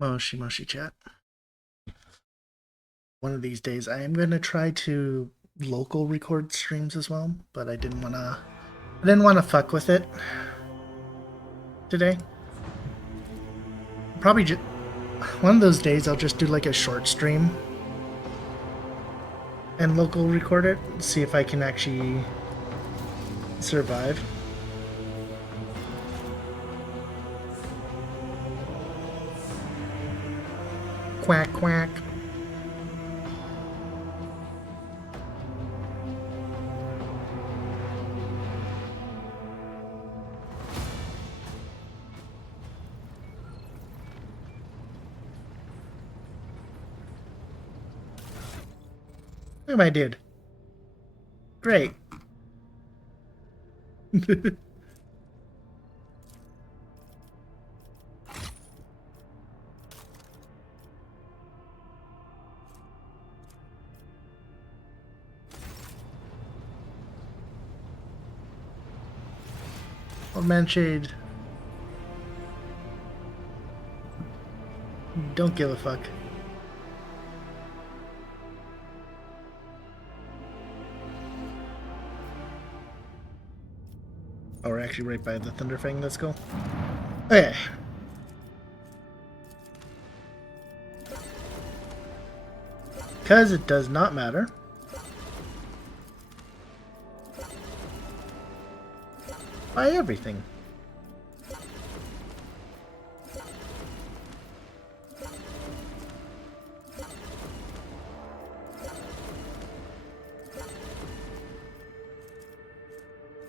Moshi Moshi chat. One of these days, I am gonna try to local record streams as well, but I didn't wanna. I didn't want to fuck with it today. Probably just one of those days. I'll just do like a short stream and local record it. See if I can actually survive. Quack quack. Look at my dude. Great. Old man shade. Don't give a fuck. Oh, we're actually right by the Thunderfang. Let's go. Okay. Because it does not matter. Buy everything.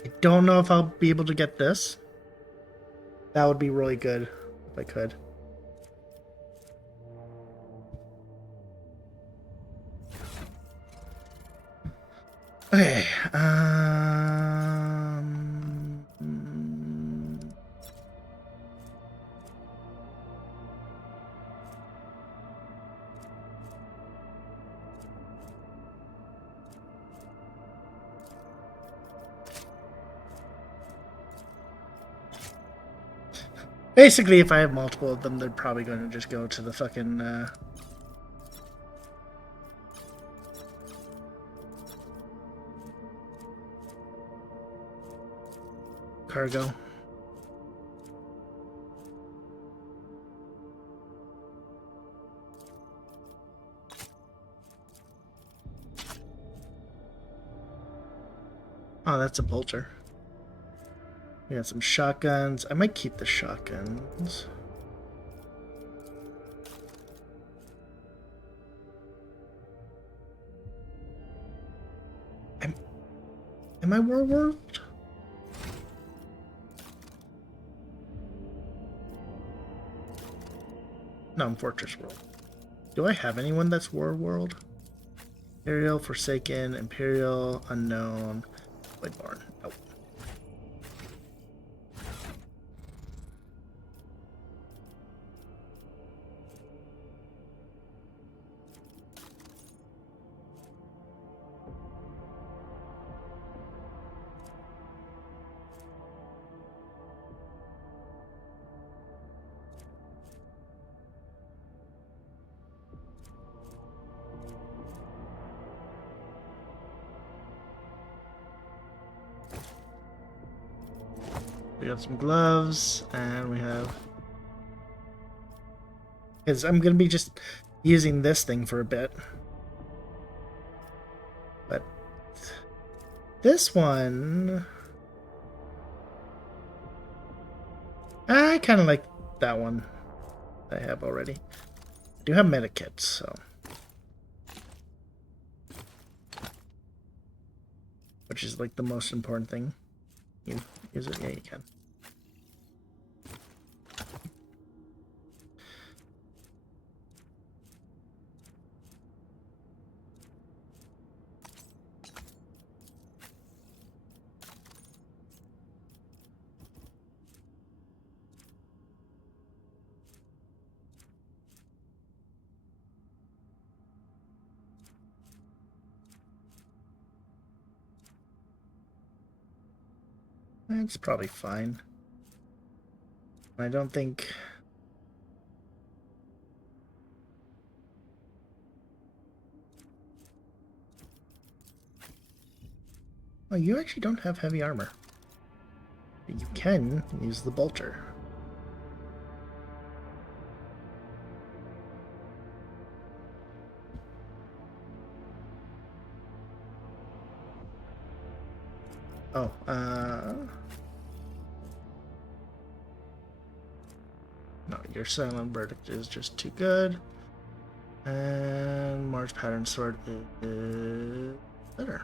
I don't know if I'll be able to get this. That would be really good if I could. Okay. Basically, if I have multiple of them, they're probably going to just go to the fucking cargo. Oh, that's a bolter. We got some shotguns. I might keep the shotguns. Am I War World? No, I'm Fortress World. Do I have anyone that's War World? Imperial, Forsaken, Imperial, Unknown, Voidborn. Nope. We got some gloves, and we have... Because I'm going to be just using this thing for a bit. But this one... I kind of like that one I have already. I do have medikits, so... Which is like the most important thing. You use it? Yeah, you can. It's probably fine. I don't think... Oh, you actually don't have heavy armor. You can use the bolter. Oh, no, your silent verdict is just too good. And Mars pattern sword is better.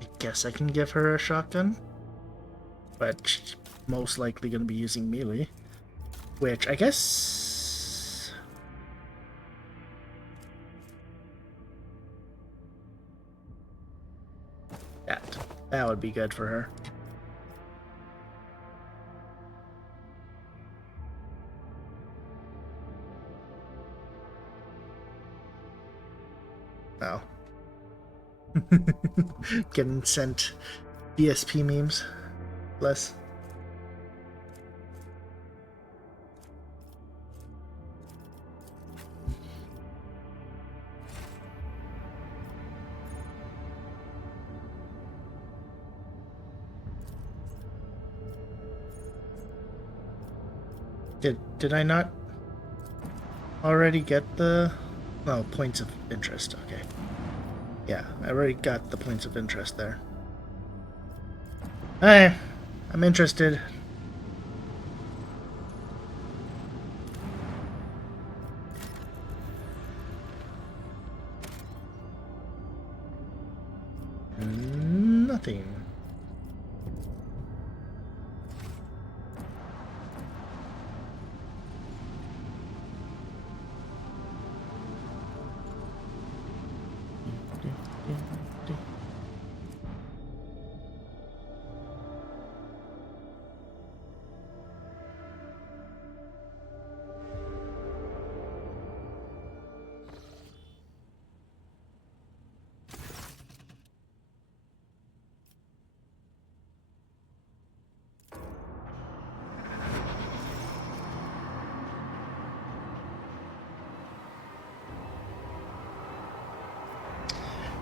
I guess I can give her a shotgun, but she's most likely going to be using melee, which I guess. That would be good for her. Oh. Getting sent BSP memes. Less. Did I not already get the points of interest? Okay. Yeah, I already got the points of interest there. Hey, I'm interested. Nothing.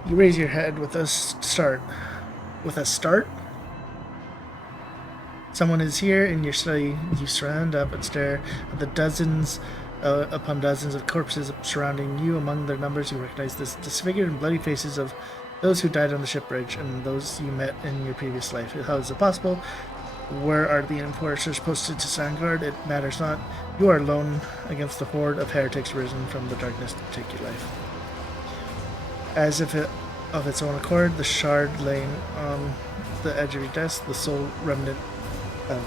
You raise your head with a start. With a start? Someone is here in your study. You surround up and stare at the dozens upon dozens of corpses surrounding you. Among their numbers, you recognize the disfigured and bloody faces of those who died on the ship bridge and those you met in your previous life. How is it possible? Where are the enforcers posted to stand guard? It matters not. You are alone against the horde of heretics risen from the darkness to take your life. As if of its own accord, the shard laying on the edge of your desk, the sole remnant of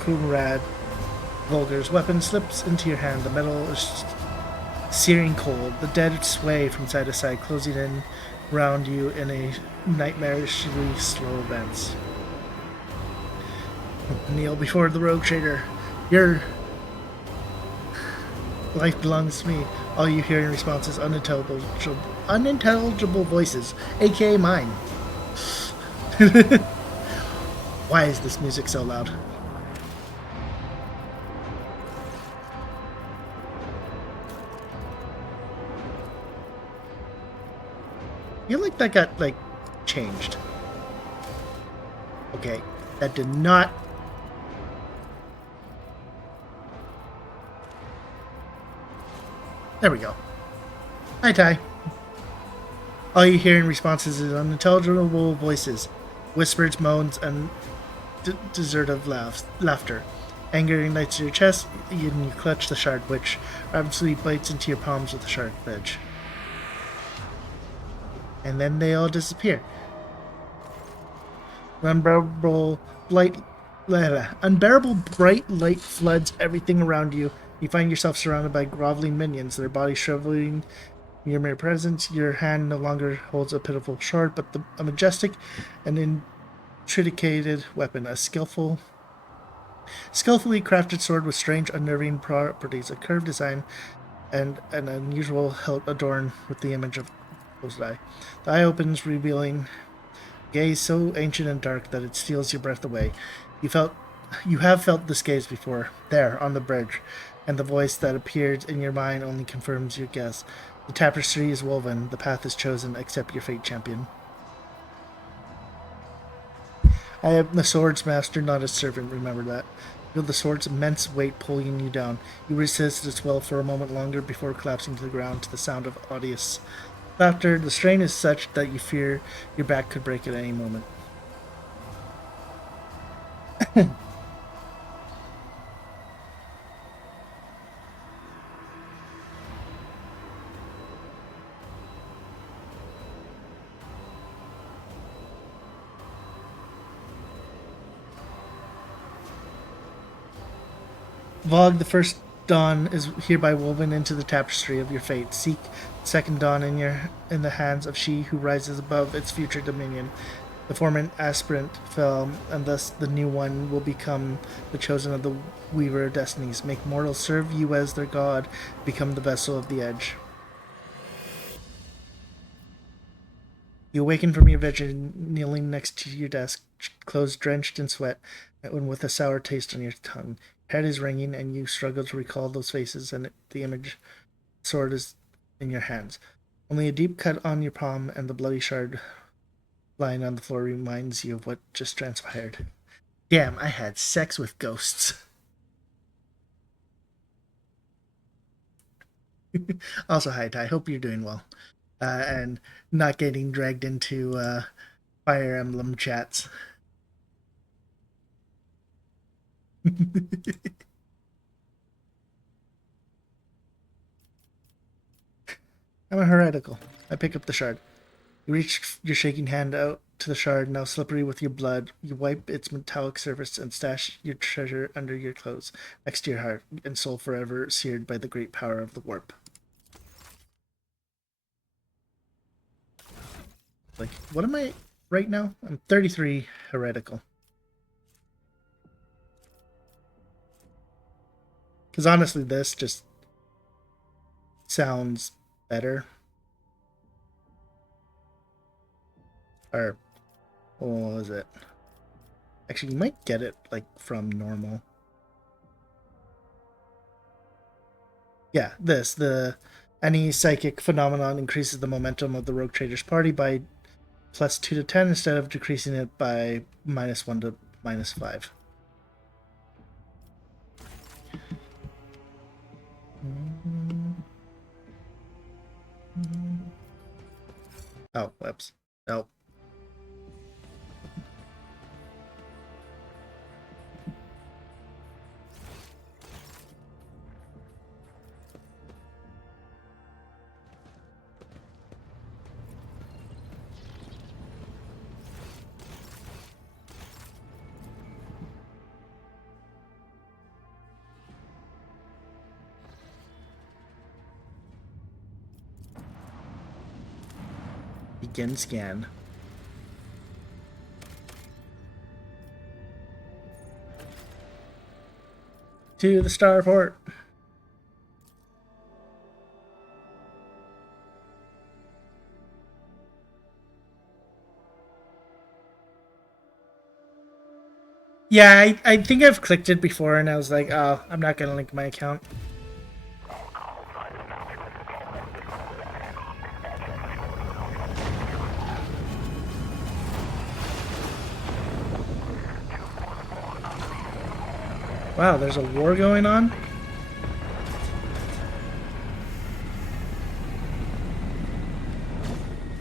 Kumrad Vulgar's weapon, slips into your hand. The metal is searing cold. The dead sway from side to side, closing in round you in a nightmarishly slow advance. Kneel before the rogue trader. Your life belongs to me. All you hear in response is unintelligible voices, aka mine. Why is this music so loud? I feel like that got, changed. Okay, that did not... There we go. Hi, Ty. All you hear in responses is unintelligible voices, whispers, moans, and desertive laughter. Anger ignites your chest, and you clutch the shard, which ravenously bites into your palms with a sharp edge. And then they all disappear. Unbearable bright light floods everything around you. You find yourself surrounded by groveling minions, their bodies shriveling your mere presence. Your hand no longer holds a pitiful shard, but a majestic and intricated weapon, a skillfully crafted sword with strange, unnerving properties, a curved design, and an unusual hilt adorned with the image of closed eye. The eye opens, revealing Gaze so ancient and dark that it steals your breath away. You have felt this gaze before, there, on the bridge, and the voice that appeared in your mind only confirms your guess. The tapestry is woven, the path is chosen, accept your fate, champion. I am the sword's master, not a servant, remember that. Feel the sword's immense weight pulling you down. You resist its will for a moment longer before collapsing to the ground to the sound of odious laughter. The strain is such that you fear your back could break at any moment. Vogue, the first dawn is hereby woven into the tapestry of your fate. Seek the second dawn in the hands of she who rises above its future dominion. The former aspirant fell, and thus the new one will become the chosen of the Weaver of Destinies. Make mortals serve you as their god, become the vessel of the edge. You awaken from your vision, kneeling next to your desk, clothes drenched in sweat, and with a sour taste on your tongue. Your head is ringing, and you struggle to recall those faces and the image. Sword is in your hands. Only a deep cut on your palm and the bloody shard lying on the floor reminds you of what just transpired. Damn, I had sex with ghosts. Also, hi, Ty. Hope you're doing well. And not getting dragged into Fire Emblem chats. I'm a heretical. I pick up the shard. You reach your shaking hand out to the shard, now slippery with your blood. You wipe its metallic surface and stash your treasure under your clothes, next to your heart and soul forever seared by the great power of the warp. Like, what am I right now? I'm 33 heretical. Because honestly, this just sounds better. Or, what was it? Actually, you might get it, like, from normal. Yeah, any psychic phenomenon increases the momentum of the Rogue Traders party by plus 2 to 10 instead of decreasing it by minus 1 to minus 5. Oh, whoops. Nope. Begin scan. To the starport. Yeah, I think I've clicked it before and I was like, oh, I'm not going to link my account. Wow, there's a war going on?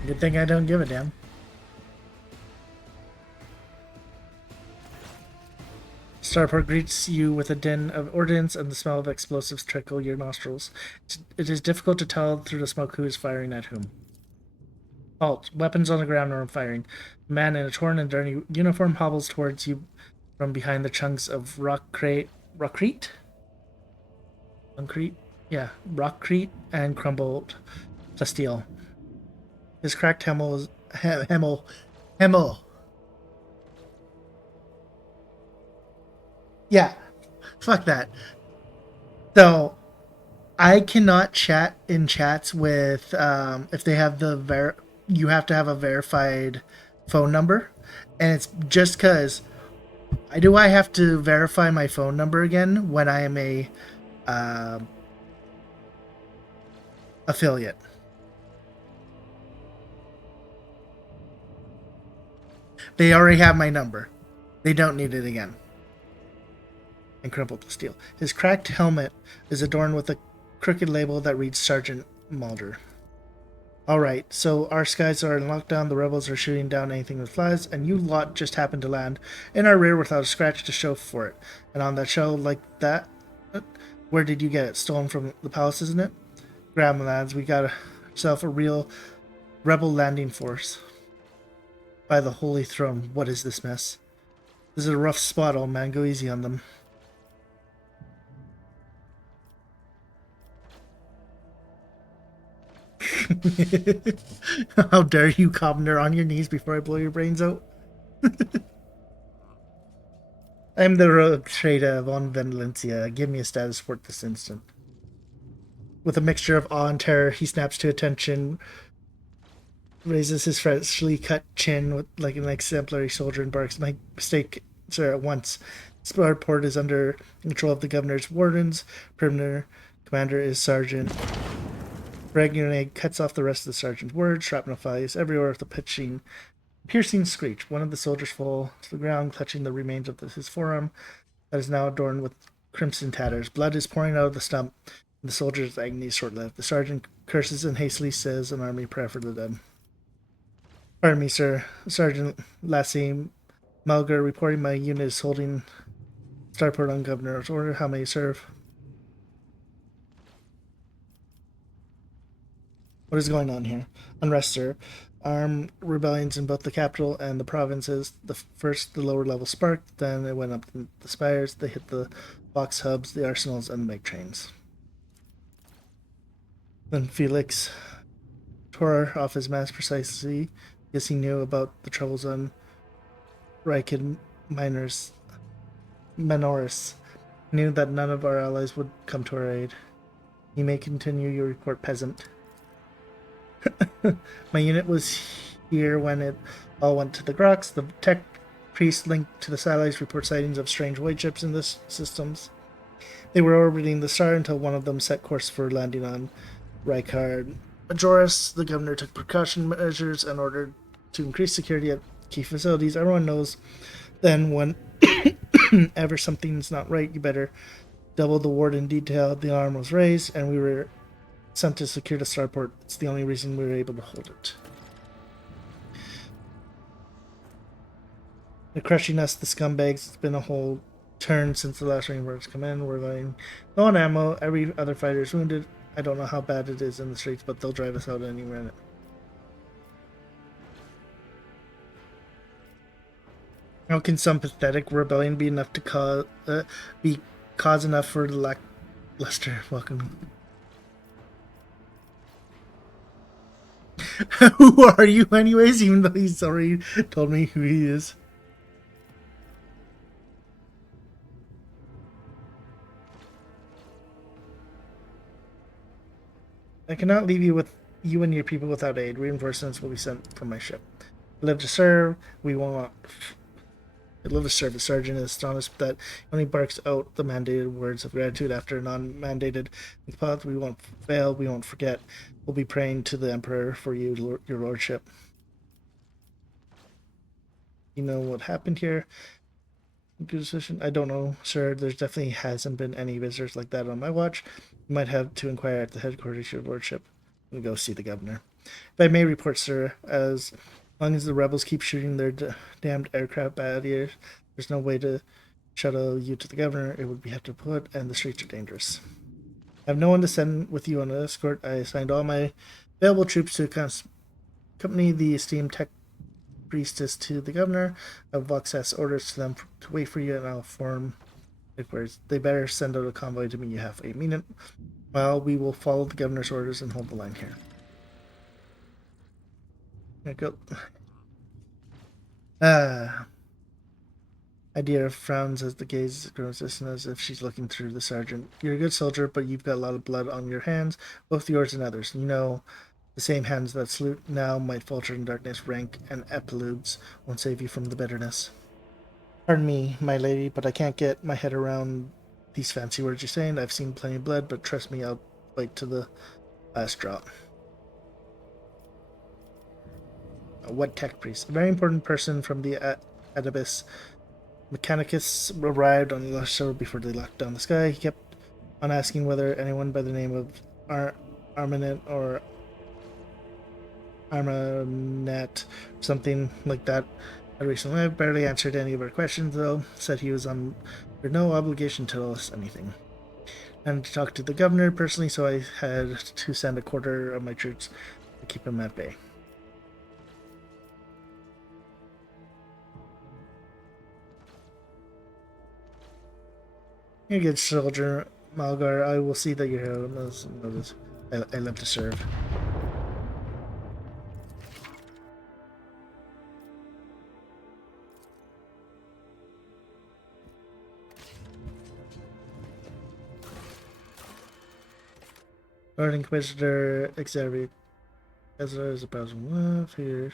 Good thing I don't give a damn. Starport greets you with a din of ordnance and the smell of explosives trickle your nostrils. It is difficult to tell through the smoke who is firing at whom. Halt. Weapons on the ground are firing. A man in a torn and dirty uniform hobbles towards you from behind the chunks of rockcrete? Concrete? Yeah, rockcrete and crumbled plasteel. His cracked hemel. Yeah, fuck that. So I cannot chat in chats with if they have you have to have a verified phone number, and it's just because I have to verify my phone number again when I am a uh, affiliate. They already have my number. They don't need it again. And crumpled to steel. His cracked helmet is adorned with a crooked label that reads Sergeant Mulder. Alright, so our skies are in lockdown, the rebels are shooting down anything that flies, and you lot just happened to land in our rear without a scratch to show for it. And on that shell like that, where did you get it? Stolen from the palace, isn't it? Grab 'em, lads, we got ourselves a real rebel landing force. By the Holy Throne, what is this mess? This is a rough spot, old man, go easy on them. How dare you, Cobner, on your knees before I blow your brains out? I'm the rogue trader von Valencia. Give me a status report this instant. With a mixture of awe and terror, he snaps to attention, raises his freshly cut chin with, like an exemplary soldier, and barks, "My mistake, sir, at once. Starport is under control of the governor's wardens. Perimeter commander is Sergeant." Regnier cuts off the rest of the sergeant's words. Shrapnel flies everywhere with a piercing screech. One of the soldiers falls to the ground, clutching the remains of his forearm that is now adorned with crimson tatters. Blood is pouring out of the stump, and the soldier's agony is short-lived. The sergeant curses and hastily says an army prayer for the dead. "Pardon me, sir. Sergeant Lassie Malgar reporting my unit is holding starport on governor's order. How may you serve?" What is going on here? Unrest, sir. Armed rebellions in both the capital and the provinces. First, the lower level sparked, then it went up the spires. They hit the box hubs, the arsenals, and the make trains. Then Felix tore off his mask precisely because he knew about the troubles on Rykid Menoris. He knew that none of our allies would come to our aid. You may continue your report, peasant. My unit was here when it all went to the Grox. The tech priest linked to the satellites report sightings of strange white ships in the systems. They were orbiting the star until one of them set course for landing on Rykard Majoris. The governor took precaution measures in order to increase security at key facilities. Everyone knows then when ever something's not right, you better double the ward in detail. The alarm was raised, and we were sent to secure the starport. It's the only reason we were able to hold it. They're crushing us, the scumbags. It's been a whole turn since the last reinforcements come in. We're going low on ammo. Every other fighter is wounded. I don't know how bad it is in the streets, but they'll drive us out any minute. How can some pathetic rebellion be enough to cause enough for the lackluster welcome? Who are you anyways, even though he's already told me who he is? I cannot leave you and your people without aid. Reinforcements will be sent from my ship. Live to serve. We won't. Live to serve. The sergeant is astonished that he only barks out the mandated words of gratitude after a non-mandated path. We won't fail. We won't forget. We'll be praying to the Emperor for you, your lordship. You know what happened here? Good decision. I don't know, sir. There definitely hasn't been any visitors like that on my watch. You might have to inquire at the headquarters, your lordship. And go see the governor. If I may report, sir, as long as the rebels keep shooting their damned aircraft bad here, there's no way to shuttle you to the governor. It would be have to put, and the streets are dangerous. I have no one to send with you on an escort. I assigned all my available troops to accompany the esteemed tech priestess to the governor. I've Voxas orders to them to wait for you, and I'll form headquarters. They better send out a convoy to meet you halfway. Well, we will follow the governor's orders and hold the line here. Go. Idea frowns as the gaze grows distant, as if she's looking through the sergeant. You're a good soldier, but you've got a lot of blood on your hands, both yours and others. You know The same hands that salute now might falter in darkness. Rank and epiludes won't save you from the bitterness. Pardon me, my lady, but I can't get my head around these fancy words you're saying. I've seen plenty of blood, but trust me, I'll fight to the last drop. What tech priest? A very important person from the Oedipus Mechanicus arrived on the last shore before they locked down the sky. He kept on asking whether anyone by the name of Armanet or Armanet, something like that, had recently. I barely answered any of our questions, though. Said he was under no obligation to tell us anything. And to talk to the governor personally, so I had to send a quarter of my troops to keep him at bay. You're a good soldier, Malgar. I will see that your hero knows. I love to serve. Lord Inquisitor Exarby Ezra is a thousand love here.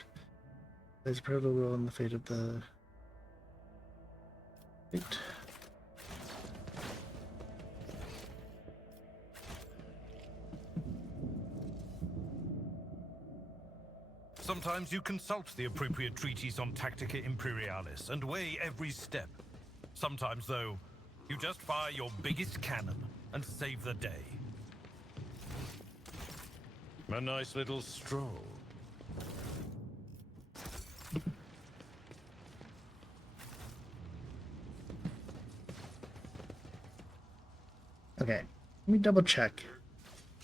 There's a pivotal role in the fate of the fate. Sometimes you consult the appropriate treatise on Tactica Imperialis and weigh every step. Sometimes, though, you just fire your biggest cannon and save the day. A nice little stroll. Okay, let me double check.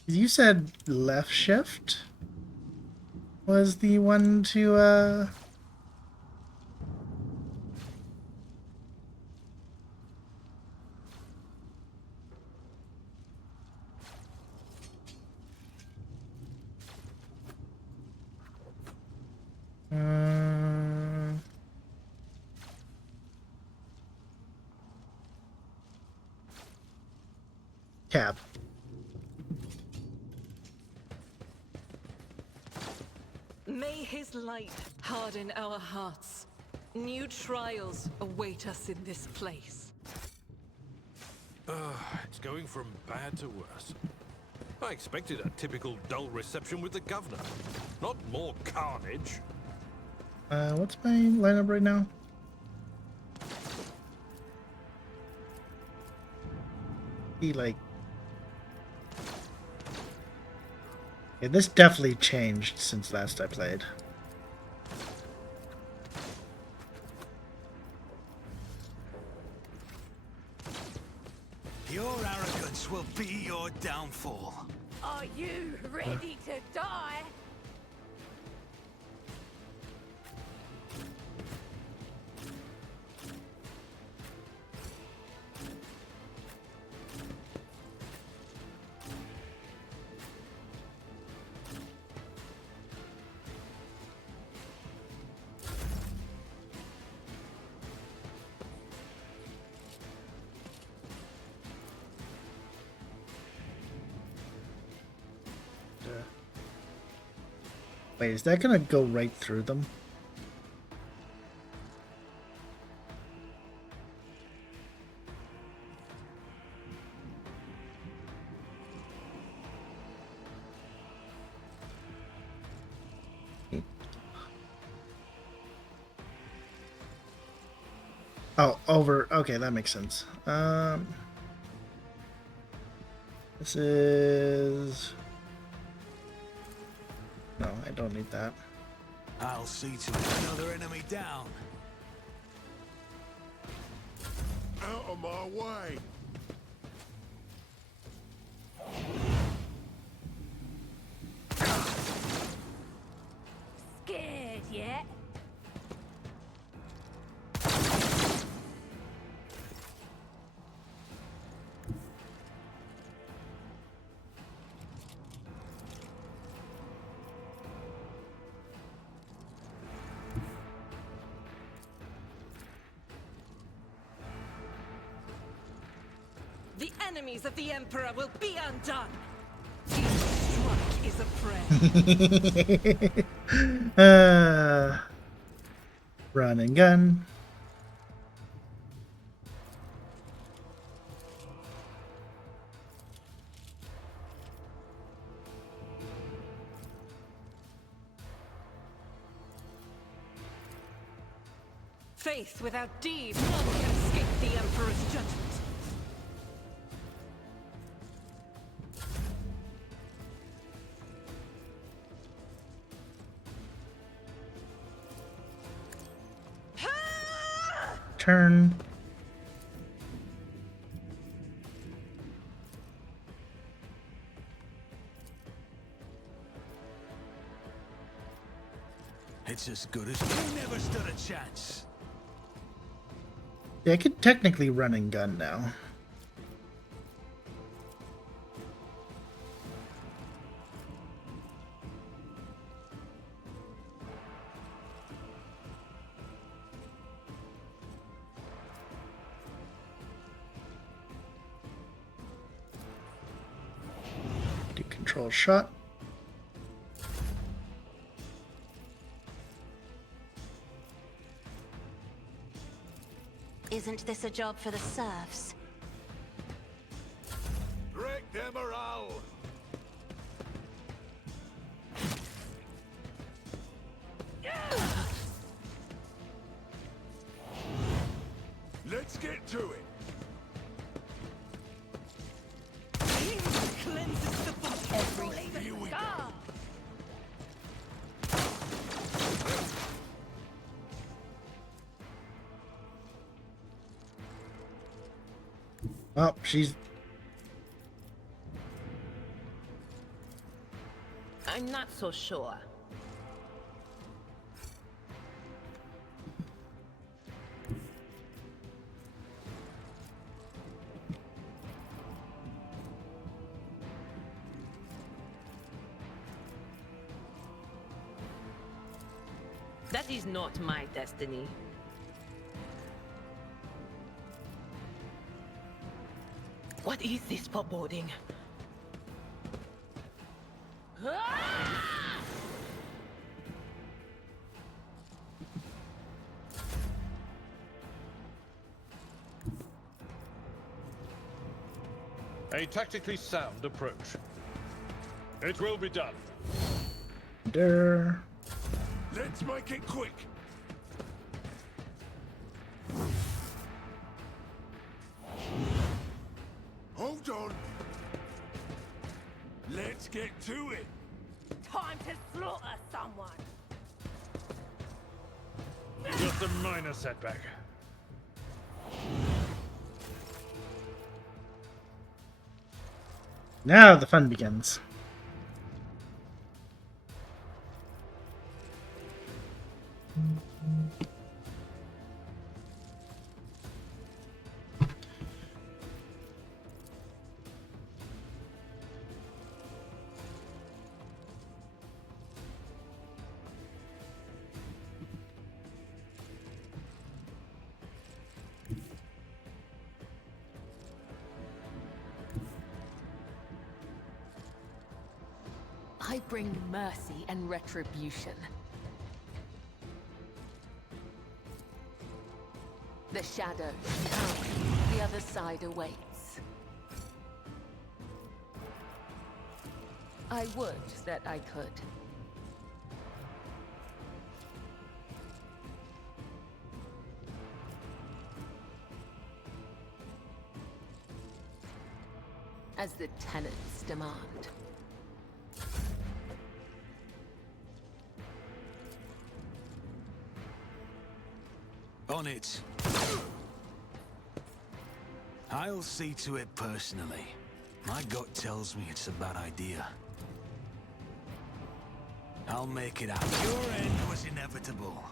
You said left shift was the one to tab. May his light harden our hearts. New trials await us in this place. It's going from bad to worse. I expected a typical dull reception with the governor, not more carnage. What's my lineup right now? Yeah, this definitely changed since last I played. Your arrogance will be your downfall. Are you ready to die? Wait, is that gonna go right through them? Oh, over. Okay, that makes sense. This is... No, I don't need that. I'll see to another enemy down. Out of my way! Scared yet? The enemies of the Emperor will be undone! Each strike is a prayer. Run and gun. Faith without deed, none can escape the Emperor's judgment. Turn. It's as good as we never stood a chance. Yeah, I could technically run and gun now. Do control shot. Isn't this a job for the serfs? Wreck their morale. Let's get to it. Cleanses the body. Here we go. Oh, she's... I'm not so sure. That is not my destiny. What is this foreboding? A tactically sound approach. It will be done. There. Let's make it quick. Hold on. Let's get to it. Time to slaughter someone. Just a minor setback. Now the fun begins. I bring mercy and retribution. The shadows come. The other side awaits. I would that I could. As the tenants demand. On it. I'll see to it personally. My gut tells me it's a bad idea. I'll make it out. Your end was inevitable.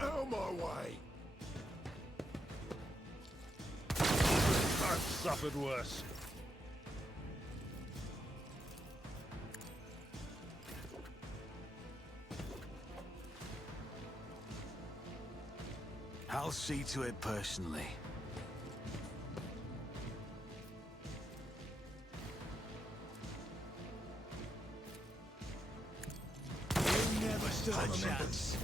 Out of my way. I've suffered worse. I'll see to it personally. You never stood a chance.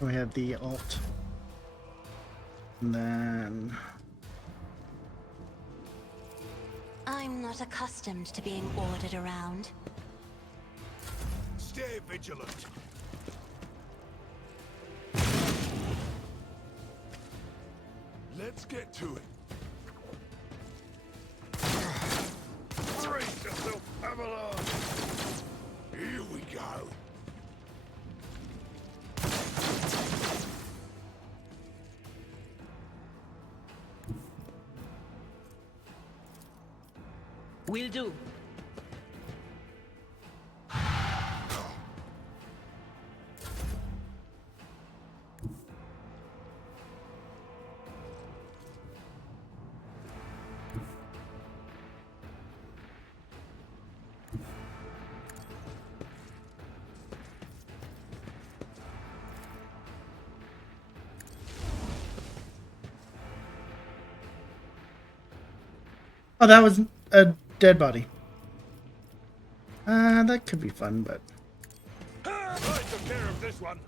We have the alt. And then... I'm not accustomed to being ordered around. Stay vigilant. Let's get to it. Brace yourself, Avalon. Here we go. Will do. Oh, that was a dead body. That could be fun, but... I took care of this one.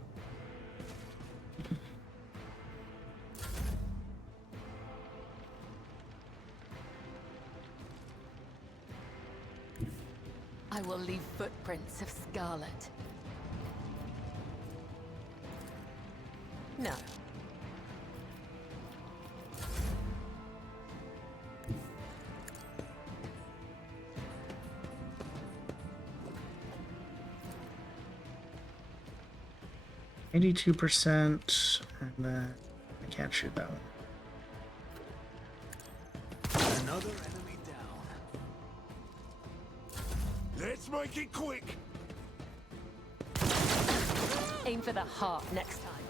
I will leave footprints of Scarlet. No. %, and then I can't shoot that one. Another enemy down. Let's make it quick. Aim for the heart next time.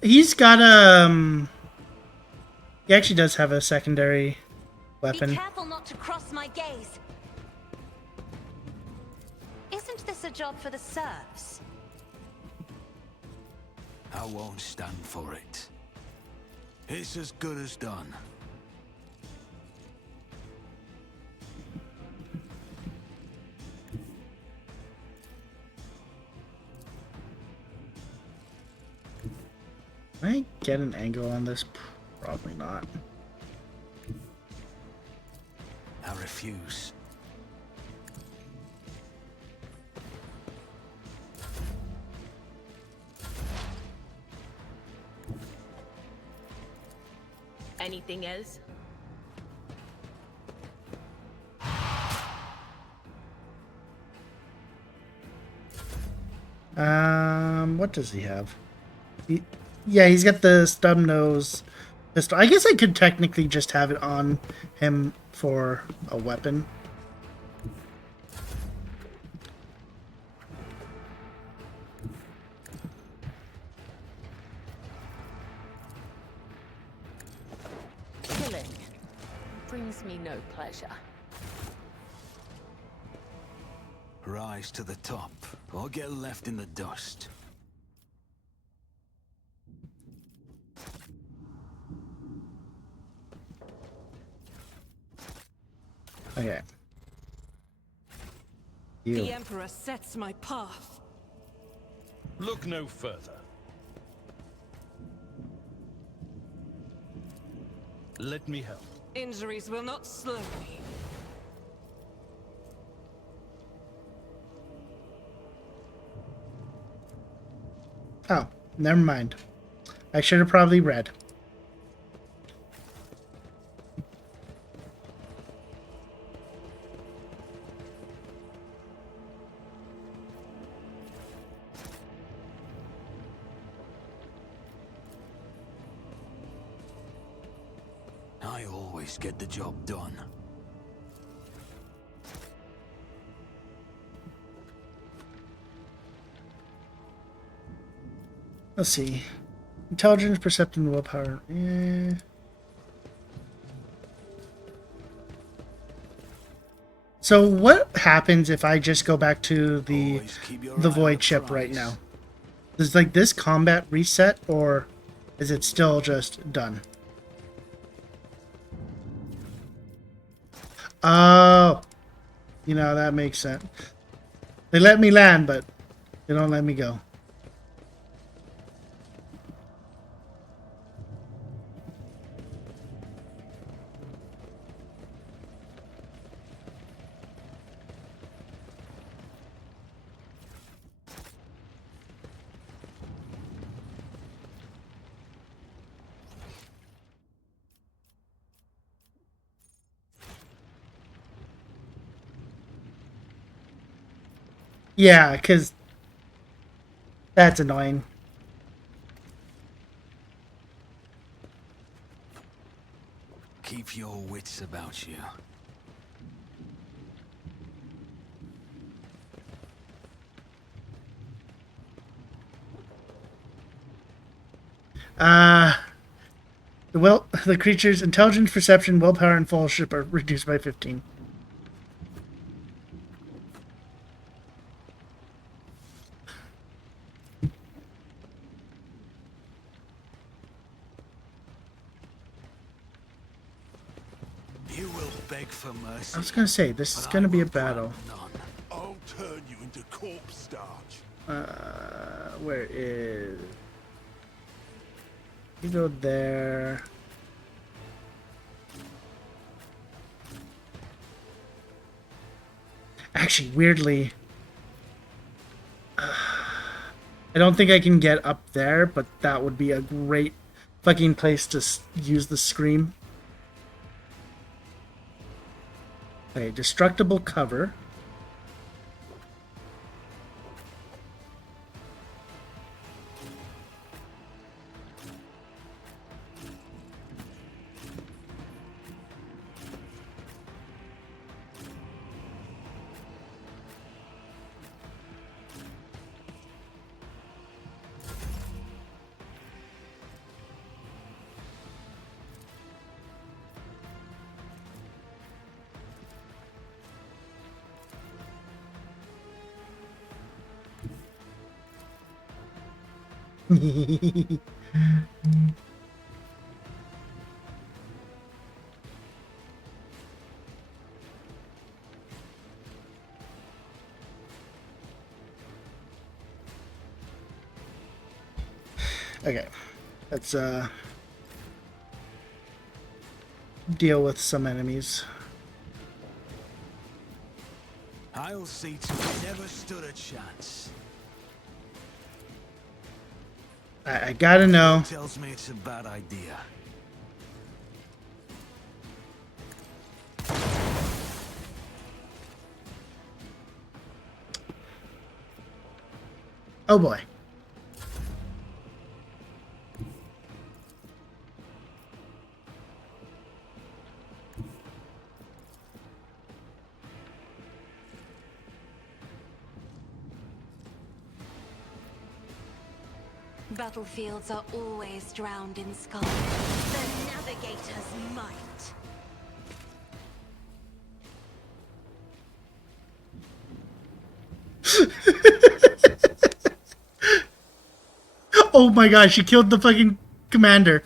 He's got he actually does have a secondary weapon. Be careful not to cross my gaze. Isn't this a job for the serfs? I won't stand for it. It's as good as done. Can I get an angle on this? Probably not. I refuse. Anything else? What does he have? Yeah, he's got the stub nose pistol. I guess I could technically just have it on him for a weapon. Killing brings me no pleasure. Rise to the top, or get left in the dust. Okay. The Emperor sets my path. Look no further. Let me help. Injuries will not slow me. Oh, never mind. I should have probably read. I always get the job done. Let's see. Intelligence, perception, willpower. So what happens if I just go back to the Always keep your eye the on void the ship right prize. now? Does like this combat reset, or is it still just done? Oh, you know, that makes sense. They let me land, but they don't let me go. Yeah, because that's annoying. Keep your wits about you. The creature's intelligence, perception, willpower, and fellowship are reduced by 15. You will beg for mercy. I was gonna say, this is gonna be a battle. None. I'll turn you into corpse starch. Where is... You go there. Actually, weirdly... I don't think I can get up there, but that would be a great fucking place to use the scream. Okay, destructible cover. Okay, let's deal with some enemies. I'll see to it never stood a chance. I gotta know. Tells me it's a bad idea. Oh boy. Battlefields are always drowned in sky. The Navigator's might. Oh my gosh, she killed the fucking commander.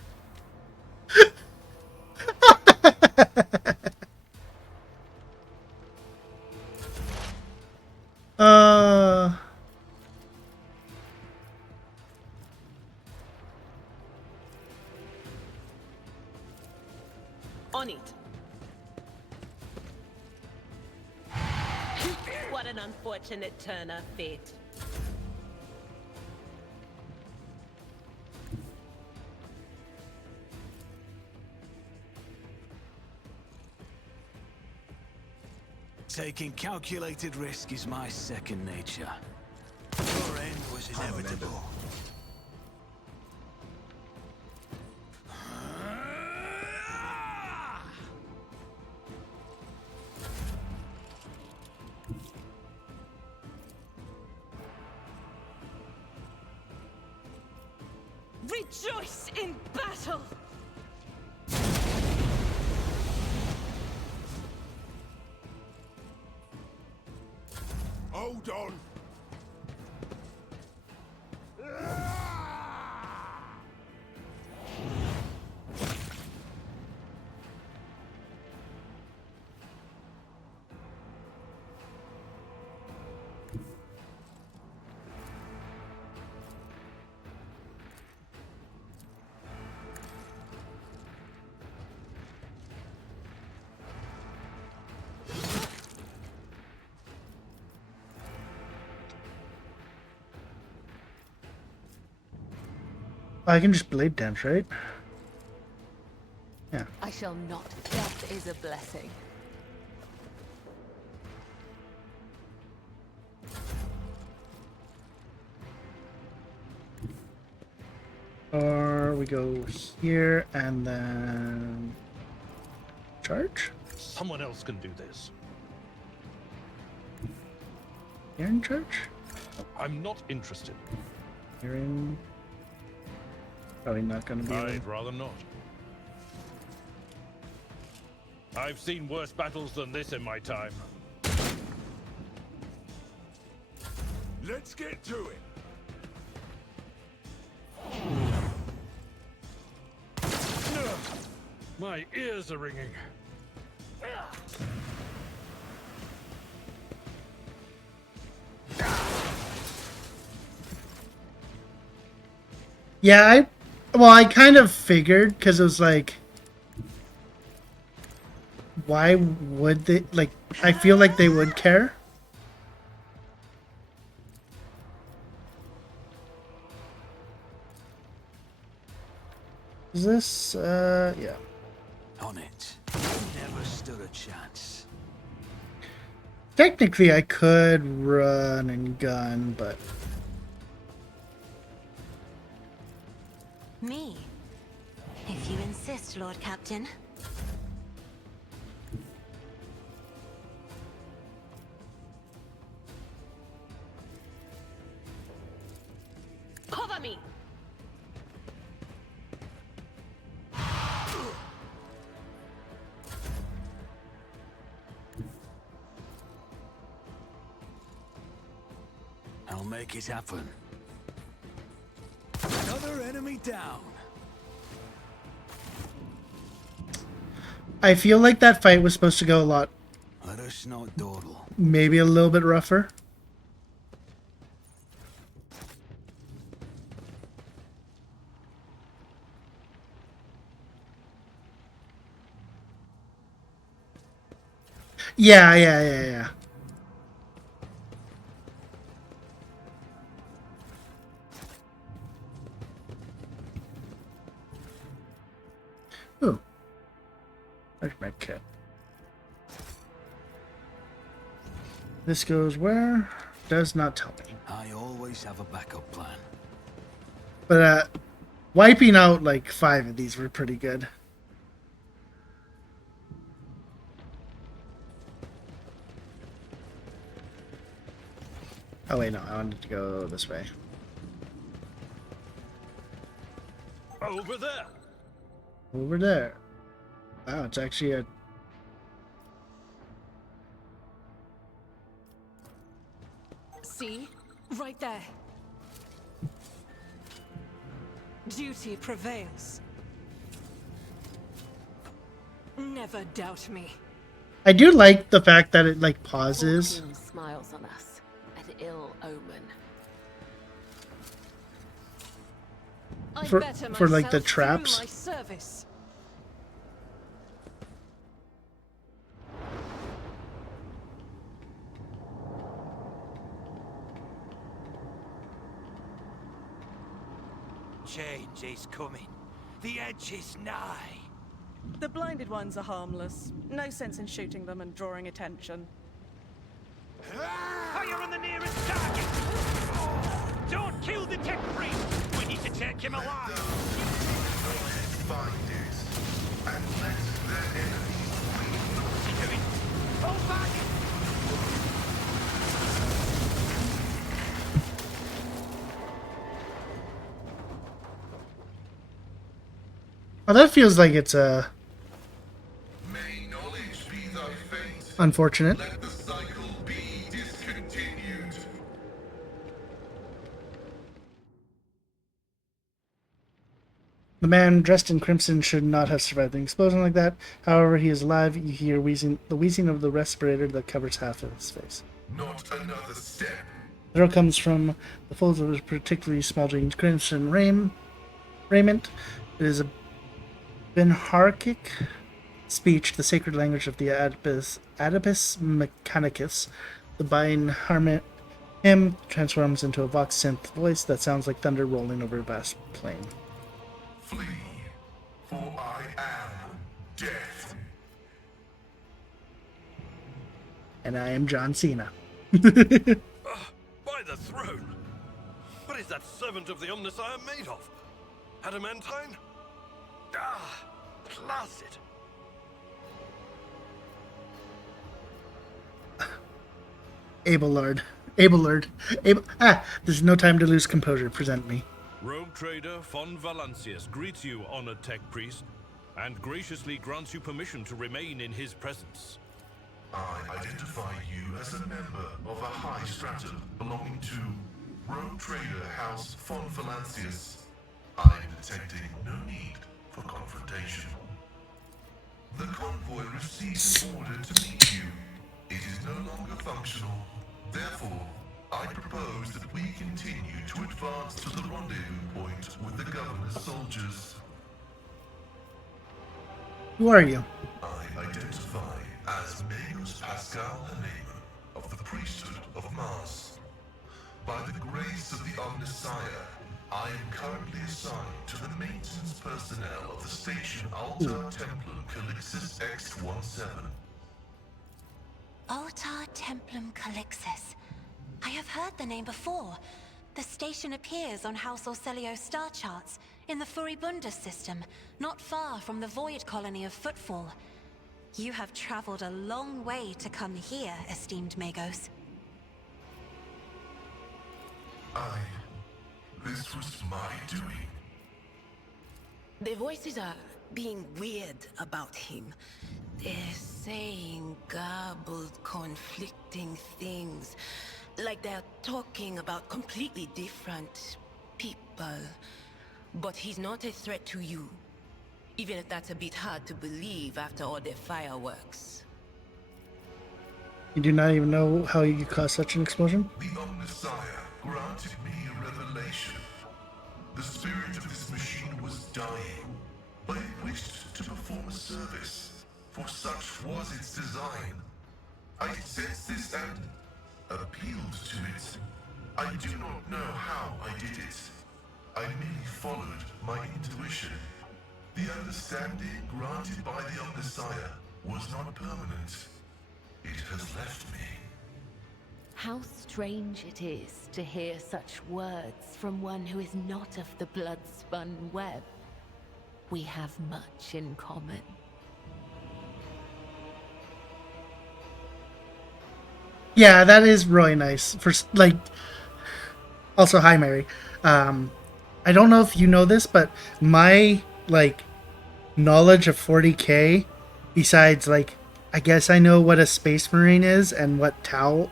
On it. What an unfortunate turn of fate. Taking calculated risk is my second nature. Your end was inevitable. Rejoice in battle! Hold on. I can just blade dance, right? Yeah. I shall not. Death is a blessing. Or we go here and then charge. Someone else can do this. You're in charge. I'm not interested. You're in. Probably not gonna be. I'd rather not. I've seen worse battles than this in my time. Let's get to it. My ears are ringing. Yeah, I kind of figured because it was like, why would they, like, I feel like they would care. Is this, yeah. On it. Never stood a chance. Technically, I could run and gun, but Me? If you insist, Lord Captain. Cover me! I'll make it happen. Another enemy down. I feel like that fight was supposed to go a lot, Let us not dawdle. maybe a little bit rougher. Yeah. Ooh. There's my kit. This goes where? Does not tell me. I always have a backup plan. But, wiping out like 5 of these were pretty good. Oh wait, no, I wanted to go this way. Over there. Over there. Wow, it's actually a... See? Right there. Duty prevails. Never doubt me. I do like the fact that it like pauses. Fortune smiles on us. An ill omen. I For- better for, like, the myself through traps? my service. Change is coming. The edge is nigh. The blinded ones are harmless. No sense in shooting them and drawing attention. Fire on the nearest target! Don't kill the tech priest! We need to take him alive! Hold back! Oh, that feels like it's May knowledge be thy fate. unfortunate. Let the cycle be discontinued. The man dressed in crimson should not have survived an explosion like that. However, he is alive. You hear the wheezing of the respirator that covers half of his face. Not another step. The arrow comes from the folds of his particularly smoldering crimson raiment. It is a Benharkic speech, the sacred language of the Adeptus Mechanicus. The Bine hymn transforms into a vox synth voice that sounds like thunder rolling over a vast plain. Flee, for I am death. And I am John Cena. By the throne! What is that servant of the Omnissiah made of? Adamantine? Ah, placid. Abelard. There's no time to lose composure. Present me. Rogue trader Von Valancius greets you, honored tech priest, and graciously grants you permission to remain in his presence. I identify you as a member of a high stratum belonging to Rogue Trader House Von Valancius. I am detecting no need for confrontation. The convoy received an order to meet you. It is no longer functional. Therefore, I propose that we continue to advance to the rendezvous point with the governor's soldiers. Who are you? I identify as Magus Pascal Hanema of the priesthood of Mars. By the grace of the Omnissiah, I am currently assigned to the maintenance personnel of the station Altar Templum Calixis X-17. Altar Templum Calixis. I have heard the name before. The station appears on House Orcelio's star charts in the Furibunda system, not far from the void colony of Footfall. You have traveled a long way to come here, esteemed Magos. This was my doing. The voices are being weird about him. They're saying garbled, conflicting things. Like they're talking about completely different people. But he's not a threat to you. Even if that's a bit hard to believe after all the fireworks. You do not even know how you caused such an explosion? The Omnissiah granted me a revelation. The spirit of this machine was dying, but it wished to perform a service, for such was its design. I sensed this and appealed to it. I do not know how I did it. I merely followed my intuition. The understanding granted by the Omnissiah was not permanent. It has left me. How strange it is to hear such words from one who is not of the blood-spun web. We have much in common. Yeah, that is really nice. For like, also hi Mary. I don't know if you know this, but my knowledge of 40k, besides I guess I know what a Space Marine is and what Tau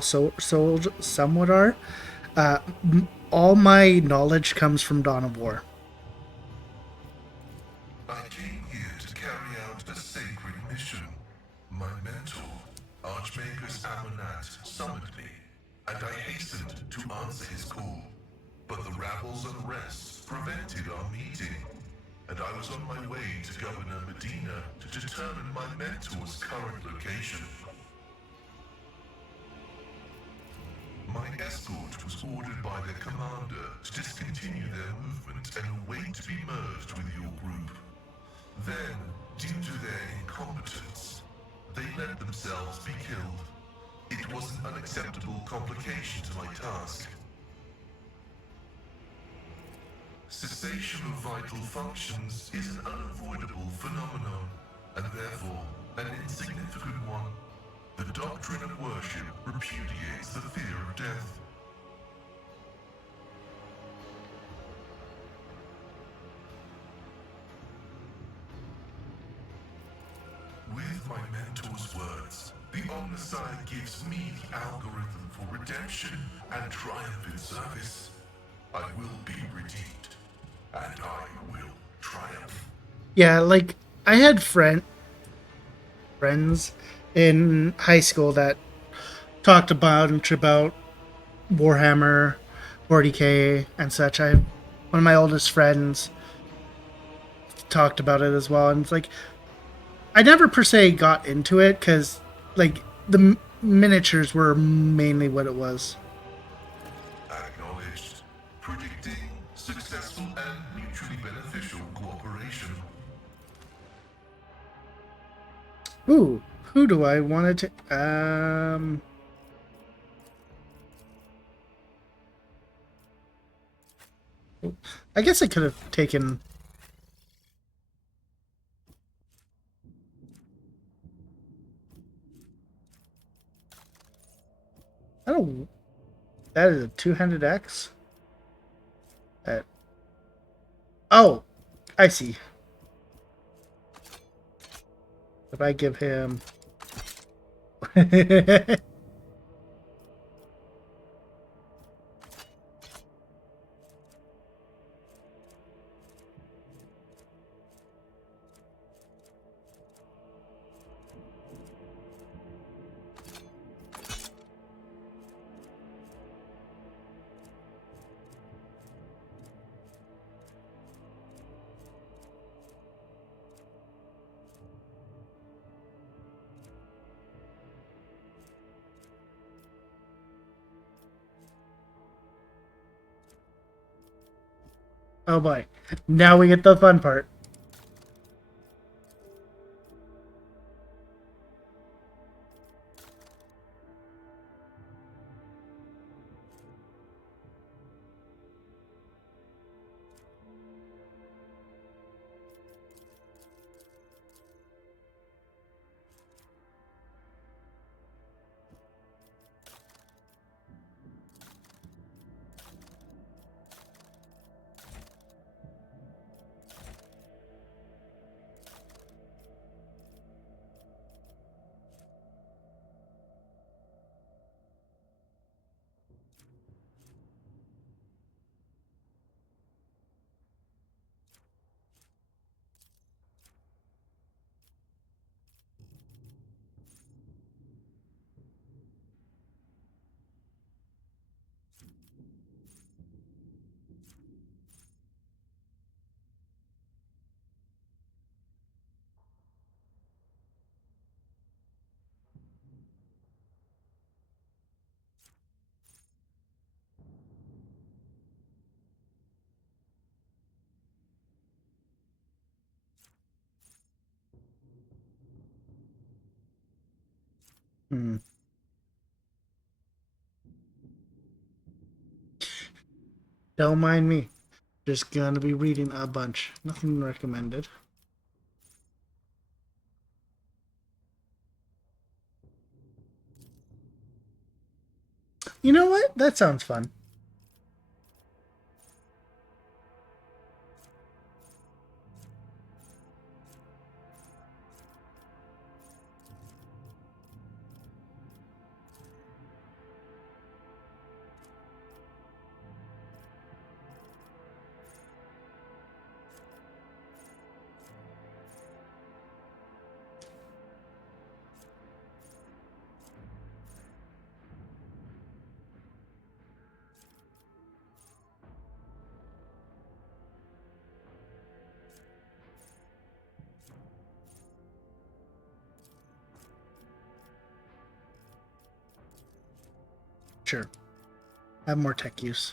somewhat are. All my knowledge comes from Dawn of War. I came here to carry out a sacred mission. My mentor, Archmagus Amonat, summoned me, and I hastened to answer his call. But the rabble's unrest prevented our meeting, and I was on my way to Governor Medina to determine my mentor's current location. My escort was ordered by their commander to discontinue their movement and await to be merged with your group. Then, due to their incompetence, they let themselves be killed. It was an unacceptable complication to my task. Cessation of vital functions is an unavoidable phenomenon, and therefore an insignificant one. The doctrine of worship repudiates the fear of death. With my mentor's words, the Omnissiah gives me the algorithm for redemption and triumphant service. I will be redeemed, and I will Yeah, like I had friends in high school that talked a bunch about Warhammer 40k and such. One of my oldest friends talked about it as well, and it's like I never per se got into it because like the miniatures were mainly what it was. Acknowledged. Predicting successful and mutually beneficial cooperation. Ooh, who do I want to? I guess I could have taken. I don't. That is a two-handed axe. Oh, I see. If I give him. Oh boy. Now we get the fun part. Hmm. Don't mind me. Just gonna be reading a bunch. Nothing recommended. You know what? That sounds fun. Sure. Have more tech use.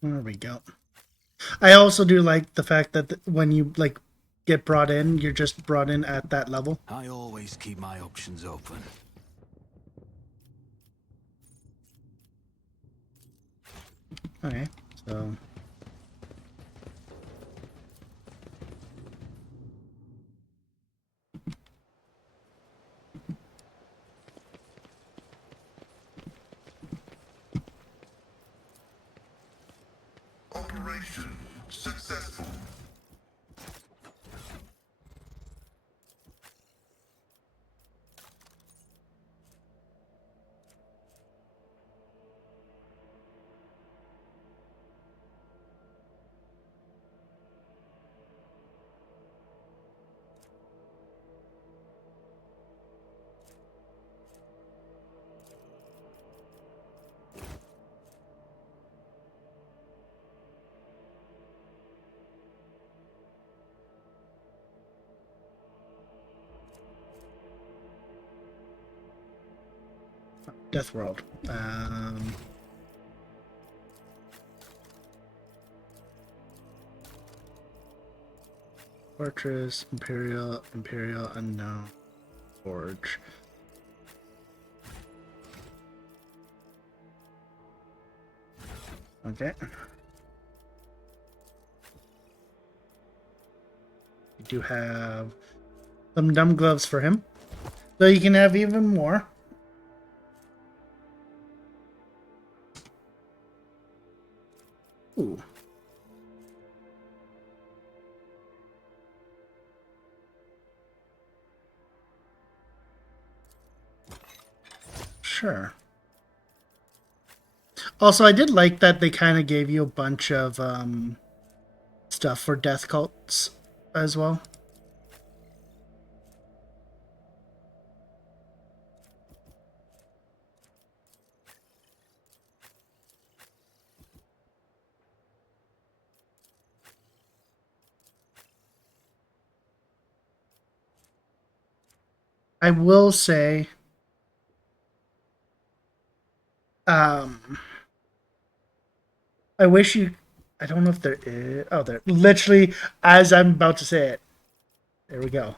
There we go. I also do like the fact that when you like get brought in, you're just brought in at that level. I always keep my options open. Okay, so Operation successful. Death World. Fortress, Imperial, Unknown, Forge. Okay. We do have some dumb gloves for him. So you can have even more. Ooh. Sure. Also, I did like that they kind of gave you a bunch of stuff for death cults as well. I will say, I wish you, I don't know if there is, oh, there, literally, as I'm about to say it. There we go.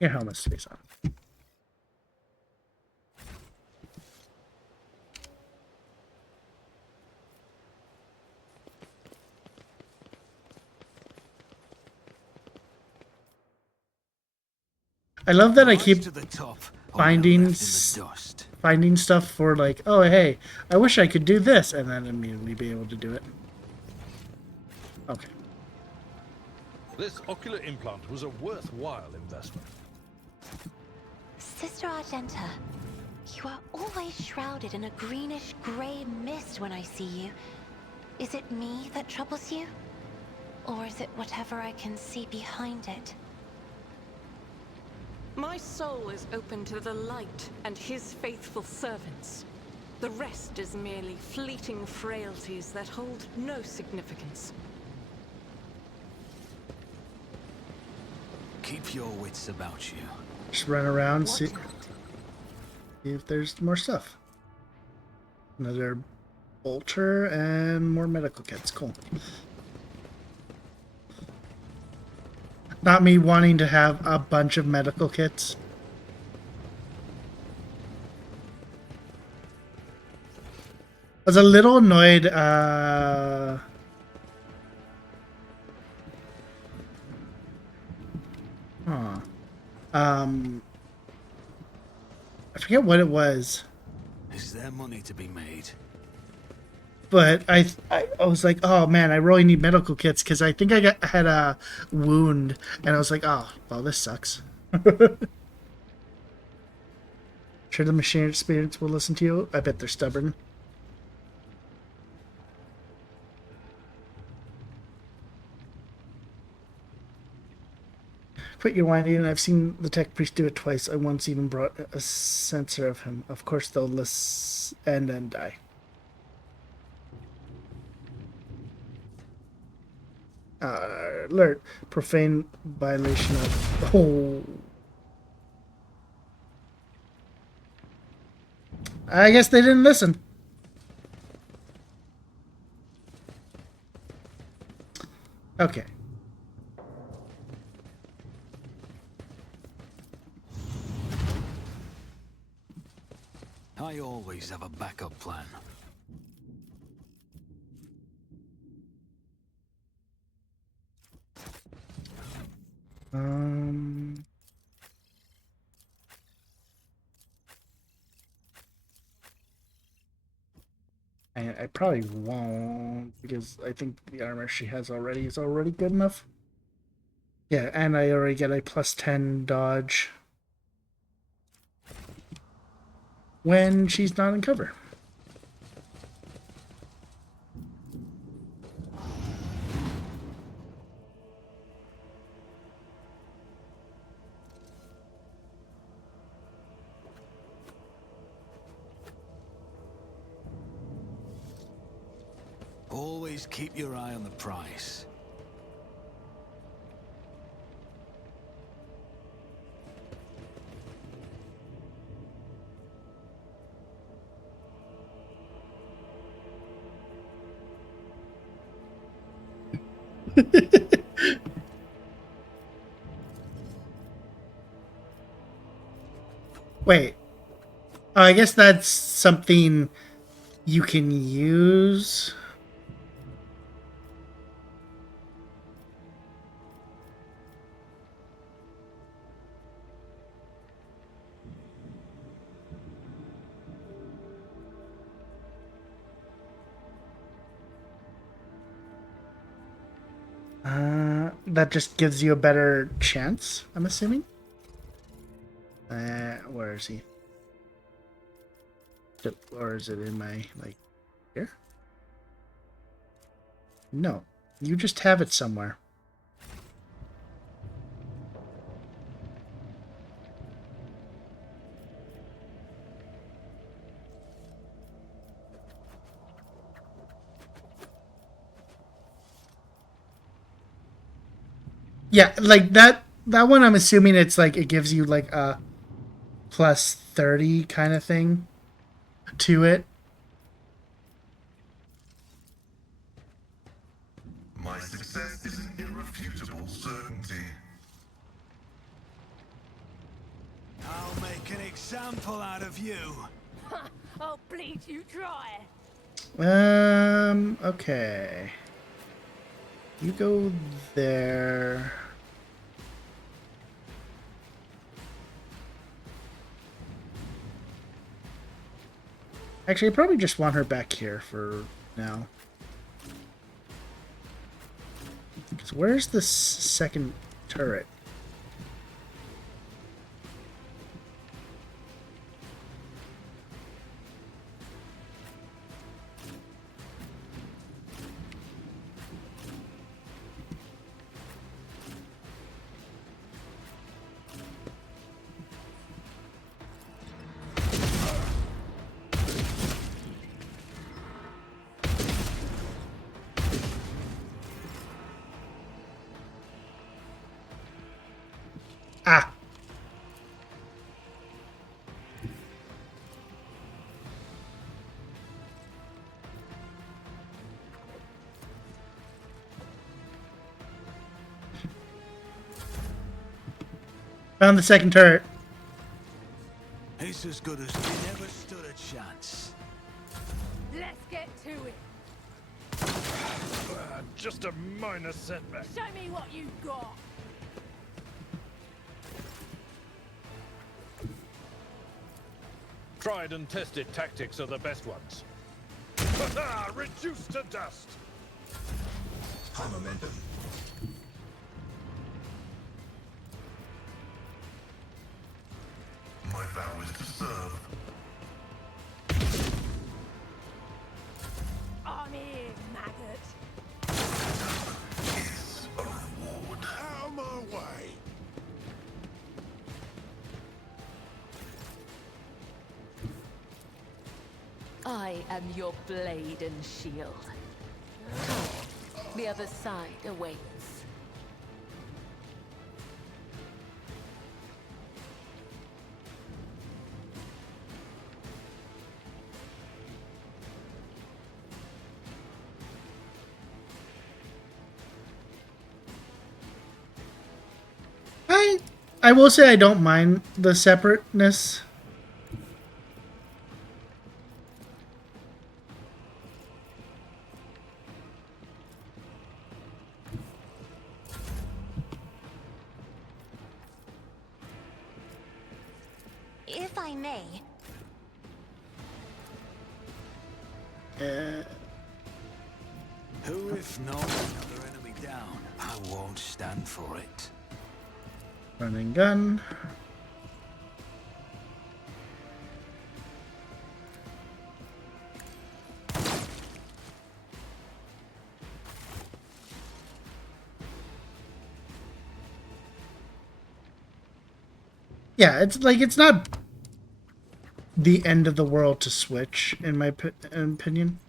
Your helmet stays on. I love that I keep finding stuff for like, oh hey, I wish I could do this, and then immediately be able to do it. Okay. This ocular implant was a worthwhile investment. Sister Argenta, you are always shrouded in a greenish-gray mist when I see you. Is it me that troubles you? Or is it whatever I can see behind it? My soul is open to the light and his faithful servants. The rest is merely fleeting frailties that hold no significance. Keep your wits about you. Just run around, see if there's more stuff. Another bolter and more medical kits. Cool. Not me wanting to have a bunch of medical kits. I was a little annoyed. I forget what it was. Is there money to be made? But I was like, oh man, I really need medical kits because I think I had a wound, and I was like, oh, well, this sucks. Sure, the machine spirits will listen to you. I bet they're stubborn. Quit your whining. I've seen the tech priest do it twice. I once even brought a sensor of him. Of course, they'll listen and then die. Alert. Profane violation of... Oh. I guess they didn't listen. Okay. I always have a backup plan. I probably won't, because I think the armor she has already is already good enough. Yeah, and I already get a +10 dodge when she's not in cover. Always keep your eye on the price. Wait. I guess that's something you can use. That just gives you a better chance, I'm assuming. Where is he? Or is it in my, like, here? No, you just have it somewhere. Yeah, like that one I'm assuming it's like it gives you like a +30 kind of thing to it. My success is an irrefutable certainty. I'll make an example out of you. I'll bleed you dry. Okay. You go there. Actually, I probably just want her back here for now. Because where's the second turret? Ah. Found the second turret. It's as good as we never stood a chance. Let's get to it. Just a minor setback. Show me what you got. Tried and tested tactics are the best ones. Reduced to dust. High momentum. My vow is to serve. I'm here, maggot. Is a reward. Out of my way. I am your blade and shield. The other side awaits. I will say I don't mind the separateness. If I may. Who if not another enemy down? I won't stand for it. Running gun. Yeah, it's like, it's not the end of the world to switch, in my opinion.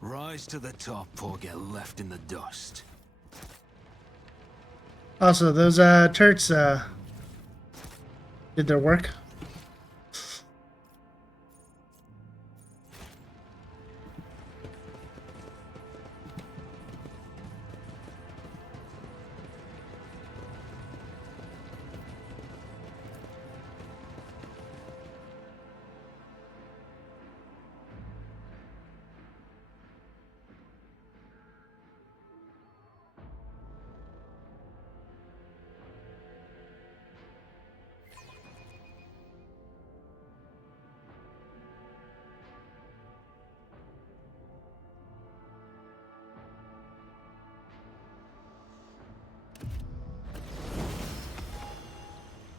Rise to the top or get left in the dust. Also, those turrets did their work.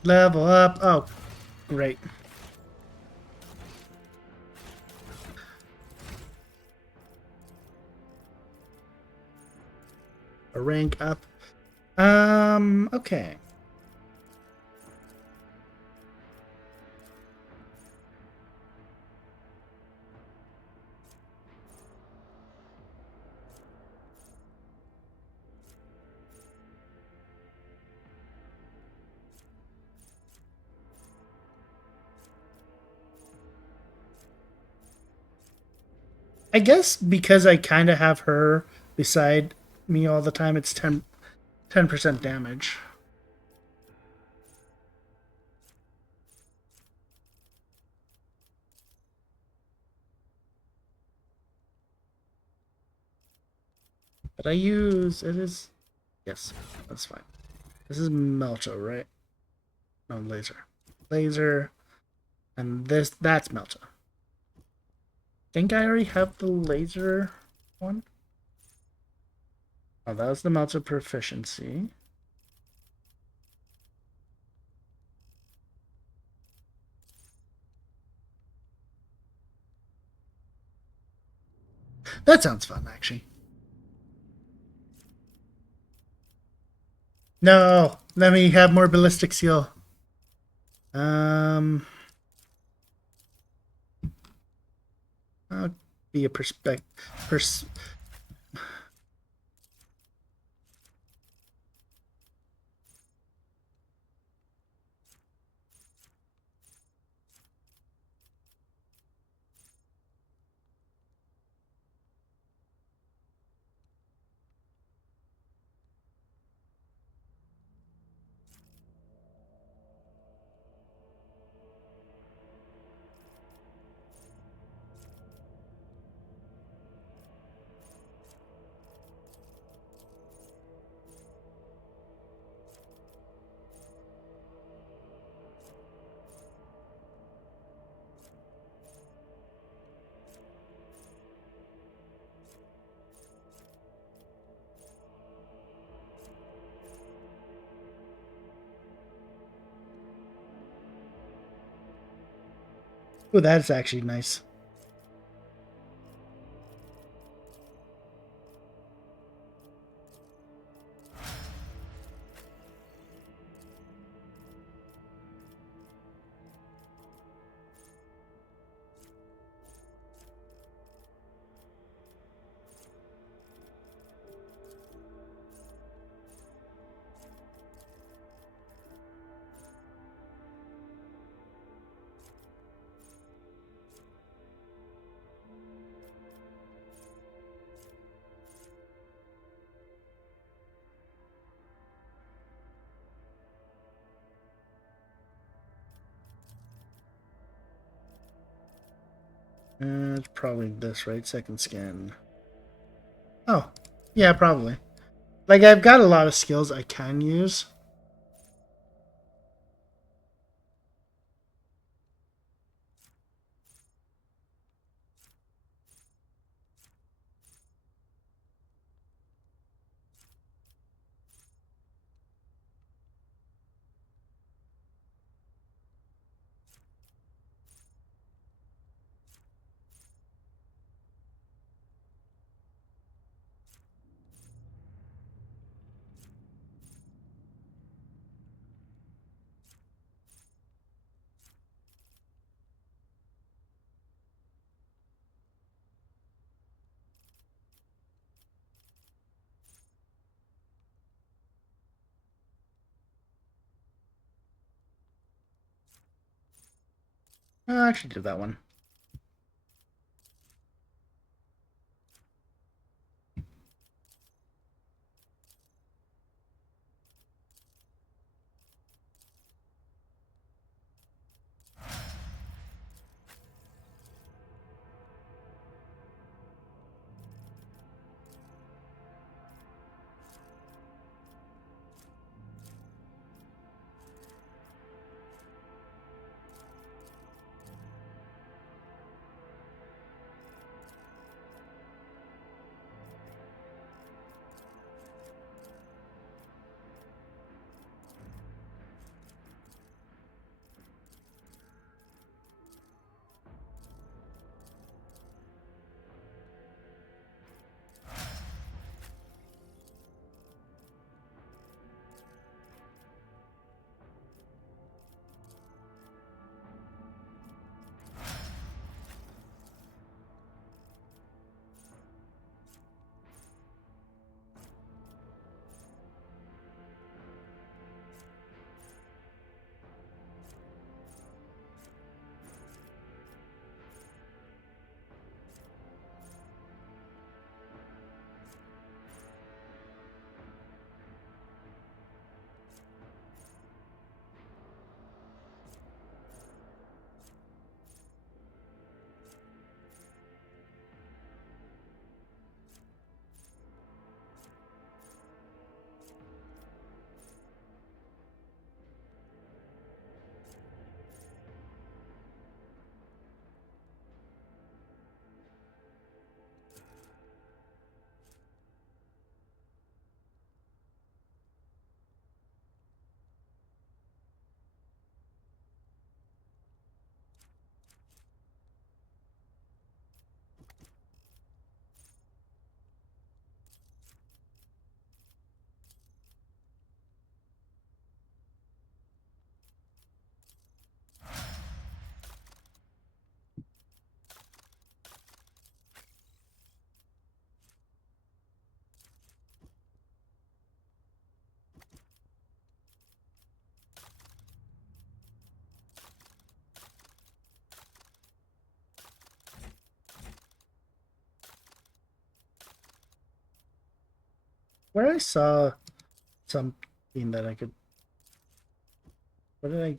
Level up. Oh, great. A rank up. Okay. I guess because I kind of have her beside me all the time, it's 10% damage. But I use, it is, yes, that's fine. This is Melto, right? No, laser. Laser, and that's Melto. Think I already have the laser one? Oh, that was the Melto proficiency. That sounds fun, actually. No, let me have more ballistic seal. I'll be a Oh, that's actually nice. It's probably this, right? Second scan. Oh, yeah, probably. Like, I've got a lot of skills I can use. I'll actually do that one. Where I saw something that I could... What did I...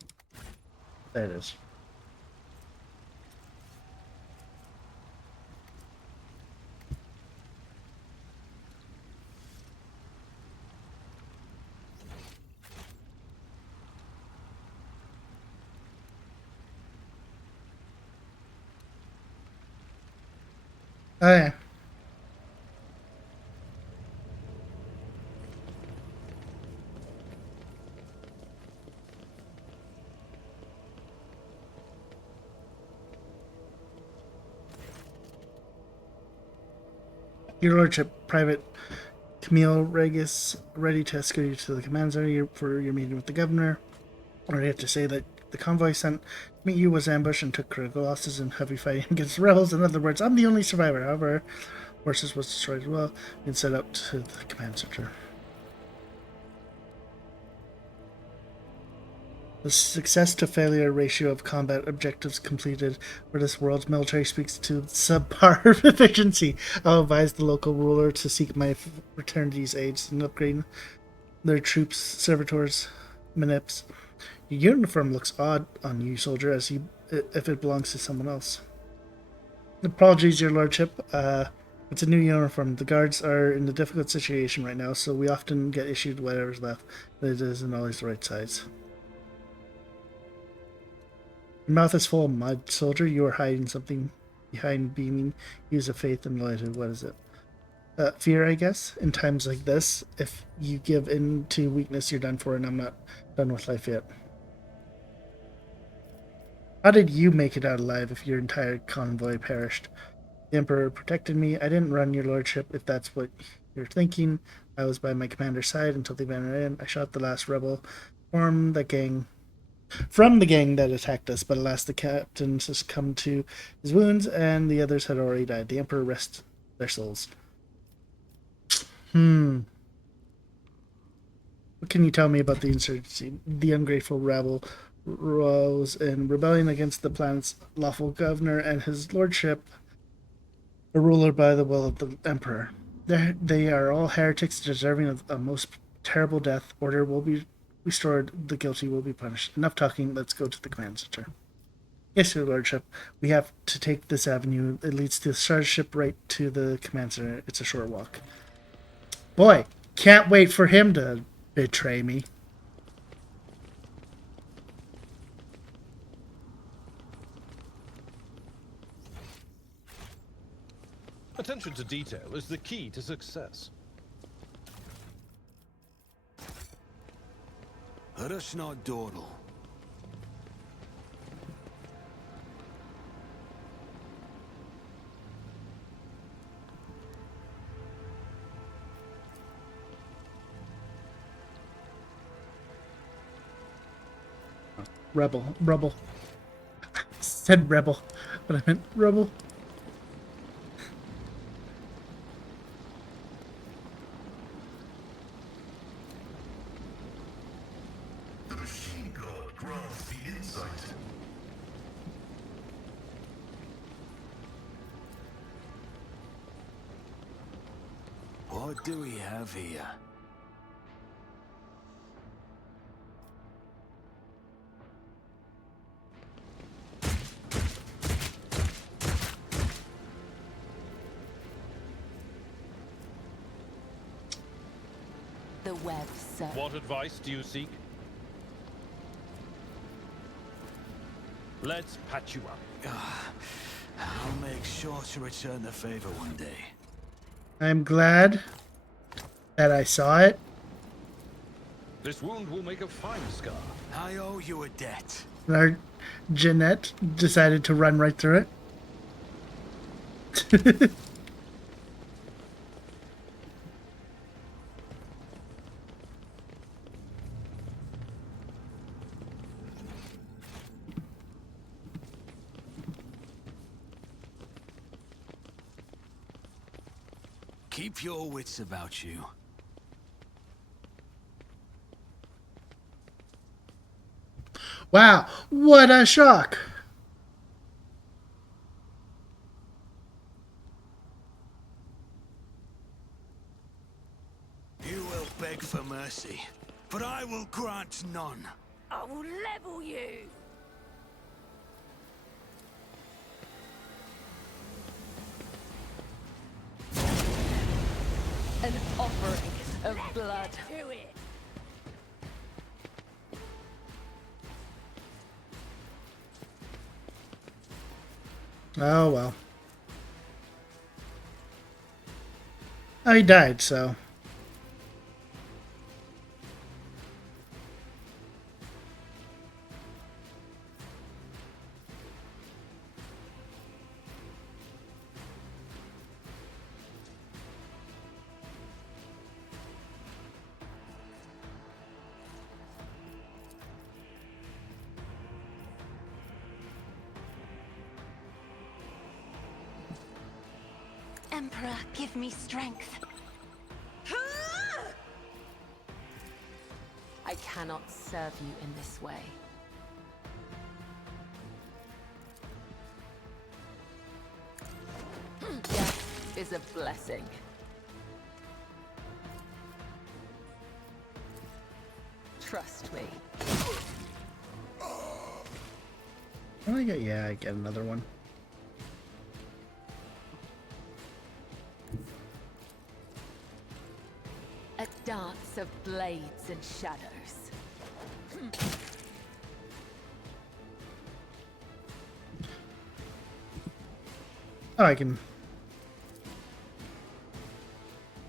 There it is. Oh, yeah. Your Lordship, Private Camille Regis, ready to escort you to the command center for your meeting with the governor. Or you have to say that the convoy sent to meet you was ambushed and took critical losses in heavy fighting against the rebels. In other words, I'm the only survivor. However, horses was destroyed as well and set out to the command center. The success to failure ratio of combat objectives completed for this world's military speaks to subpar efficiency. I'll advise the local ruler to seek my fraternity's aids in upgrading their troops, servitors, manips. Your uniform looks odd on you, soldier, if it belongs to someone else. Apologies, your lordship. It's a new uniform. The guards are in a difficult situation right now, so we often get issued whatever's left, but it isn't always the right size. Your mouth is full of mud, soldier. You are hiding something behind beaming hues of faith and light. What is it? Fear, I guess. In times like this, if you give in to weakness, you're done for, and I'm not done with life yet. How did you make it out alive if your entire convoy perished? The Emperor protected me. I didn't run, your lordship, if that's what you're thinking. I was by my commander's side until they ran in. I shot the last rebel from the gang that attacked us, but alas, the captain succumbed to his wounds, and the others had already died. The Emperor rest their souls. What can you tell me about the insurgency? The ungrateful rabble rose in rebellion against the planet's lawful governor and his lordship, a ruler by the will of the Emperor. They are all heretics deserving of a most terrible death. Order will be restored. The guilty will be punished. Enough talking. Let's go to the command center. Yes, your lordship. We have to take this avenue. It leads to the starship right to the command center. It's a short walk. Boy, can't wait for him to betray me. Attention to detail is the key to success. Rush not dawdle. Rebel. Said rebel, but I meant rebel. The machine god grants the insight. What do we have here? The web, sir. What advice do you seek? Let's patch you up. I'll make sure to return the favor one day. I'm glad that I saw it. This wound will make a fine scar. I owe you a debt. Our Jeanette decided to run right through it. Keep your wits about you. Wow, what a shock! You will beg for mercy, but I will grant none. I will level you. An offering of blood. Do it. Oh well. Oh, he died, so. Emperor, give me strength. I cannot serve you in this way. Death is a blessing. Trust me. I get another one. blades and shadows. Oh, I can.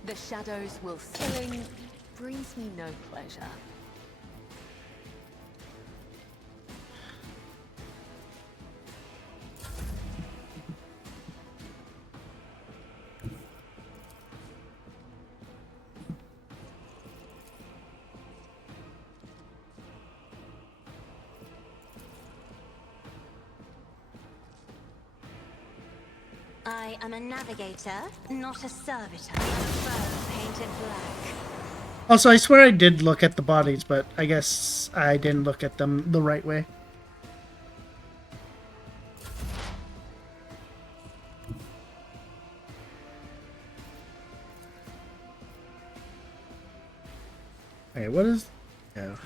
The shadows will killing brings me no pleasure. I am a navigator, not a servitor. Foe painted black. Also, I swear I did look at the bodies, but I guess I didn't look at them the right way. Okay, what is... Oh.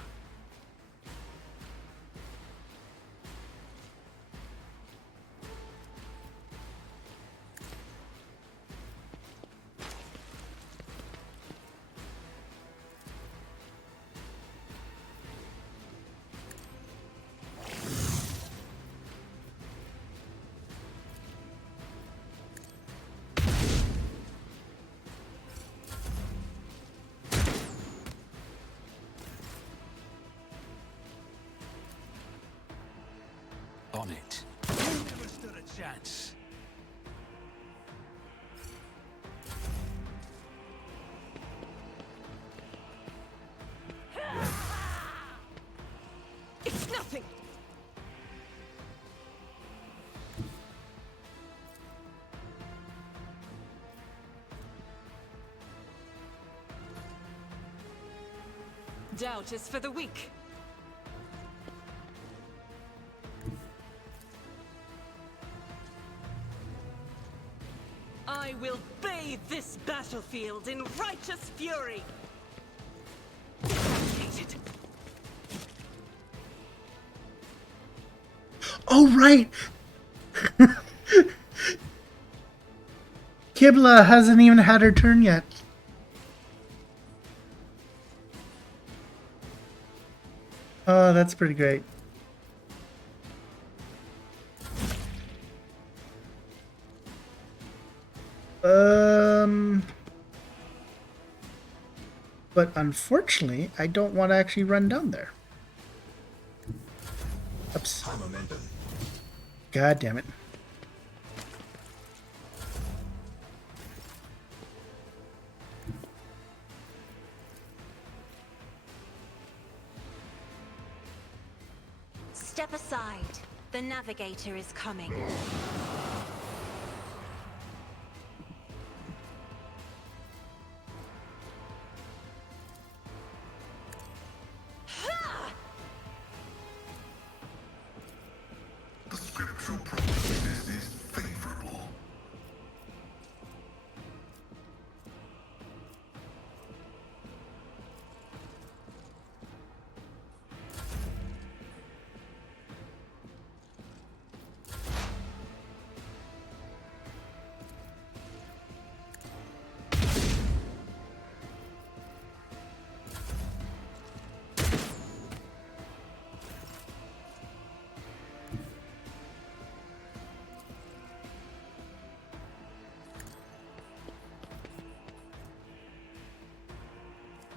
On it. You never stood a chance. It's nothing! Doubt is for the weak. I will bathe this battlefield in righteous fury! Eradicated. Oh, right! Kibla hasn't even had her turn yet. Oh, that's pretty great. But unfortunately, I don't want to actually run down there. Oops. God damn it. Step aside. The navigator is coming. The scriptural prognosis is favorable.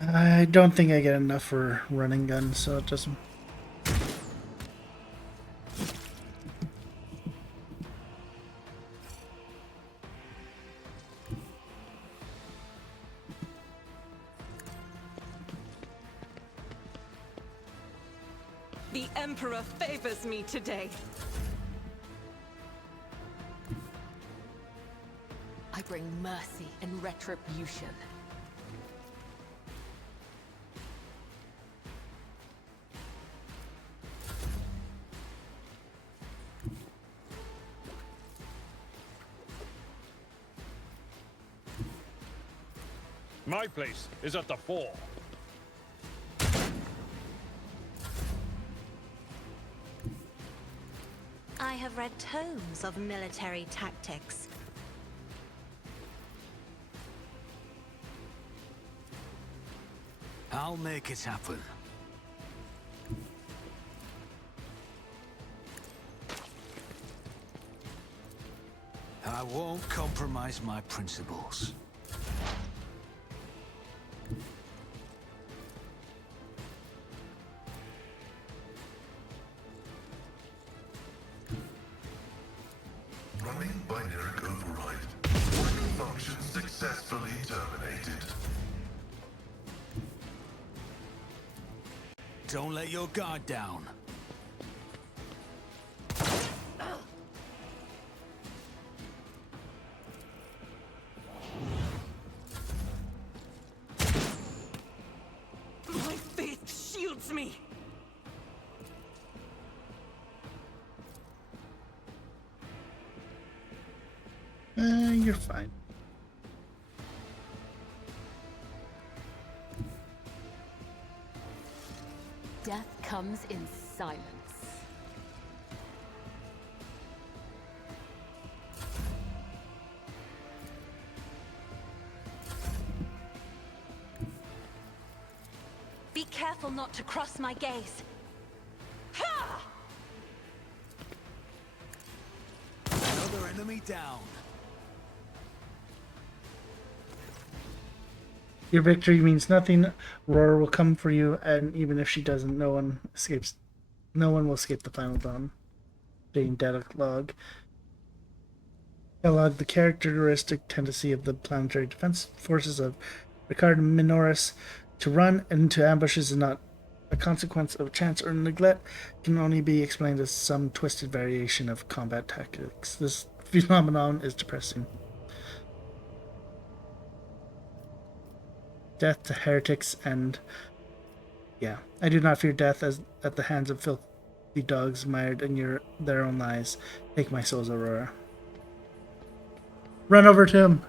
I don't think I get enough for running gun, so it doesn't. The Emperor favors me today. I bring mercy and retribution. My place is at the fore. I have read tomes of military tactics. I'll make it happen. I won't compromise my principles. Running binary override. Warning function successfully terminated. Don't let your guard down. My faith shields me. You're fine. Death comes in silence. Be careful not to cross my gaze. Another enemy down. Your victory means nothing. Aurora will come for you, and even if she doesn't, no one escapes. No one will escape the final dawn. Being Dialogue. Dialogue, the characteristic tendency of the planetary defense forces of Ricard Minoris to run into ambushes is not a consequence of chance or neglect. It can only be explained as some twisted variation of combat tactics. This phenomenon is depressing. Death to heretics and... yeah. I do not fear death as at the hands of filthy dogs mired in their own lies. Take my souls, Aurora. Run over to him!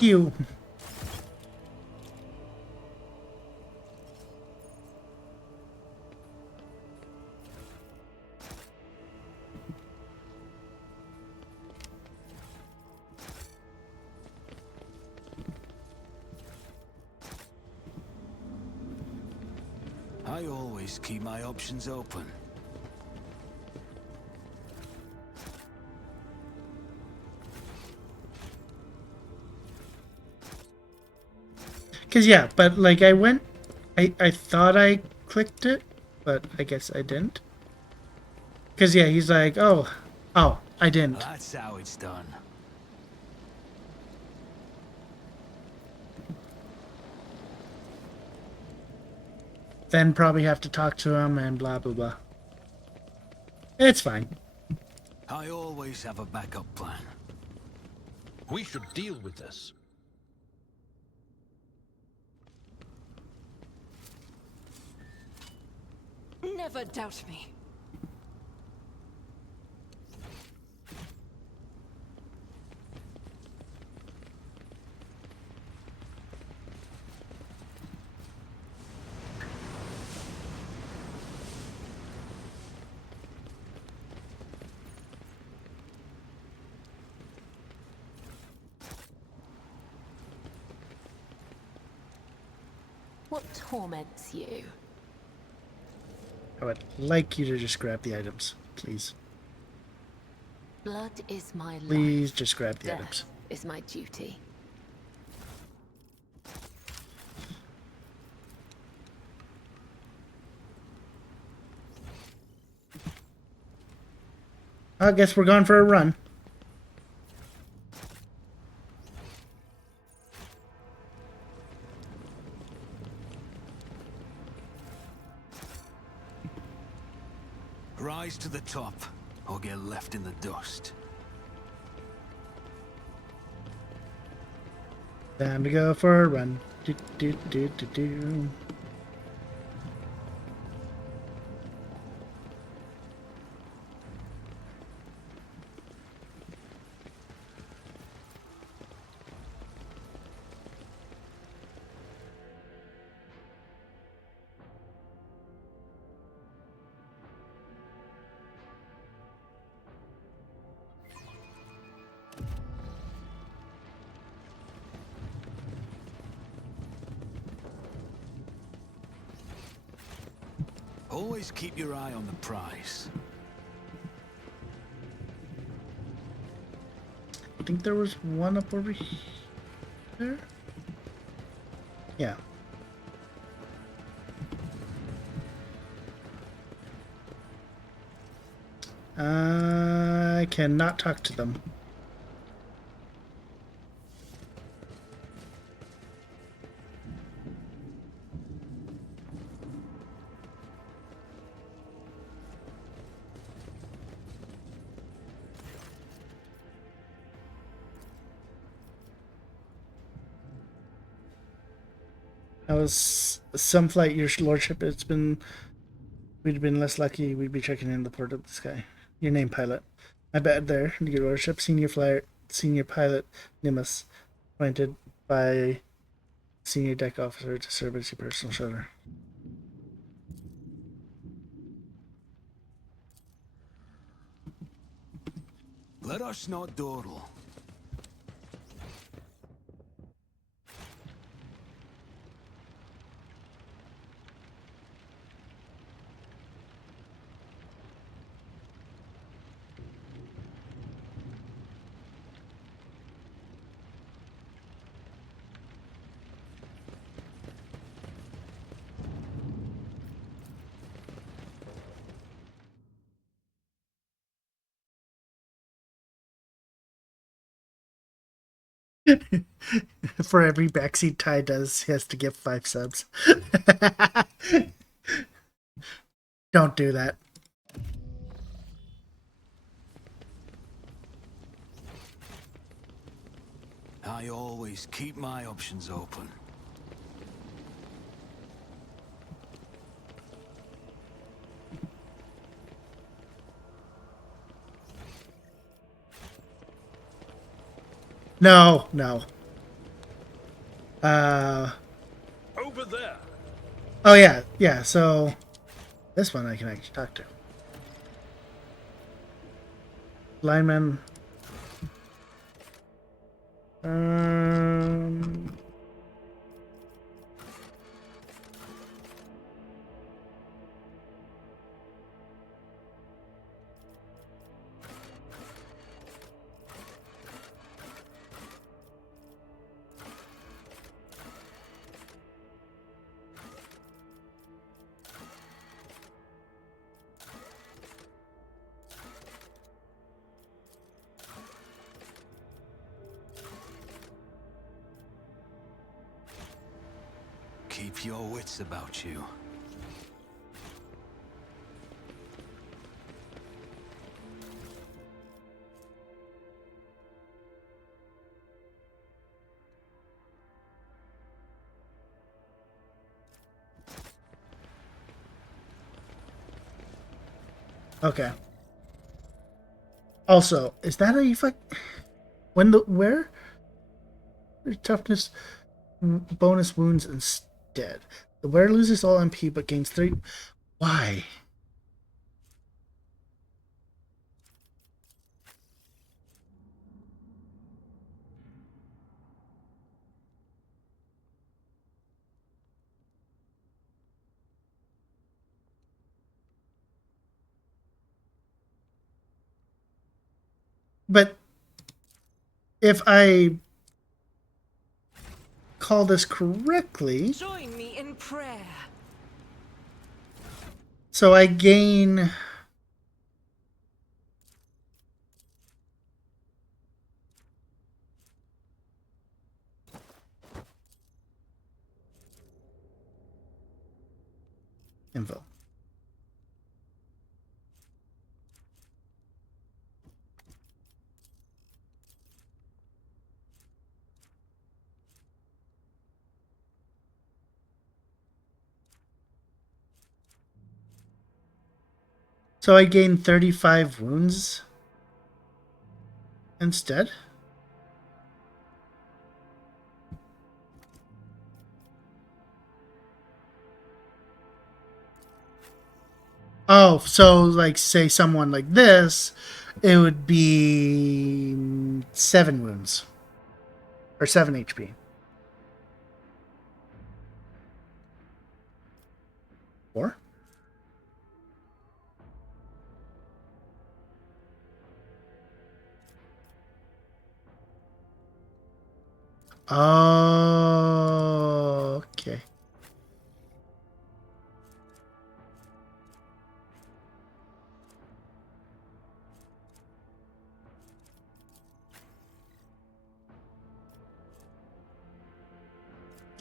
You! I always keep my options open. Cause yeah, but like I thought I clicked it, but I guess I didn't. Cause yeah, he's like, oh, I didn't. That's how it's done. Then probably have to talk to him and blah blah blah. It's fine. I always have a backup plan. We should deal with this. Never doubt me. What torments you? I would like you to just grab the items, please. Blood is my life. Please just grab the Death items. is my duty. I guess we're going for a run. Rise to the top, or get left in the dust. Time to go for a run. Do, do, do, do, do. Always keep your eye on the prize. I think there was one up over here. Yeah. I cannot talk to them. That was some flight, your lordship. We'd been less lucky. We'd be checking in the port of the sky. Your name, pilot. My bad there, your lordship. Senior pilot, Nimbus. Appointed by senior deck officer to serve as your personal chauffeur. Let us not dawdle. For every backseat Ty does, he has to give 5 subs. Don't do that. I always keep my options open. No. Over there. Oh yeah. So this one I can actually talk to. Lineman. Keep your wits about you. Okay. Also, is that a fuck? Where? Toughness bonus wounds instead. The wearer loses all MP but gains 3. Why? But if I call this correctly, Join me in prayer. So I gain info. So I gain 35 wounds instead. Oh, so like say someone like this, it would be 7 wounds. Or 7 HP. Or? Oh, okay.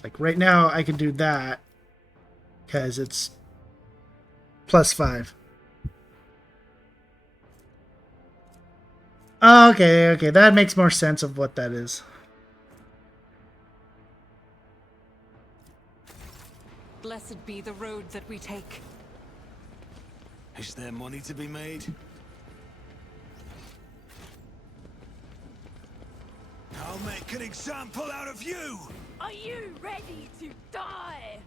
Like right now, I can do that because it's +5. Oh, okay, okay, that makes more sense of what that is. Blessed be the road that we take. Is there money to be made? I'll make an example out of you! Are you ready to die?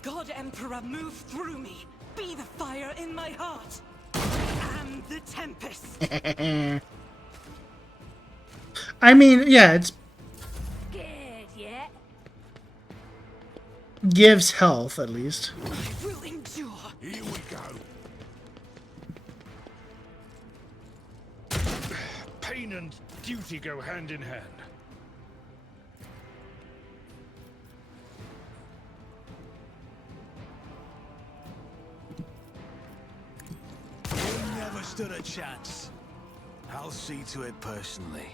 God Emperor, move through me. Be the fire in my heart. And the tempest. I mean, yeah, it's Scared yet? gives health at least. I will endure. Here we go. Pain and duty go hand in hand. You never stood a chance. I'll see to it personally.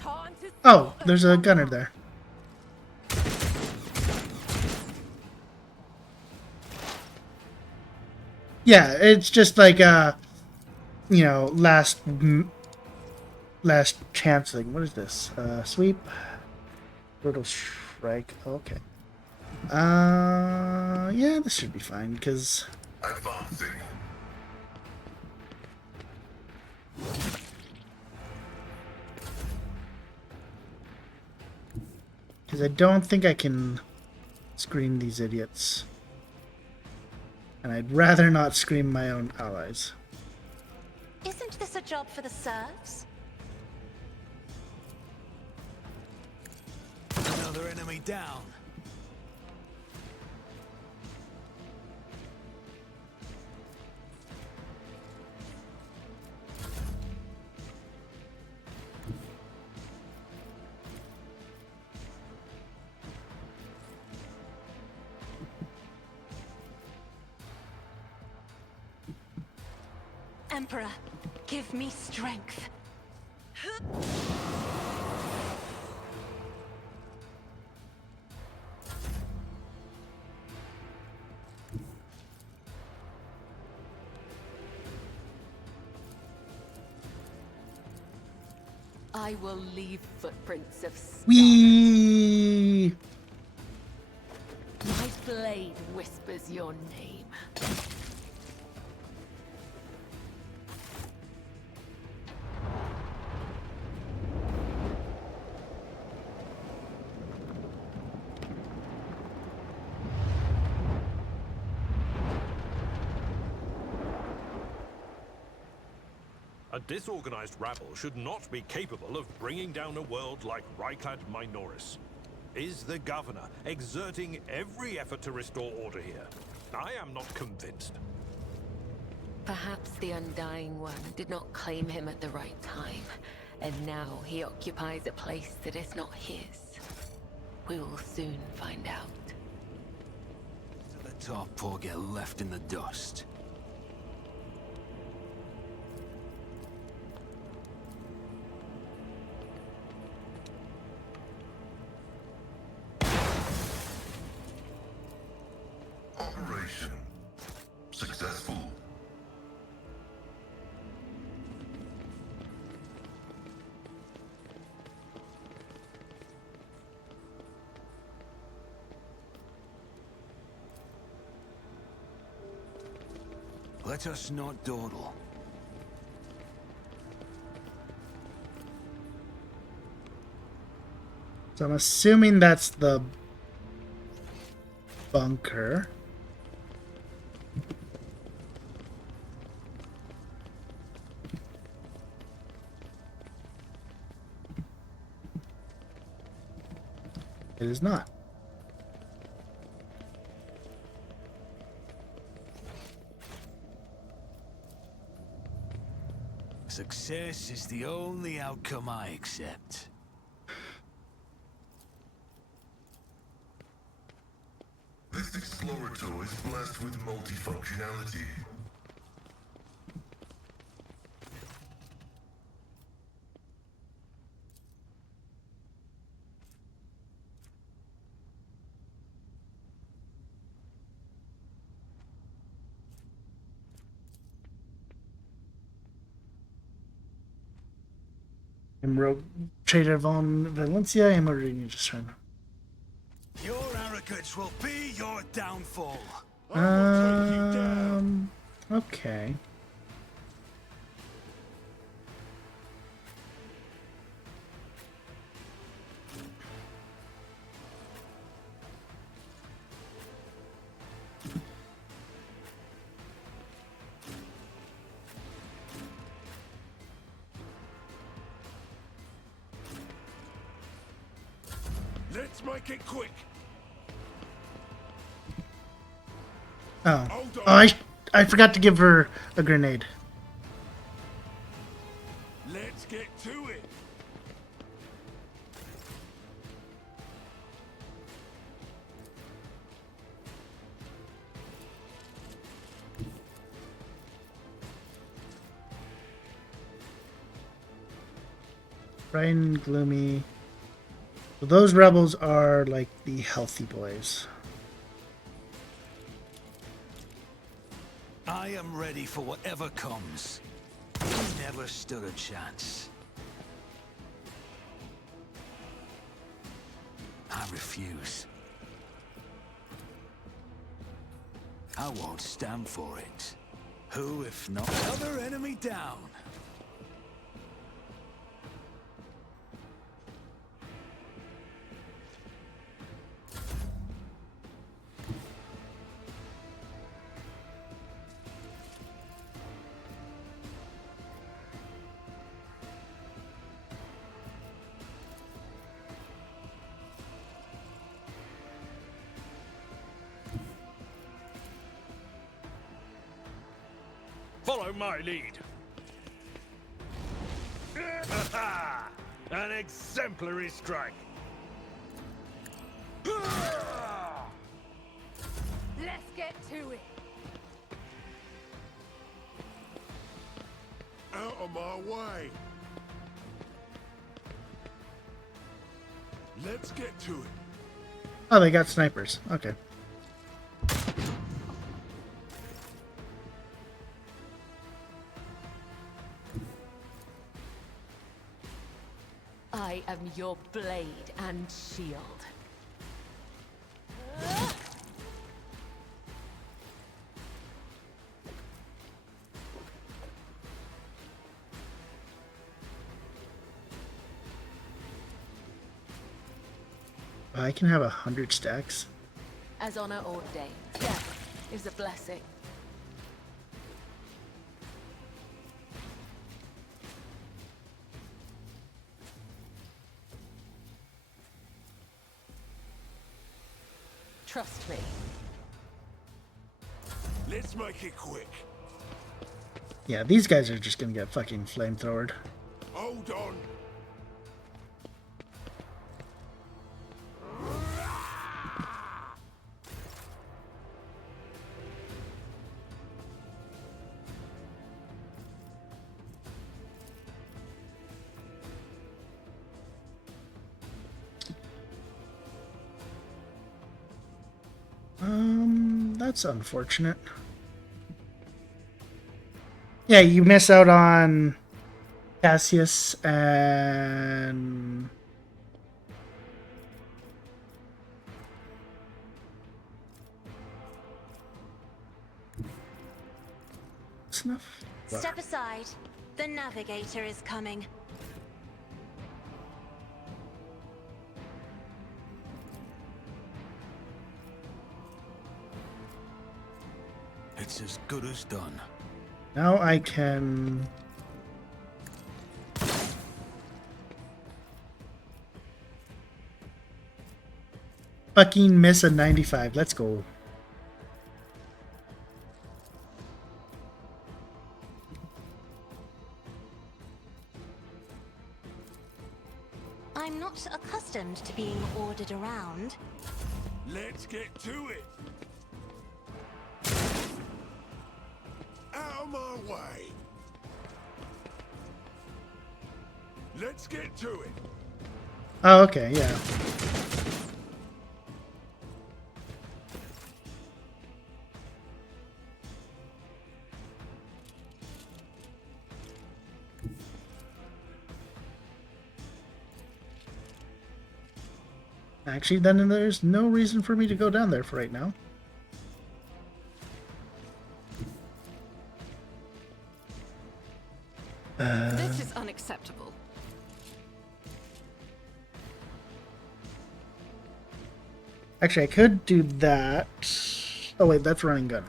Time to Oh, there's a gunner there. Yeah, it's just like you know, last chance thing. What is this? Sweep, brutal strike. Okay. Yeah, this should be fine because Advancing. I don't think I can screen these idiots, and I'd rather not scream my own allies. Isn't this a job for the serfs? Another enemy down. Emperor, give me strength. I will leave footprints of scars. Whee! My blade whispers your name. A disorganized rabble should not be capable of bringing down a world like Rykad Minoris. Is the governor exerting every effort to restore order here? I am not convinced. Perhaps the Undying One did not claim him at the right time, and now he occupies a place that is not his. We will soon find out. To the top or get left in the dust. Operation successful. Let us not dawdle. So I'm assuming that's the bunker. It is not. Success is the only outcome I accept. This Explorator is blessed with multifunctionality. I'm Rogue Trader von Valencia. I'm a reading just trying. Your arrogance will be your downfall. Okay. Let's make it quick. Oh, I forgot to give her a grenade. Let's get to it. Brian Gloomy. So those rebels are like the healthy boys. I am ready for whatever comes. You never stood a chance. I refuse. I won't stand for it. Who, if not another enemy down? Follow my lead. An exemplary strike. Let's get to it. Out of my way. Let's get to it. Oh, they got snipers. Okay. I am your blade and shield. I can have 100 stacks. As honor ordained, death is a blessing. Trust me. Let's make it quick. Yeah, these guys are just gonna get fucking flamethrowered. Hold on. That's unfortunate. Yeah, you miss out on Cassius and Snuff. Step aside. The navigator is coming. It's as good as done. Now I can... fucking miss a 95. Let's go. I'm not accustomed to being ordered around. Let's get to it. Out of my way. Let's get to it. Oh, okay, yeah. Actually, then there's no reason for me to go down there for right now. This is unacceptable. Actually, I could do that. Oh wait, that's running gun.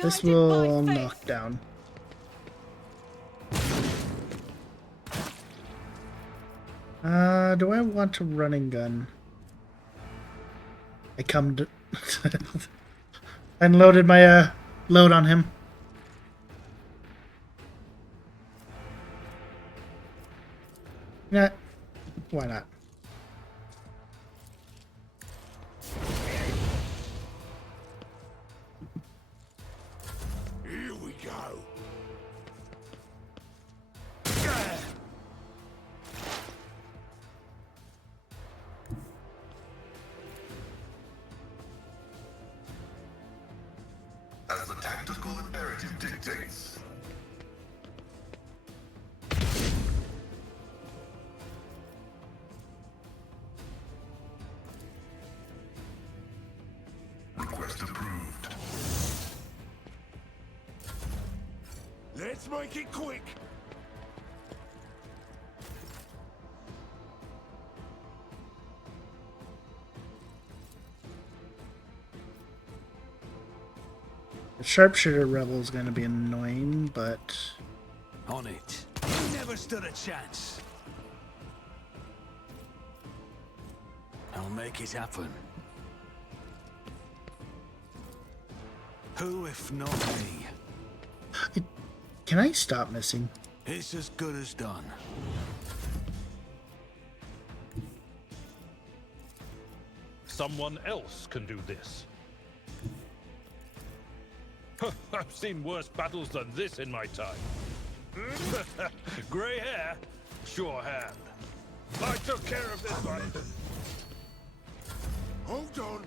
This will knock down. Do I want to running gun? I come to unloaded my load on him. Yeah, why not? Here we go. As the tactical imperative dictates. Request approved. Let's make it quick. The sharpshooter rebel is going to be annoying, but On it. You never stood a chance. I'll make it happen. Who if not me? can I stop missing? It's as good as done. Someone else can do this. I've seen worse battles than this in my time. Grey hair, sure hand. I took care of this one. Hold on.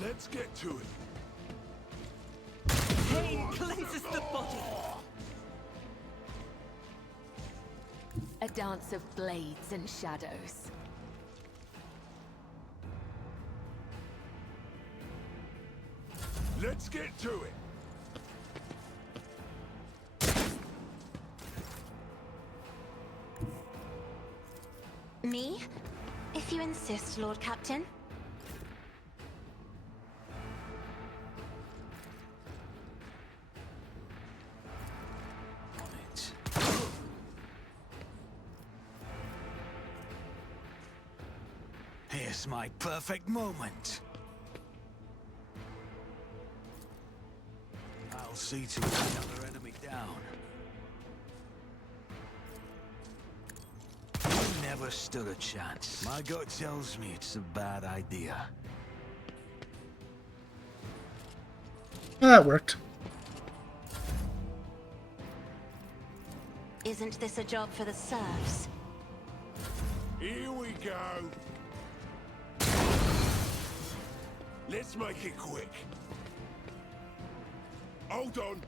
Let's get to it. Pain cleanses the body. A dance of blades and shadows. Let's get to it. Me? If you insist, Lord Captain. On it. Here's my perfect moment. I'll see to another enemy down. You never stood a chance. My gut tells me it's a bad idea. Well, that worked. Isn't this a job for the serfs? Here we go. Let's make it quick. Hold on.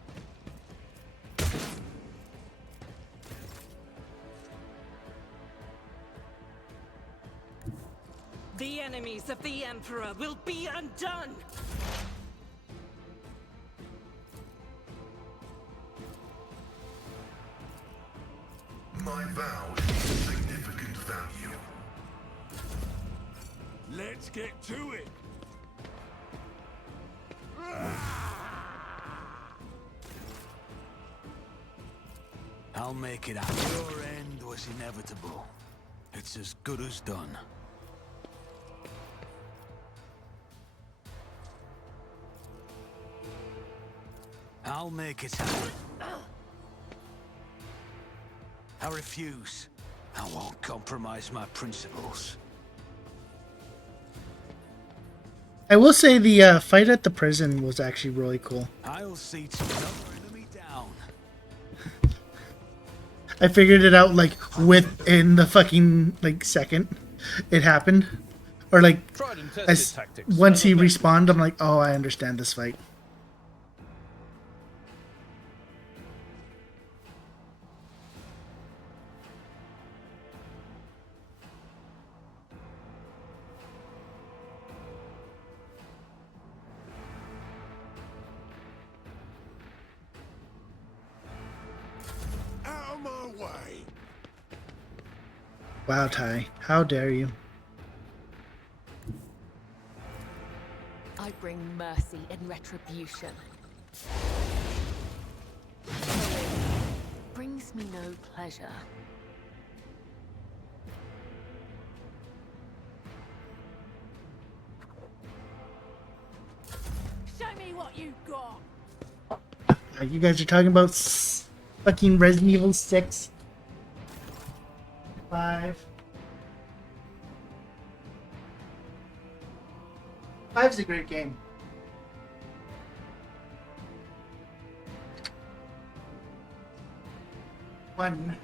The enemies of the Emperor will be undone! my vow is significant value. Let's get to it. I'll make it out. Your end was inevitable. It's as good as done. I'll make it happen. I refuse. I won't compromise my principles. I will say the fight at the prison was actually really cool. I'll see to another enemy down. I figured it out like within the fucking like second it happened, or like as once he respawned, I'm like, oh, I understand this fight. Out of my way. Wow, Ty, how dare you? I bring mercy and retribution. Brings me no pleasure. Show me what you got. You guys are talking about fucking Resident Evil 6. 5. 5's a great game. One,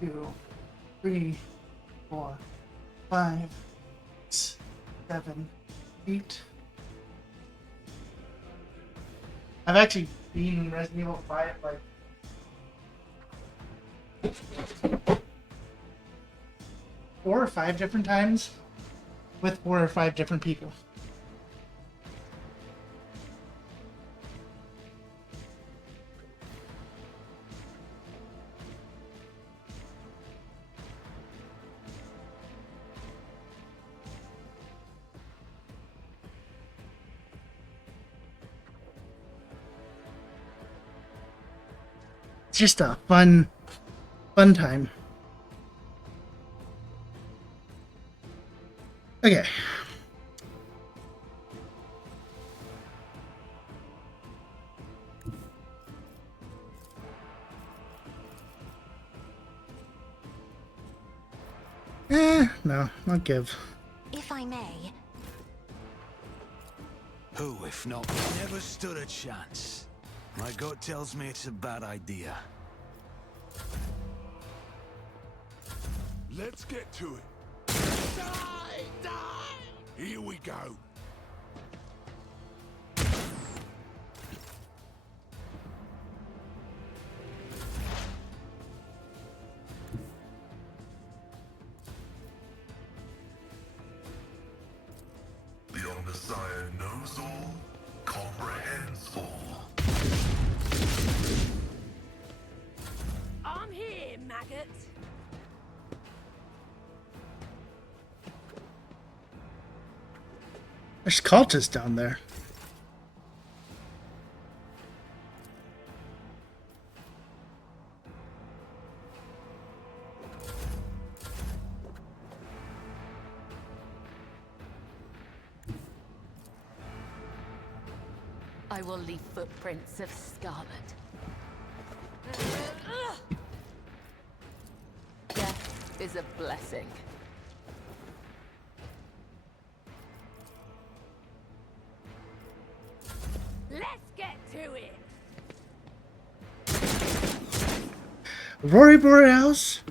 2, 3, 4, 5, 6, 7, 8. I've actually beaten Resident Evil 5 like 4 or 5 different times with 4 or 5 different people. It's just a fun time. Okay. No, I'll give. If I may. Who, if not, never stood a chance? My gut tells me it's a bad idea. Let's get to it. Die! Die! Here we go. The Omnissiah knows all, comprehends all. I'm here, maggot. There's cultists down there. I will leave footprints of Scarlet. Death is a blessing. Let's get to it. Rory Borealis?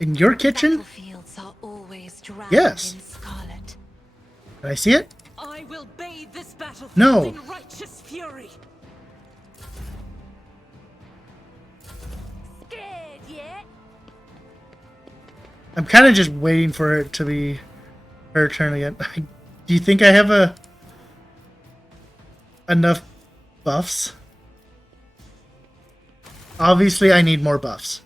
In your kitchen? Battlefields are always drowned Yes. in scarlet. Can I see it? I will bathe this battlefield No. in righteous fury. Scared yet? I'm kind of just waiting for it to be her turn again. Do you think I have enough buffs? Obviously, I need more buffs.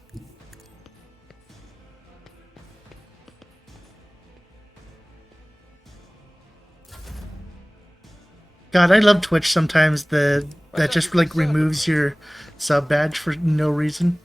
God, I love Twitch sometimes. That just like removes your sub badge for no reason.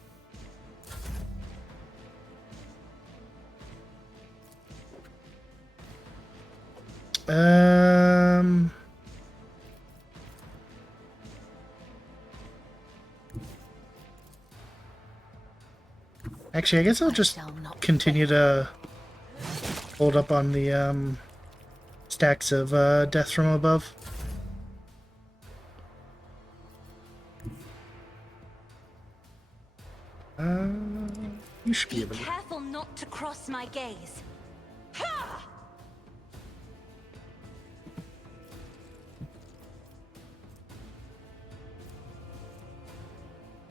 Actually, I guess I'll just continue to hold up on the stacks of death from above. You should be able to. Be careful not to cross my gaze. Ha!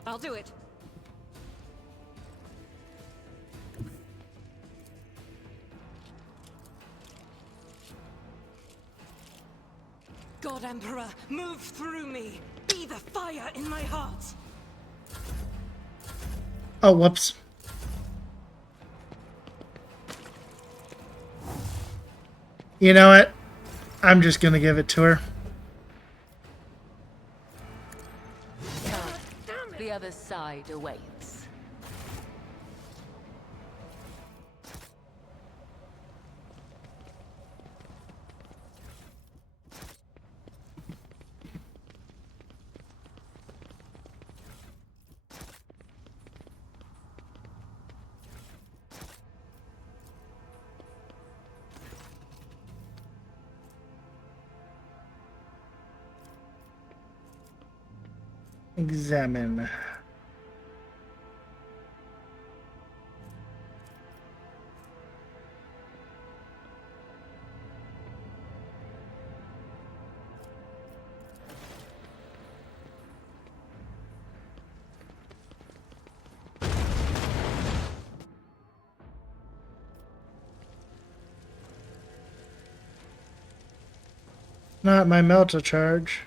I'll do it. God Emperor, move through me. Be the fire in my heart. Oh, whoops. You know what? I'm just gonna give it to her. The other side awaits. Examine. Not my melter charge.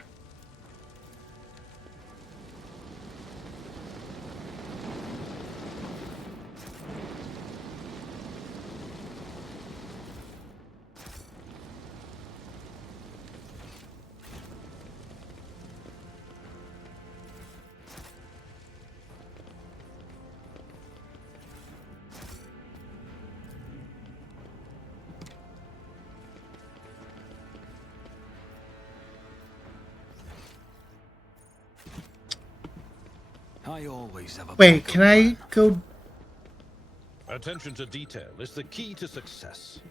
I always have a Wait, can I go? Attention to detail is the key to success.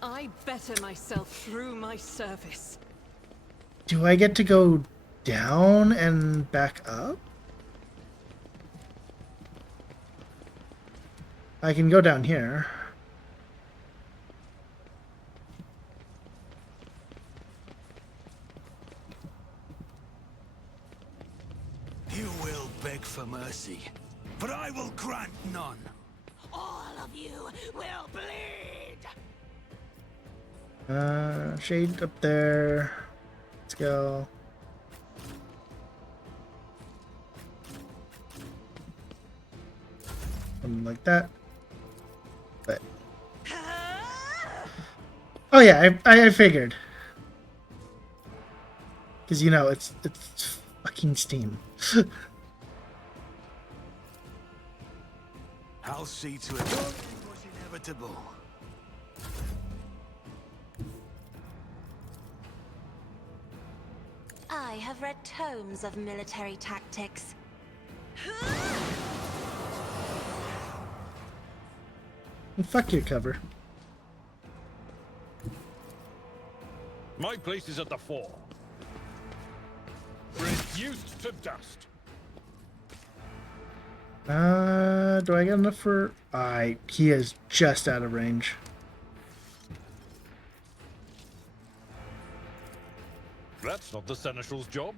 I better myself through my service. Do I get to go down and back up? I can go down here. You will beg for mercy, but I will grant none. All of you will bleed. Shade up there. Let's go. Something like that. But oh yeah, I figured. Because you know it's fucking Steam. I'll see to it. It was inevitable. I have read tomes of military tactics. And fuck your cover. My place is at the fore. Reduced to dust. Do I get enough for? He is just out of range. That's not the Seneschal's job.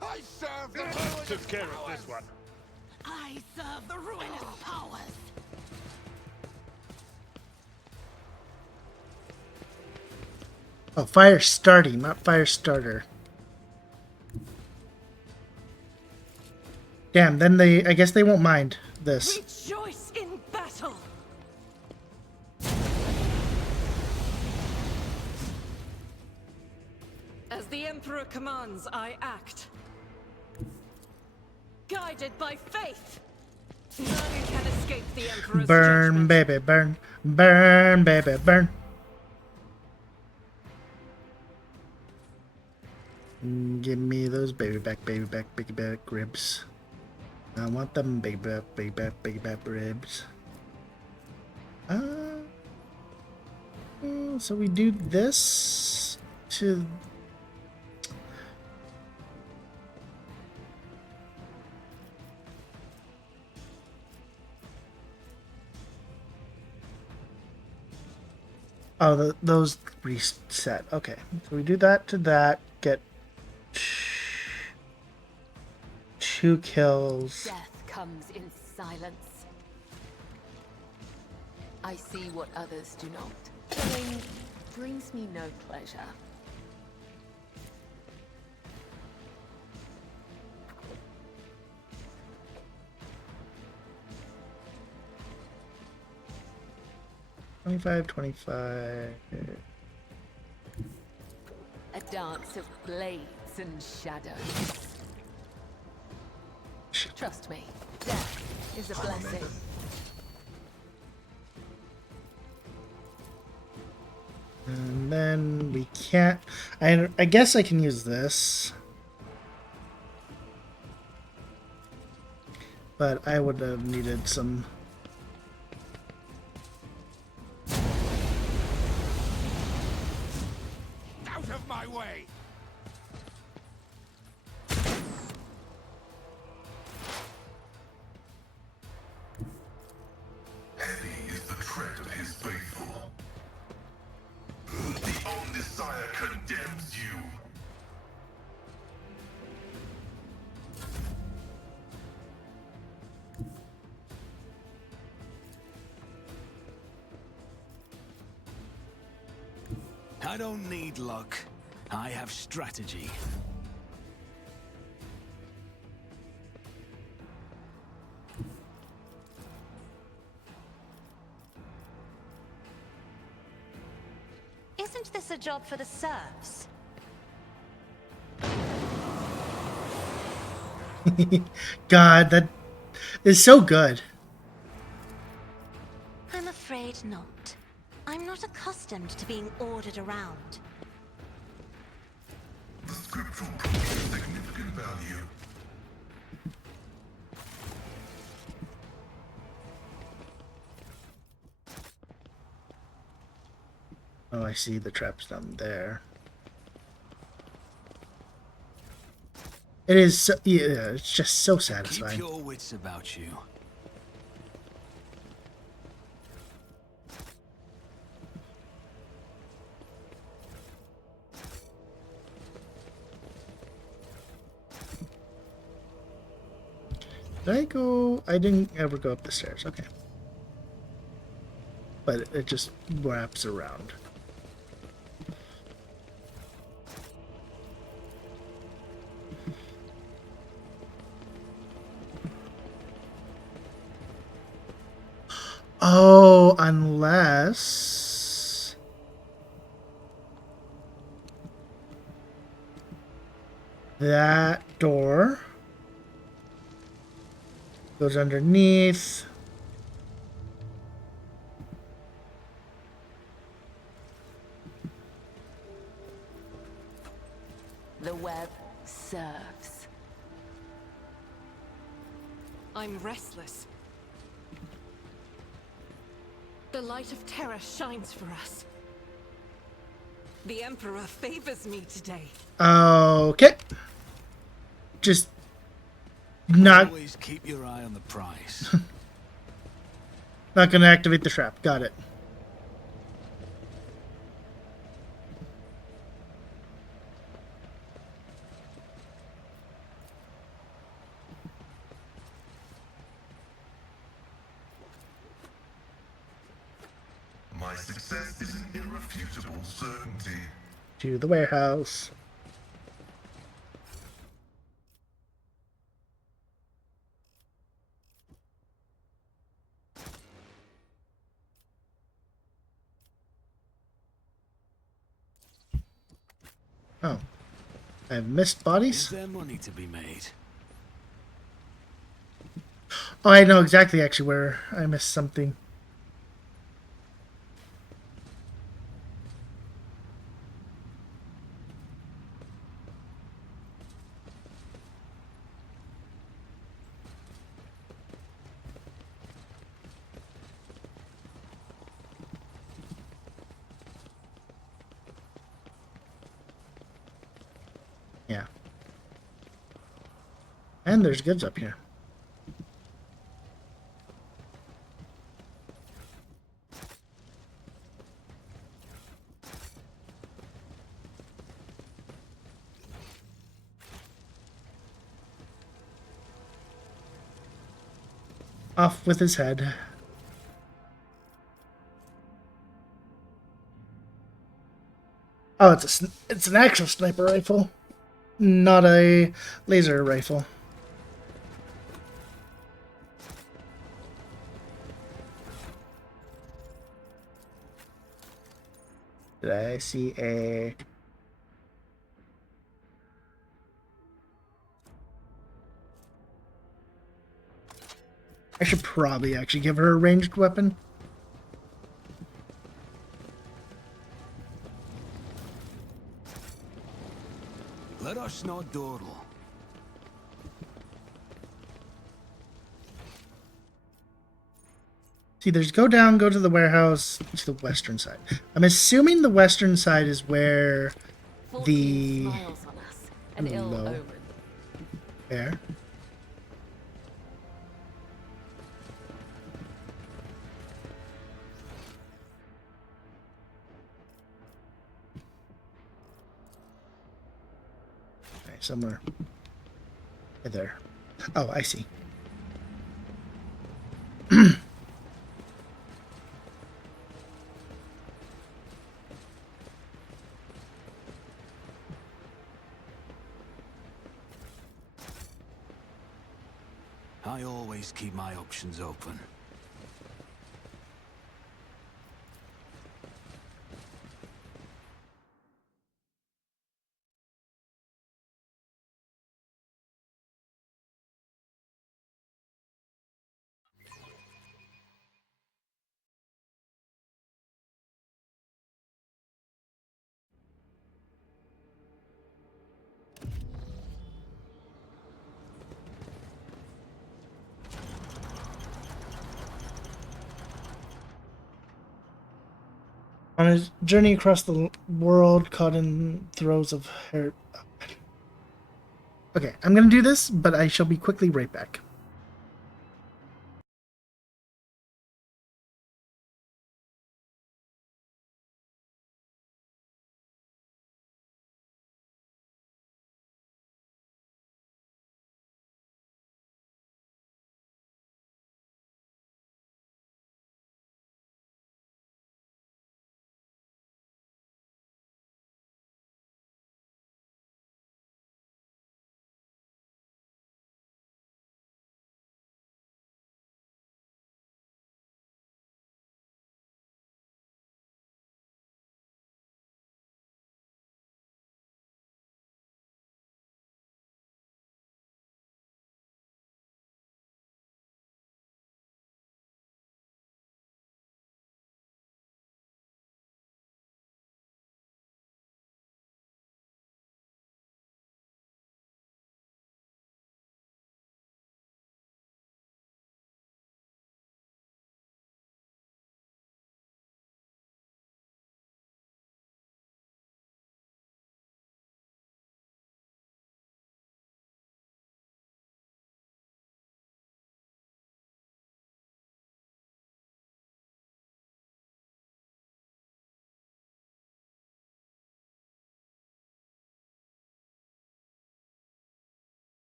I serve the Took care of this one. I serve the ruinous powers. Oh, fire starting, not fire starter. Damn, then I guess they won't mind this. Rejoice in battle! As the Emperor commands, I act. Guided by faith! None can escape the Emperor's Burn, judgment. baby, burn. Burn, baby, burn. Give me those baby back ribs. I want them baby back ribs. So we do this to... Oh, those reset. Okay, so we do that to that, get 2 kills. Death comes in silence. I see what others do not. Killing brings me no pleasure. 25. A dance of blades and shadows. Trust me, death is a blessing. And then we can't... I guess I can use this. But I would have needed some... Out of my way! Heavy is the tread of his faithful. The Omnissiah condemns you. I don't need luck. I have strategy. Isn't this a job for the serfs? God, that is so good. I'm afraid not. I'm not accustomed to being ordered around. The scriptural proof is significant value. Oh, I see the traps down there. It is so, yeah, it's just so satisfying. Keep your wits about you. Did I go? I didn't ever go up the stairs. Okay. But it just wraps around. Oh, unless... that door goes underneath. The web serves. I'm restless. The light of terror shines for us. The Emperor favors me today. Okay. Just not... Always keep your eye on the prize. Not gonna activate the trap. Got it. My success is an irrefutable certainty. To the warehouse. Oh. I have missed bodies? Is there money to be made? Oh, I know exactly actually where I missed something. Yeah. And there's goods up here. Off with his head. Oh, it's an actual sniper rifle, not a laser rifle. Did I see a... I should probably actually give her a ranged weapon. Let us not dawdle. See, there's go down, go to the warehouse, to the western side. I'm assuming the western side is where the... Smiles on us. An ill Hello. omen. Where? Okay, somewhere. Right there. Oh, I see. I always keep my options open. On his journey across the world, caught in throes of hair. Okay, I'm gonna do this, but I shall be quickly right back.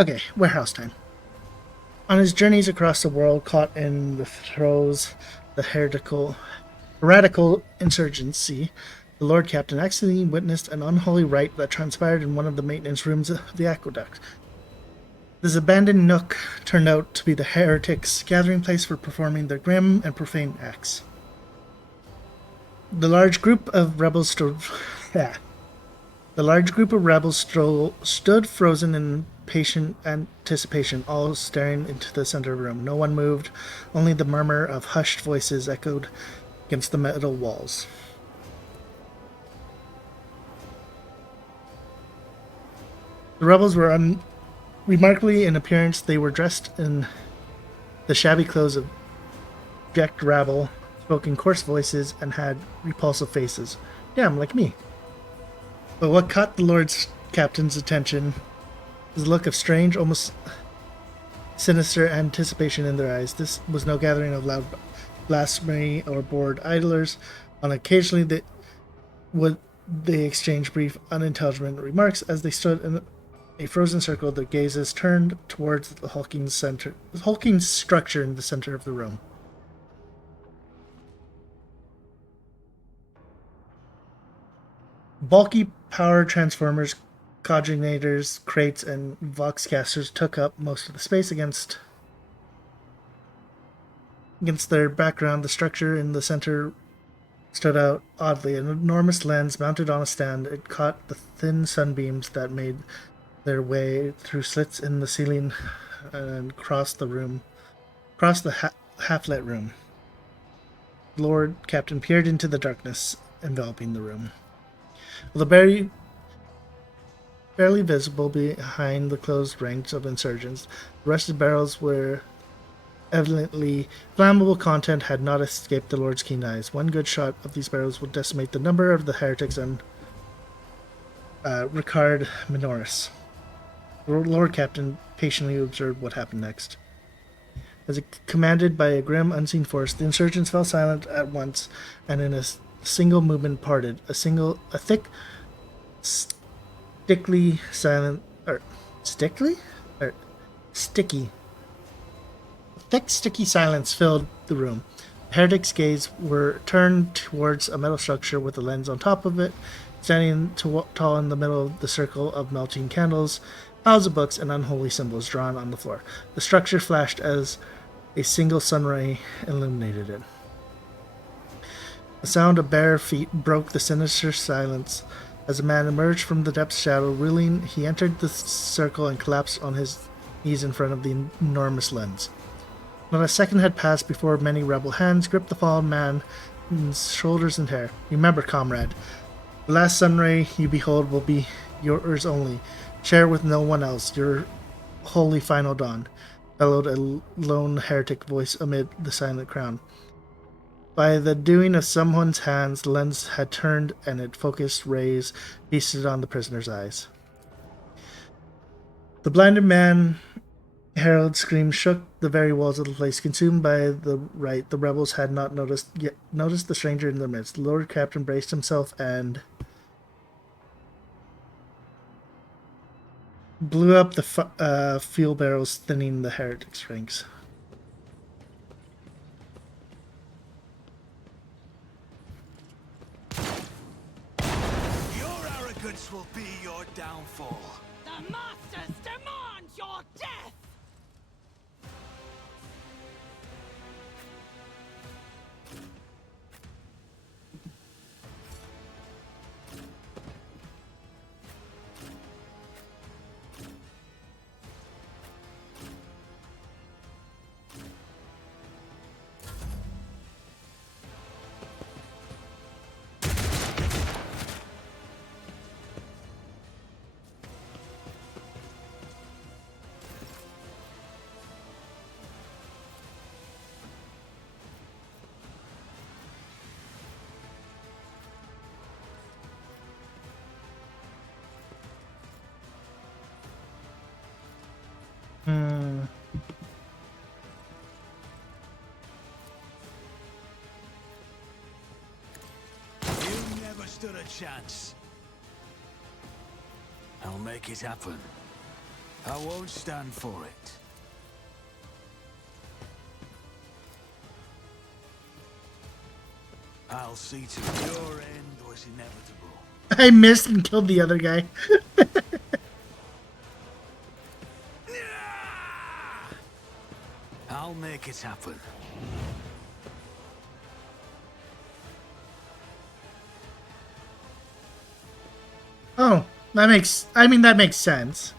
Okay, warehouse time. On his journeys across the world, caught in the throes the heretical insurgency, the Lord Captain accidentally witnessed an unholy rite that transpired in one of the maintenance rooms of the aqueduct. This abandoned nook turned out to be the heretics' gathering place for performing their grim and profane acts. The large group of rebels stood frozen in patient anticipation, all staring into the center of the room. No one moved, only the murmur of hushed voices echoed against the metal walls. The rebels were remarkably in appearance. They were dressed in the shabby clothes of abject rabble, spoke in coarse voices, and had repulsive faces. Damn, like me. But what caught the Lord Captain's attention was a look of strange, almost sinister anticipation in their eyes. This was no gathering of loud blasphemy or bored idlers. On occasionally they exchanged brief, unintelligible remarks as they stood in a frozen circle, their gazes turned towards the hulking structure in the center of the room. Bulky power transformers, coordinators, crates, and voxcasters took up most of the space against their background. The structure in the center stood out oddly. An enormous lens mounted on a stand, it caught the thin sunbeams that made their way through slits in the ceiling and across the half-lit room. Lord Captain peered into the darkness enveloping the room. Although barely visible behind the closed ranks of insurgents, the rusted barrels were evidently flammable. Content had not escaped the Lord's keen eyes. One good shot of these barrels would decimate the number of the heretics and Ricard Minoris. The Lord Captain patiently observed what happened next. As commanded by a grim, unseen force, the insurgents fell silent at once, and in a single movement parted. A thick, sticky silence filled the room. The heretics' gaze were turned towards a metal structure with a lens on top of it, standing tall in the middle of the circle of melting candles, piles of books, and unholy symbols drawn on the floor. The structure flashed as a single sunray illuminated it. The sound of bare feet broke the sinister silence. As a man emerged from the depth's shadow, reeling, he entered the circle and collapsed on his knees in front of the enormous lens. Not a second had passed before many rebel hands gripped the fallen man's shoulders and hair. Remember, comrade, the last sunray you behold will be yours only. Share with no one else your holy final dawn, bellowed a lone heretic voice amid the silent crowd. By the doing of someone's hands, the lens had turned and its focused rays feasted on the prisoner's eyes. The blinded man Harold's scream shook the very walls of the place. Consumed by the rite, the rebels had not noticed the stranger in their midst. The Lord Captain braced himself and blew up the fuel barrels, thinning the heretics' ranks. Your arrogance will be your downfall. The Masters demand your death! You never stood a chance. I'll make it happen. I won't stand for it. I'll see to it. Your end was inevitable. I missed and killed the other guy. I'll make it happen. Oh, that makes sense.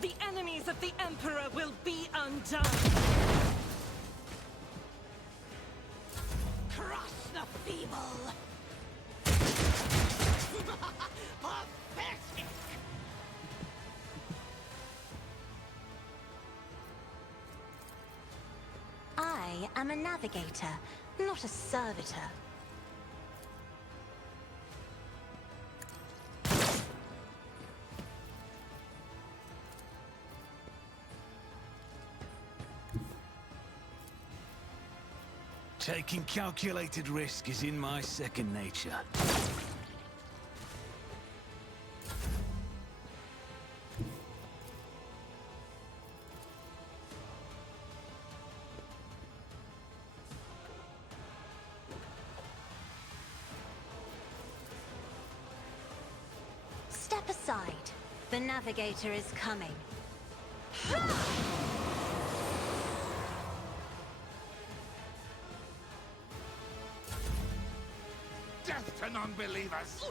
The enemies of the Emperor will be undone. Crush the feeble! Pathetic! I am a navigator, not a servitor. Taking calculated risk is in my second nature. Step aside. The navigator is coming. Death to non-believers!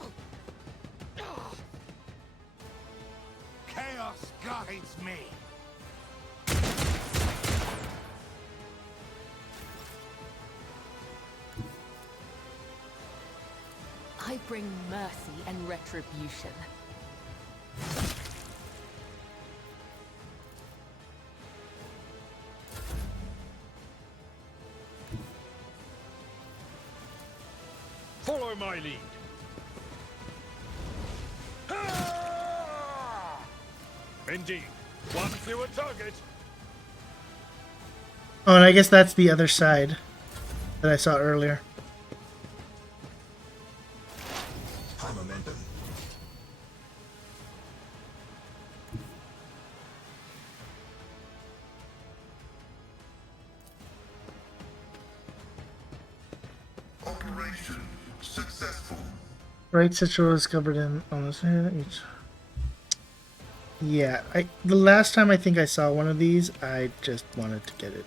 Chaos guides me! I bring mercy and retribution. Follow my lead. Indeed. One fewer target. Oh, and I guess that's the other side that I saw earlier. High momentum. Operation successful. Right Citral is covered in almost each. Yeah, the last time I think I saw one of these, I just wanted to get it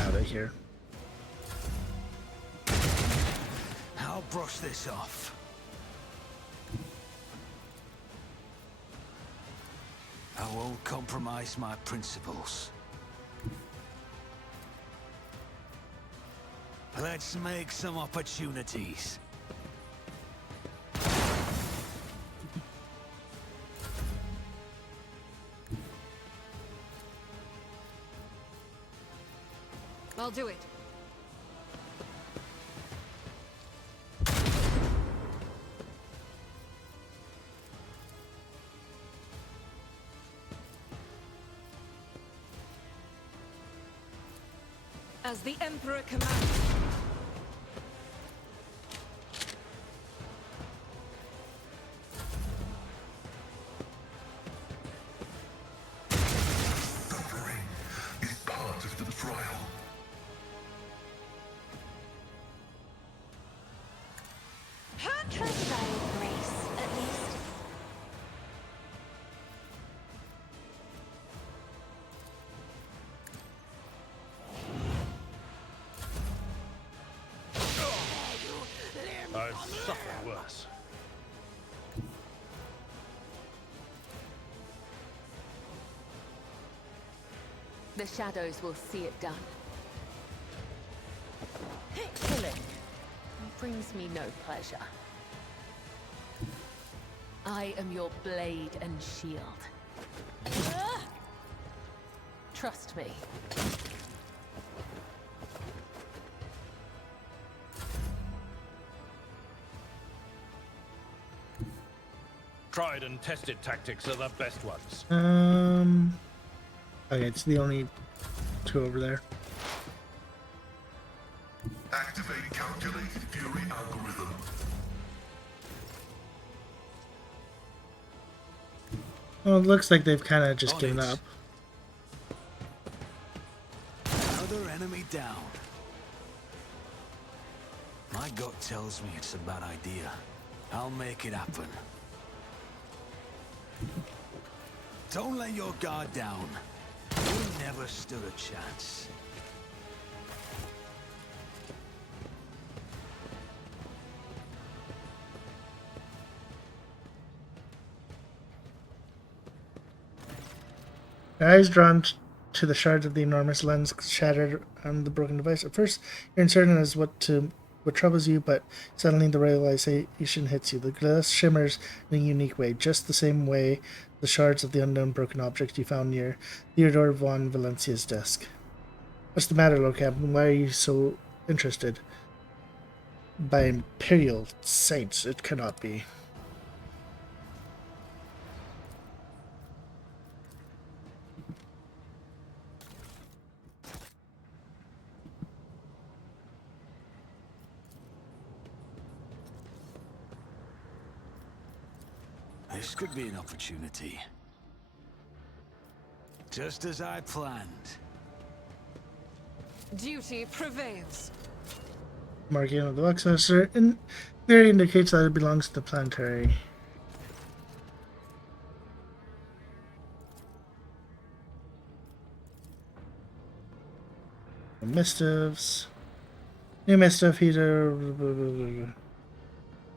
out of here. I'll brush this off. I won't compromise my principles. Let's make some opportunities. I'll do it. As the Emperor commands. Suffering is part of the trial. Trust thy grace, at least. I've suffered worse. The shadows will see it done. Killing brings me no pleasure. I am your blade and shield. Trust me. Tried and tested tactics are the best ones. Okay, it's the only two over there. Activate calculated fury algorithm. Well, it looks like they've kind of just given up. Another enemy down. My gut tells me it's a bad idea. I'll make it happen. Don't let your guard down. You never stood a chance. Eyes drawn to the shards of the enormous lens shattered on the broken device. At first, you're uncertain as what troubles you, but suddenly the realization hits you. The glass shimmers in a unique way, just the same way the shards of the unknown broken object you found near Theodore von Valencia's desk. What's the matter, Locap? Why are you so interested? By Imperial saints, it cannot be. This could be an opportunity. Just as I planned. Duty prevails. Marking of the Luxor in there indicates that it belongs to the planetary. Mistiffs. New Mistiff heater.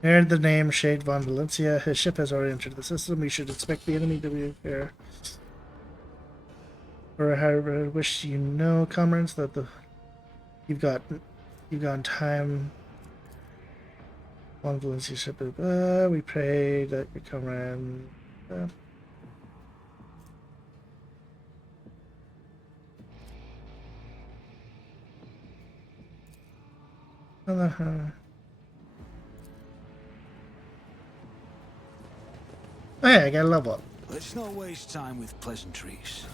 Heard the name Shade von Valencia. His ship has already entered the system. We should expect the enemy to be here. Or I wish you know, comrades, that you've got time. Von Valencia ship. We pray that your comrade. Oh yeah, I got a level up. Let's not waste time with pleasantries.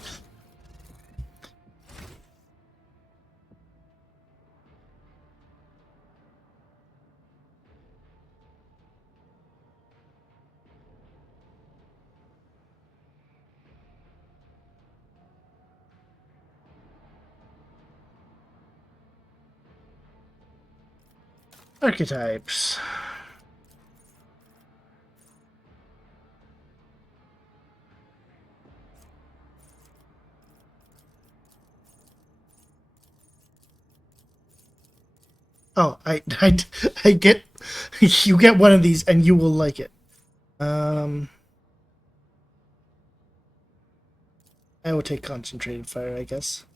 Archetypes. Oh, I get, you get one of these and you will like it. I will take concentrated fire, I guess.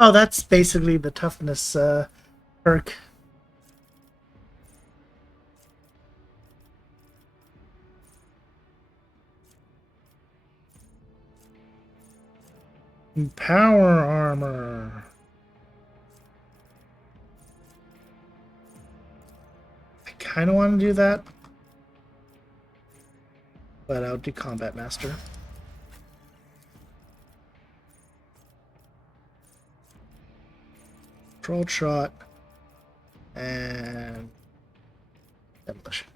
Oh, that's basically the toughness perk. Power armor. I kind of want to do that, but I'll do Combat Master. Controlled shot and demolition.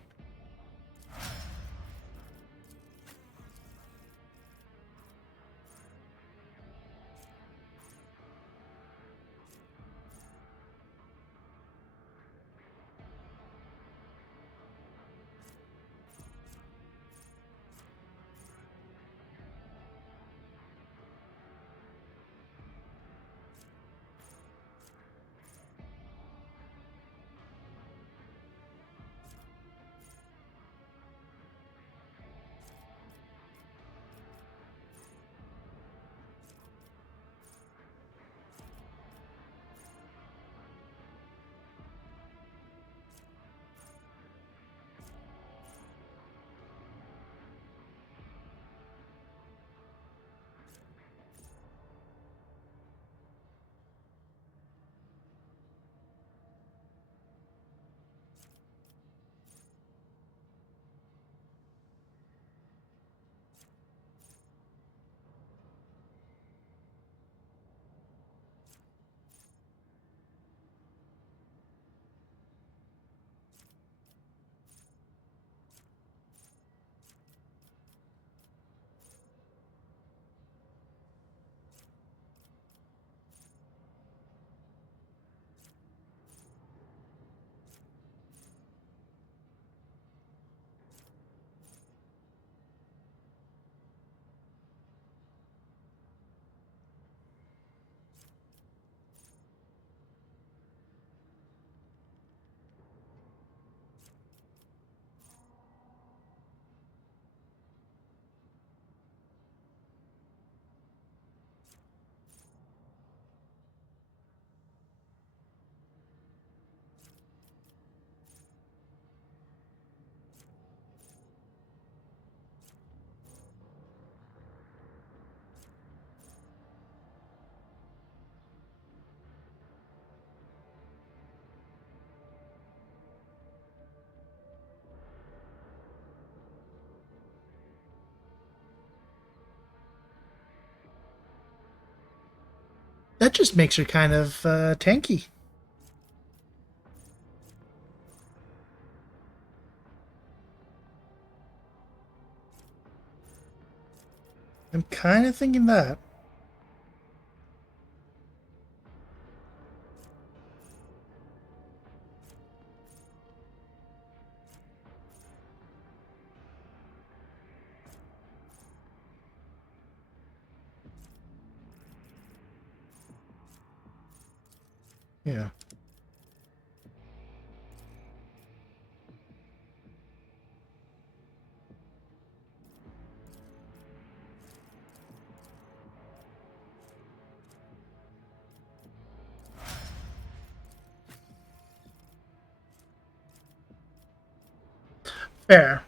That just makes her kind of tanky. I'm kind of thinking that. Yeah. Fair.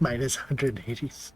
Minus 180s.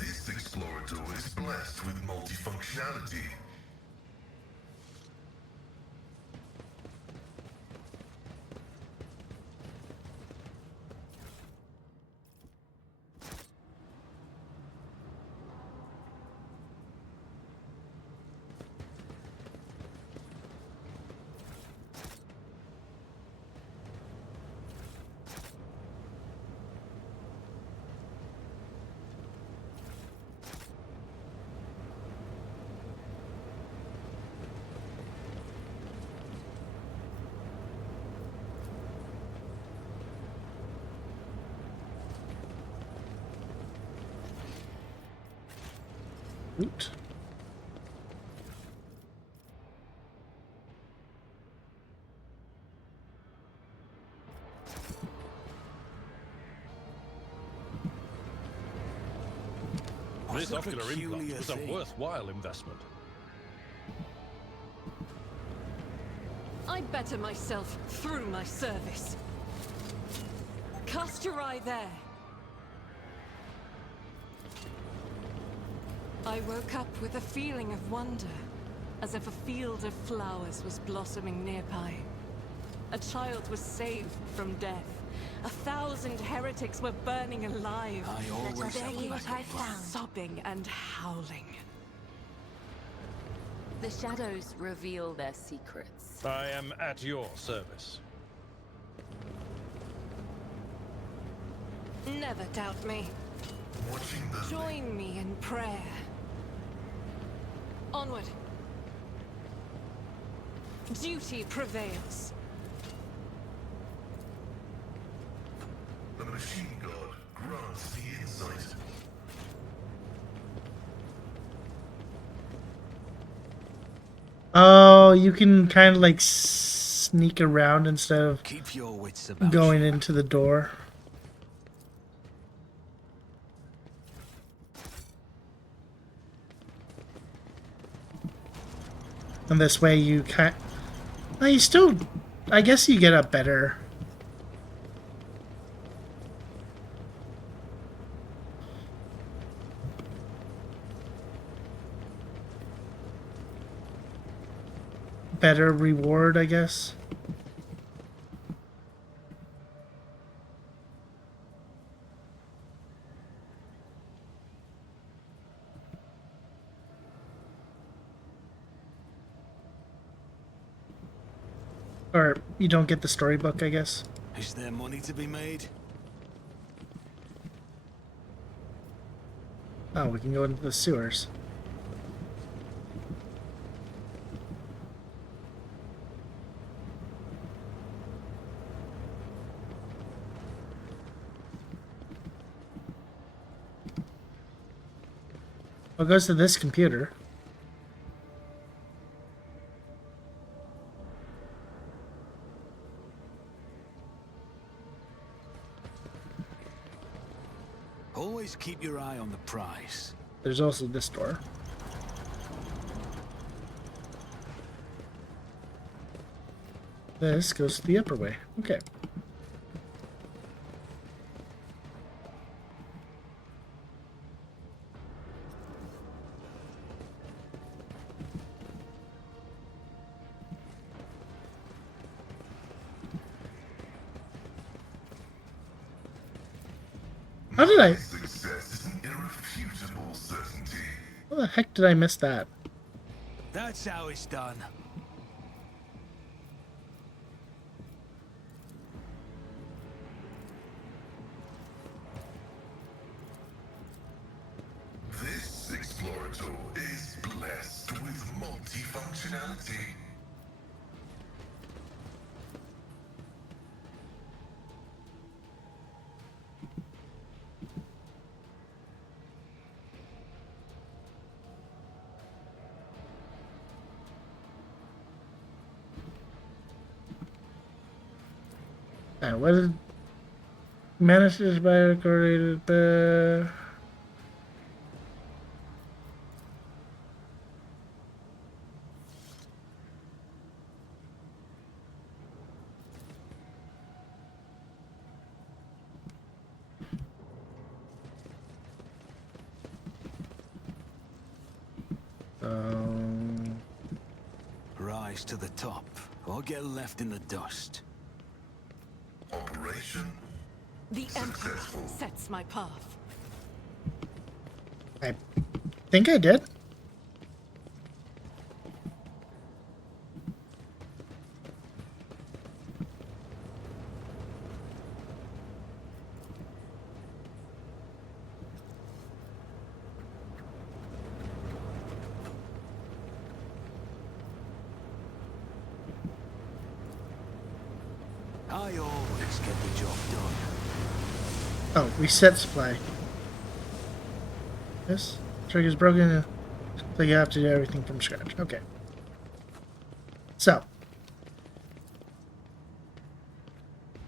This Explorator is blessed with multifunctionality. Oot. This a ocular peculiar implant was a thing. worthwhile investment. I better myself through my service. Cast your eye there. I woke up with a feeling of wonder, as if a field of flowers was blossoming nearby. A child was saved from death. 1,000 heretics were burning alive. I always see have what I found. Sobbing and howling. The shadows reveal their secrets. I am at your service. Never doubt me. Watching the Join me in prayer. Onward. Duty prevails. The machine god grants the insight. Oh, you can kind of like sneak around instead of Keep your wits about going you. into the door. And this way you can't... Well, you still... I guess you get a better... better reward, I guess. Or you don't get the storybook, I guess. Is there money to be made? Oh, we can go into the sewers. What goes to this computer? Always keep your eye on the prize. There's also this door. This goes to the upper way. Okay. How did I... Success is an irrefutable certainty. How the heck did I miss that? That's how it's done. This Explorator is blessed with multifunctionality. What did... Manages by recorded... Rise to the top, or get left in the dust. Operation The Emperor successful. sets my path. I think I did. I always get the job done. Oh, reset supply. This trigger's broken. So you have to do everything from scratch. Okay. So.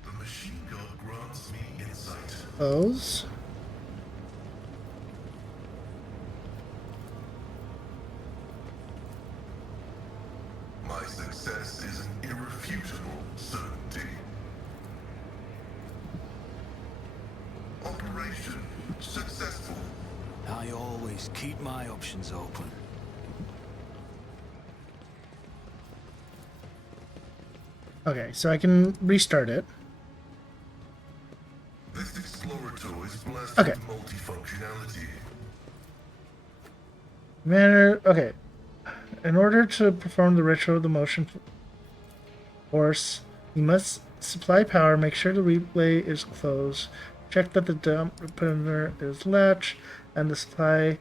The machine god grants me insight. Close. My success is an irrefutable certainty. Operation successful. I always keep my options open. Okay, so I can restart it. This Explorator is blessed Okay. with multifunctionality. Okay. In order to perform the ritual of the motion force, you must supply power, make sure the relay is closed, check that the dampener is latched, and the supply...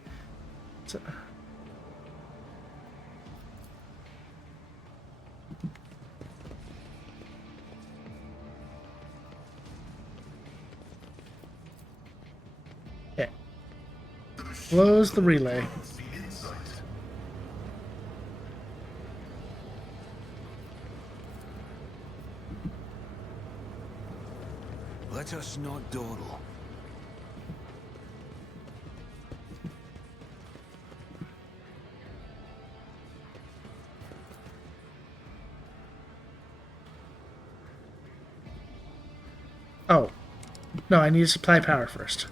Okay. Close the relay. Grants me insight. Let us not dawdle. Oh. No, I need to supply power first.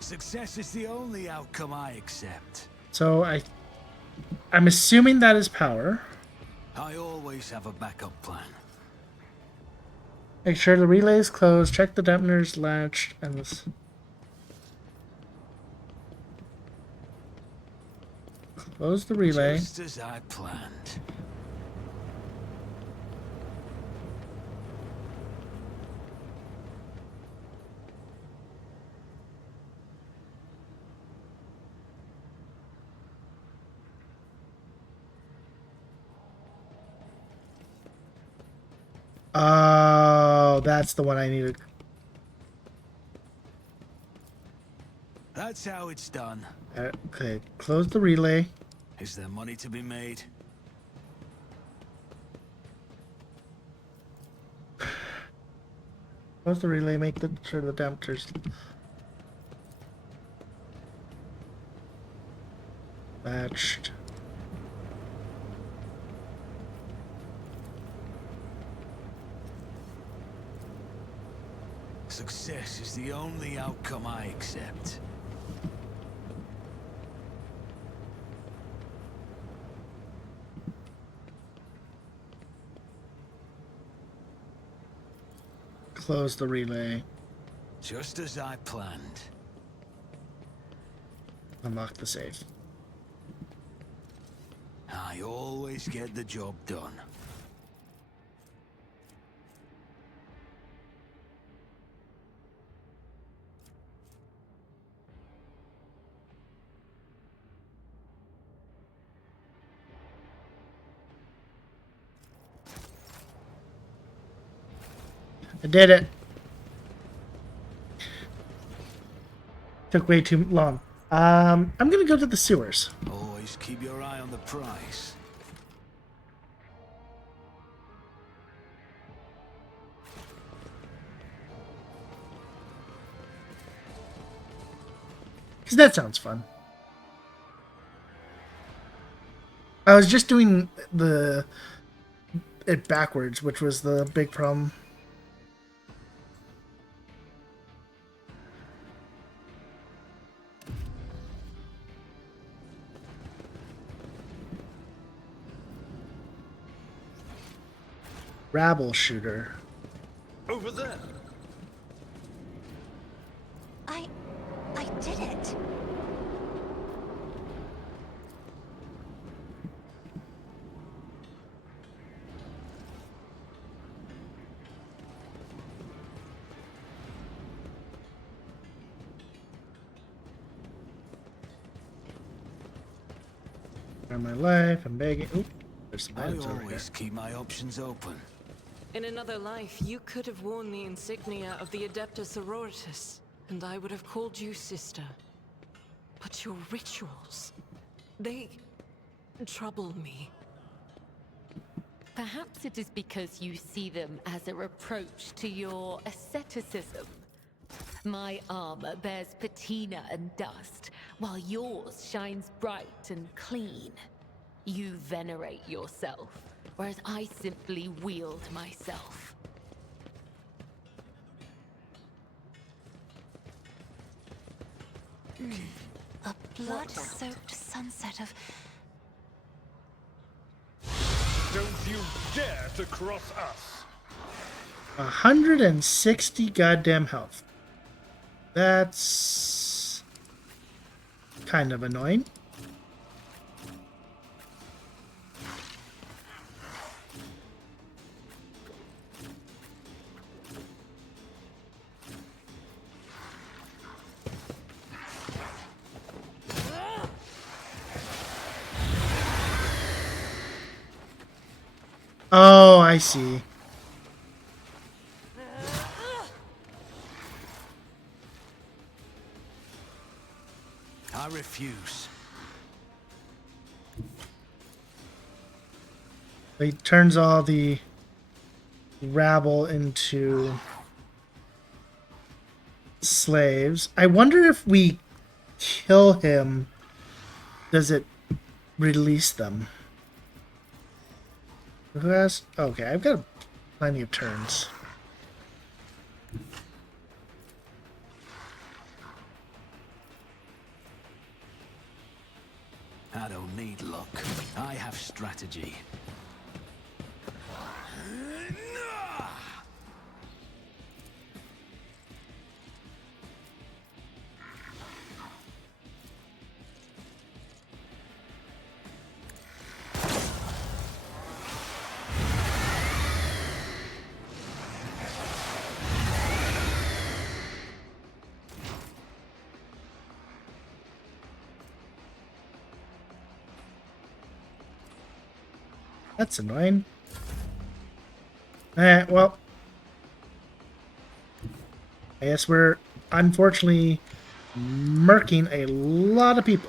Success is the only outcome I accept. So I'm assuming that is power. I always have a backup plan. Make sure the relay is closed, check the dampener's latched, and this... Close the relay. Just as I planned. Oh, that's the one I needed. That's how it's done. Okay, close the relay. Is there money to be made? Close the relay, make sure the dampers latched. Success is the only outcome I accept. Close the relay. Just as I planned. Unlock the safe. I always get the job done. I did it. Took way too long. I'm gonna go to the sewers. Always keep your eye on the prize. Because that sounds fun. I was just doing it backwards, which was the big problem. Rabble shooter. Over there. I did it. On my life, I'm begging. Oop. There's some I items over here. always keep my options open. In another life, you could have worn the insignia of the Adeptus Sororitas, and I would have called you sister. But your rituals, they trouble me. Perhaps it is because you see them as a reproach to your asceticism. My armor bears patina and dust, while yours shines bright and clean. You venerate yourself, whereas I simply wield myself. A blood-soaked sunset of... Don't you dare to cross us! 160 goddamn health. That's kind of annoying. Oh, I see. I refuse. He turns all the rabble into slaves. I wonder if we kill him, does it release them? Who has? Okay, I've got plenty of turns. I don't need luck. I have strategy. That's annoying. Well, I guess we're unfortunately murking a lot of people.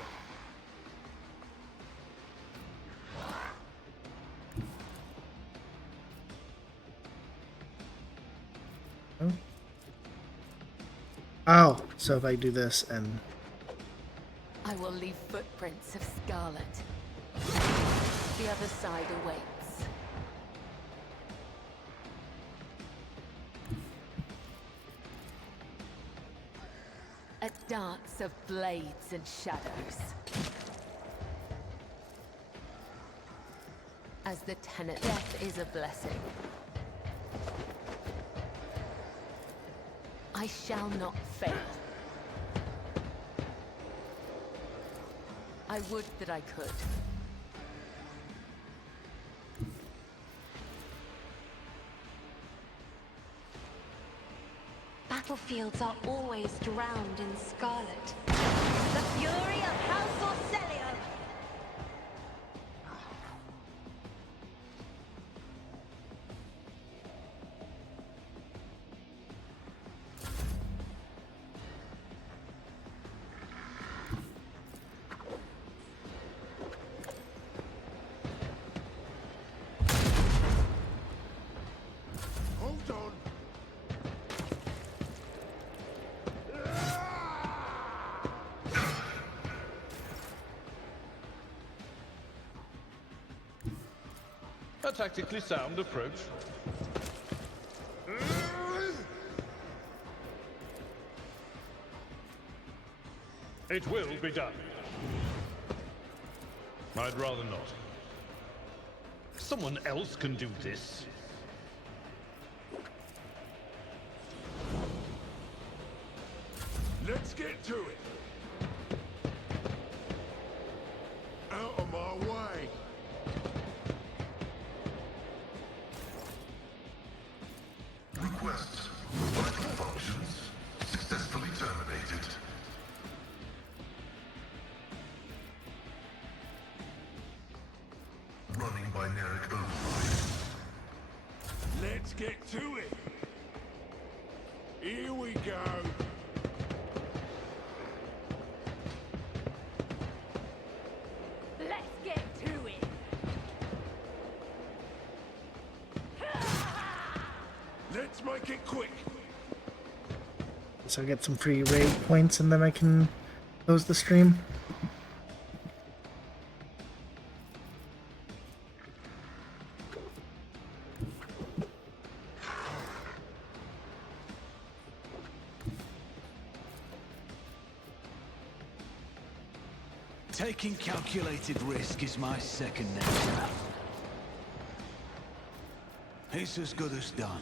Oh, so if I do this and... I will leave footprints of Scarlet. The other side awaits. A dance of blades and shadows. As the tenet, death is a blessing. I shall not fail. I would that I could. Battlefields are always drowned in scarlet. The fury of House Orselio! Hold on. A tactically sound approach. It will be done. I'd rather not. Someone else can do this. Let's get to it. Out of my way. Request. Vital functions successfully terminated. Running by Narek override. Let's get to it. Here we go. Let's get to it. Let's make it quick. So I get some free raid points and then I can close the stream. Taking calculated risk is my second nature. It's as good as done.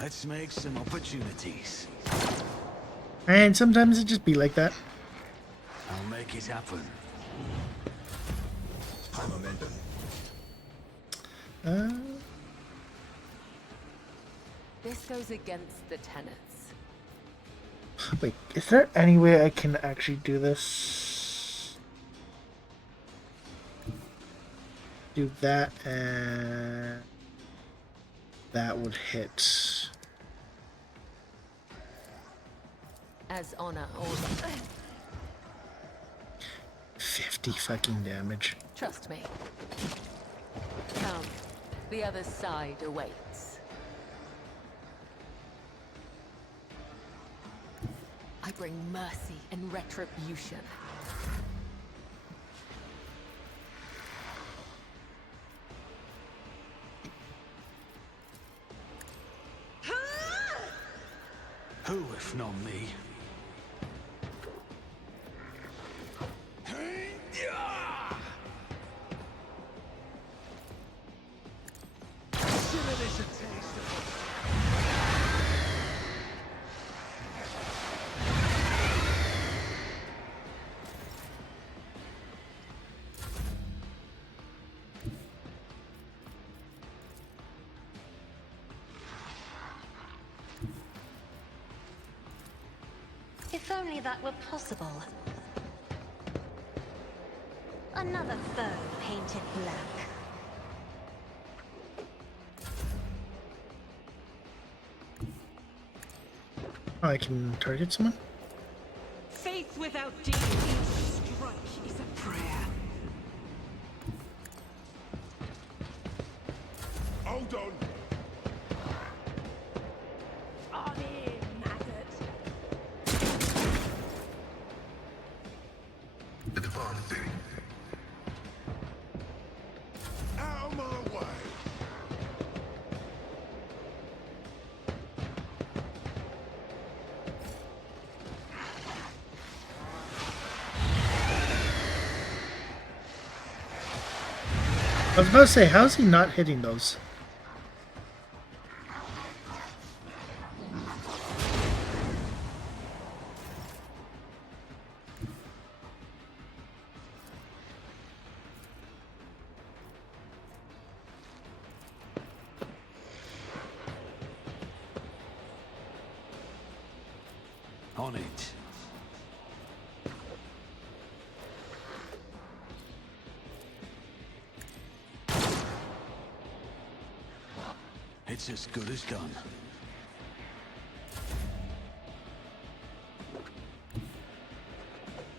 Let's make some opportunities. And sometimes it just be like that. I'll make it happen. High momentum. This goes against the tenets. Wait, is there any way I can actually do this? Do that and that would hit. As honor order. 50 fucking damage. Trust me. Come. The other side awaits. I bring mercy and retribution. Who, if not me? If only that were possible. Another foe painted black. Oh, I can target someone? Faith without deed, each strike is a prayer. Hold on. On in, maggot. Advancing. Out of my way. I was about to say, how's he not hitting those? On it. It's as good as done.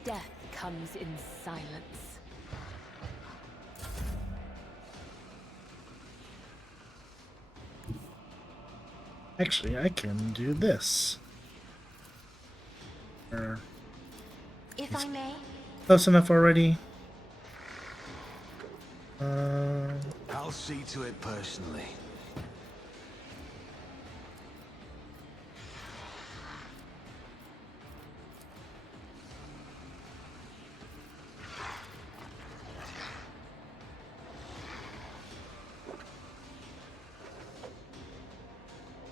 Death comes in silence. Actually, I can do this. If I may. Close enough already. I'll see to it personally.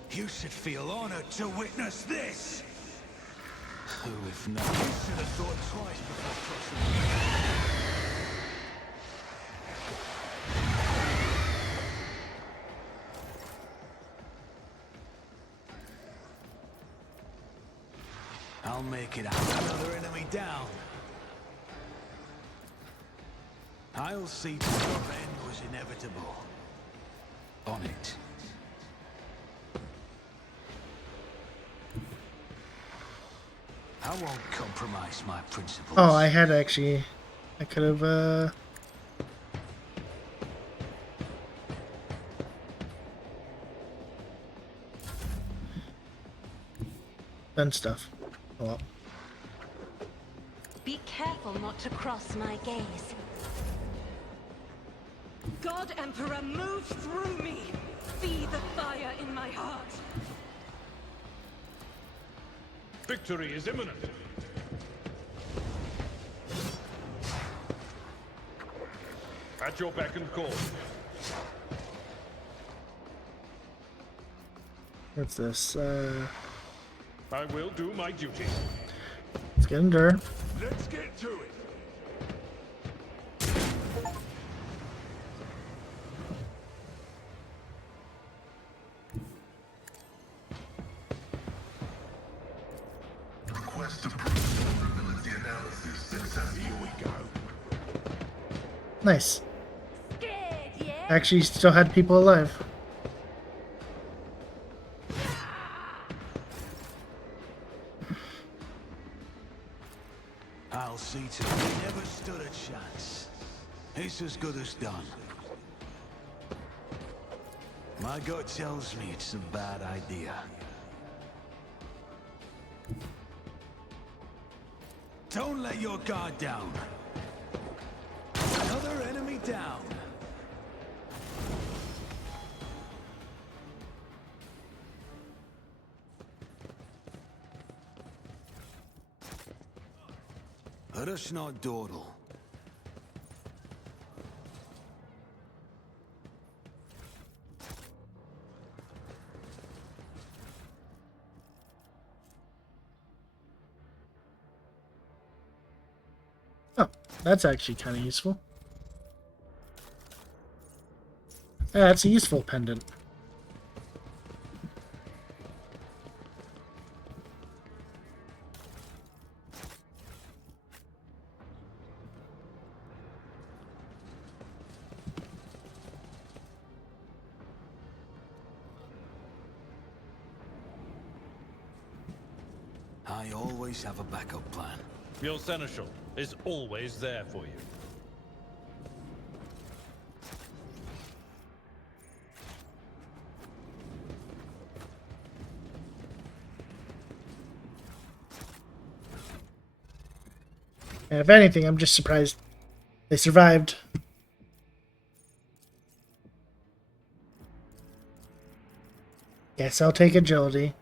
You should feel honored to witness this! Who, if not, you should have thought twice before crossing. I'll make it out. Another enemy down. I'll see to your end was inevitable. On it. I won't compromise my principles. Oh, I had actually... I could have, done stuff. Oh well. Be careful not to cross my gaze. God Emperor, move through me! Be the fire in my heart! Victory is imminent. At your beck and call. What's this? I will do my duty. Let's get Endure. Let's get to it. Request approved. Vulnerability analysis successful. Here we go. Nice. Scared, yeah? Actually, still had people alive. I'll see to it. He never stood a chance. It's as good as done. My gut tells me it's a bad idea. Don't let your guard down. Another enemy down. Let us not dawdle. Oh, that's actually kind of useful. Yeah, it's a useful pendant. I always have a backup plan. Your seneschal is always there for you. And if anything, I'm just surprised they survived. Guess I'll take agility.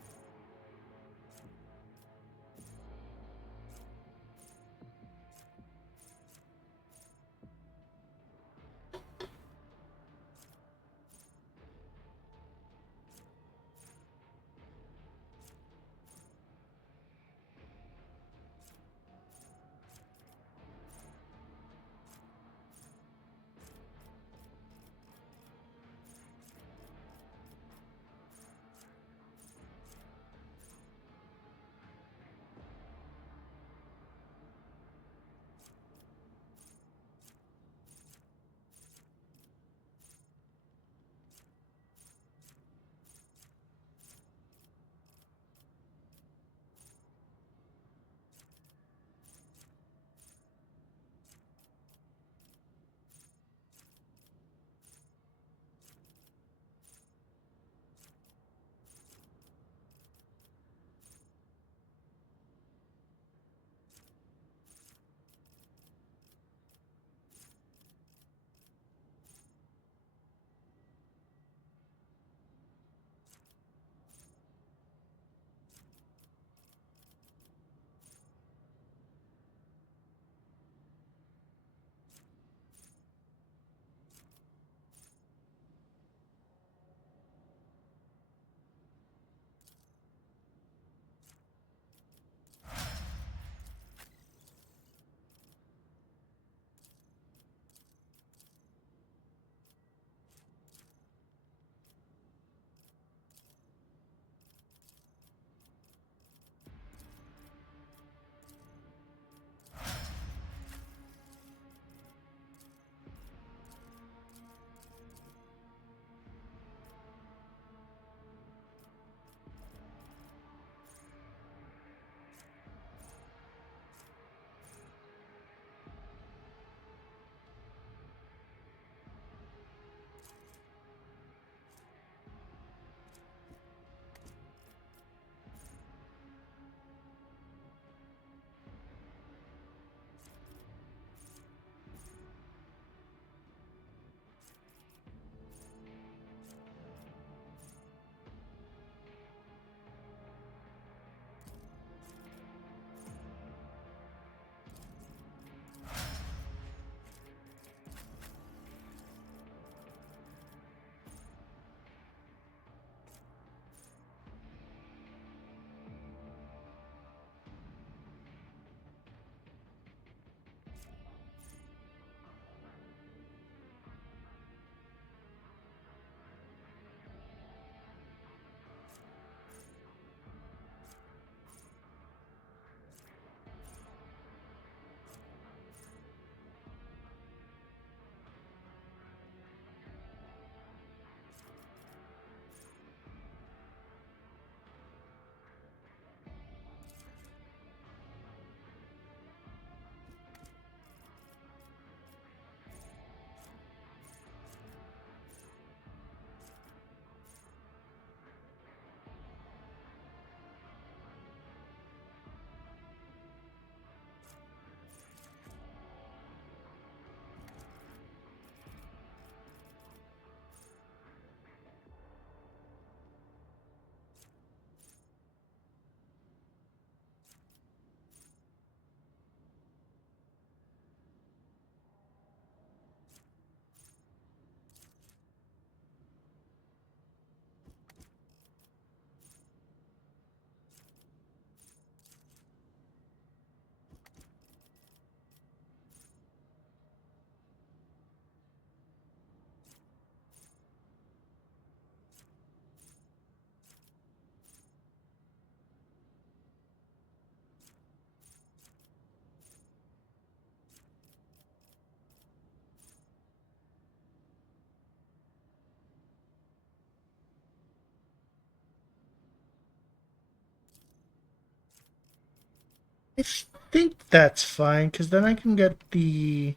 I think that's fine, because then I can get this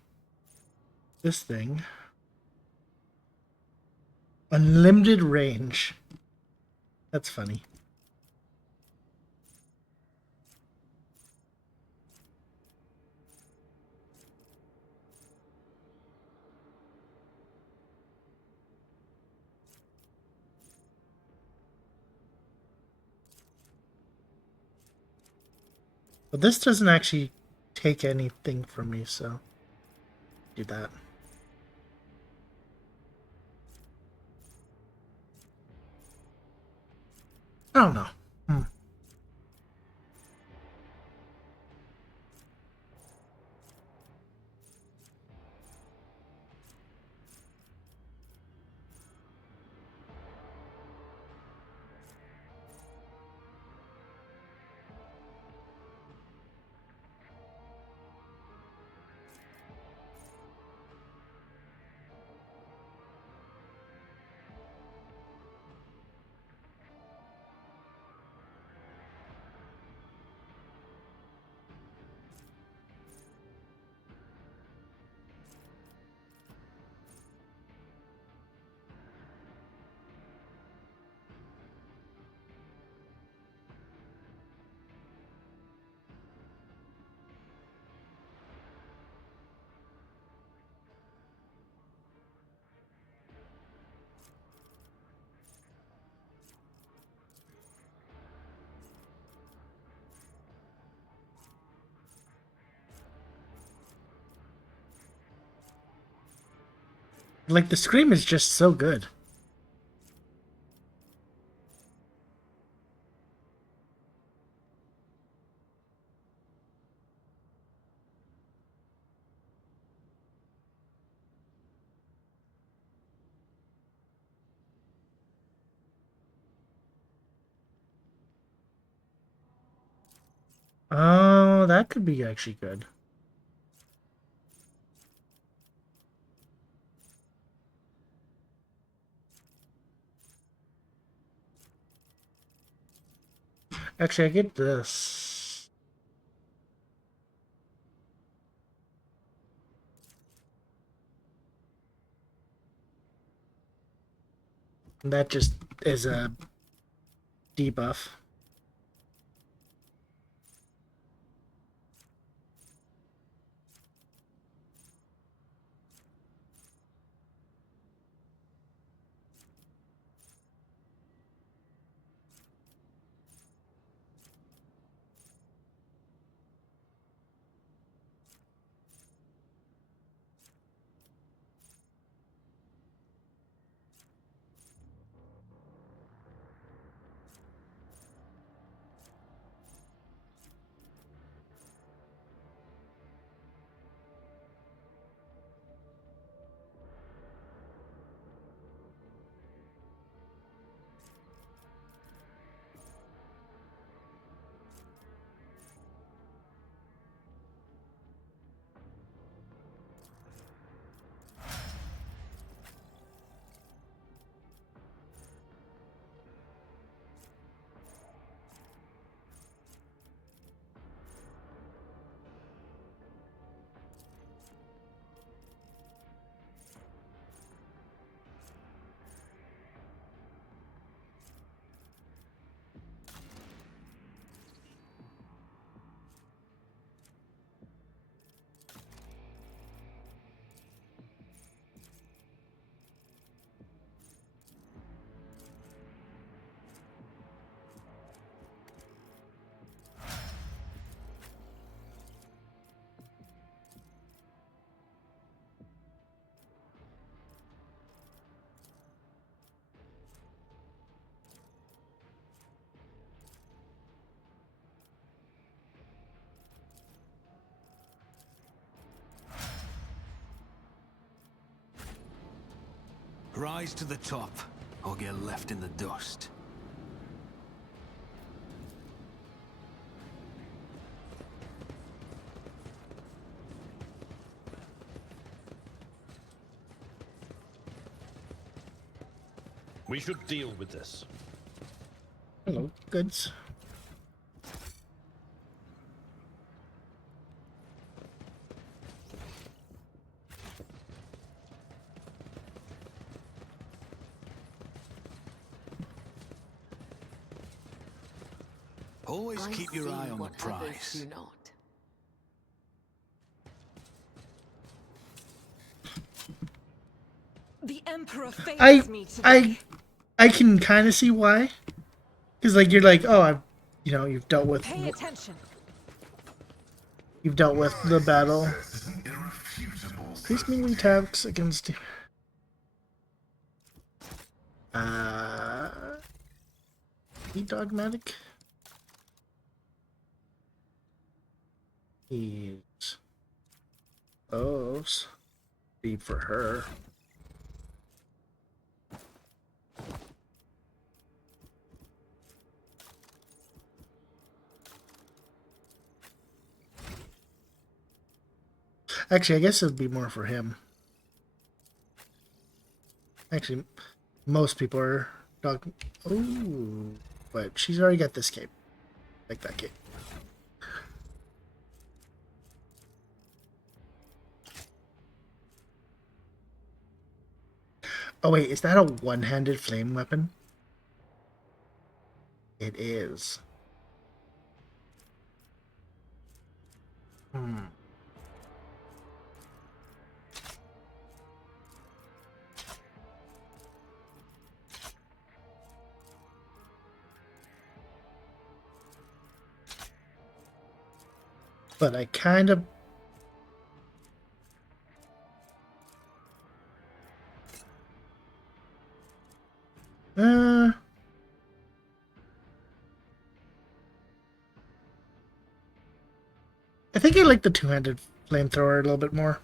thing. Unlimited range. That's funny. But this doesn't actually take anything from me, so do that. I don't know. Like, the scream is just so good. Oh, that could be actually good. Actually, I get this. That just is a debuff. Rise to the top, or get left in the dust. We should deal with this. Hello, goods. Always I keep your see eye on the what others prize. do not. The Emperor favors me today. I can kind of see why. Because like you're like, oh, you've dealt with Pay attention. the battle. Increase melee attacks against. Be dogmatic. Is those be for her. Actually, I guess it would be more for him. Actually, most people are dog. Oh, but she's already got this cape. Like that cape. Oh wait, is that a one-handed flame weapon? It is. But I kind of... I think I like the two-handed flamethrower a little bit more.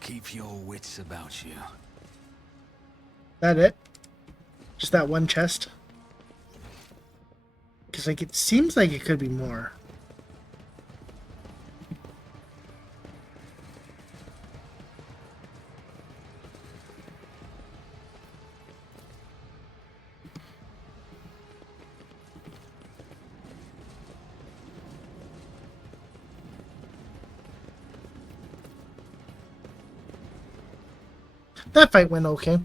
Keep your wits about you. That it? Just that one chest? Because like it seems like it could be more. That fight went okay.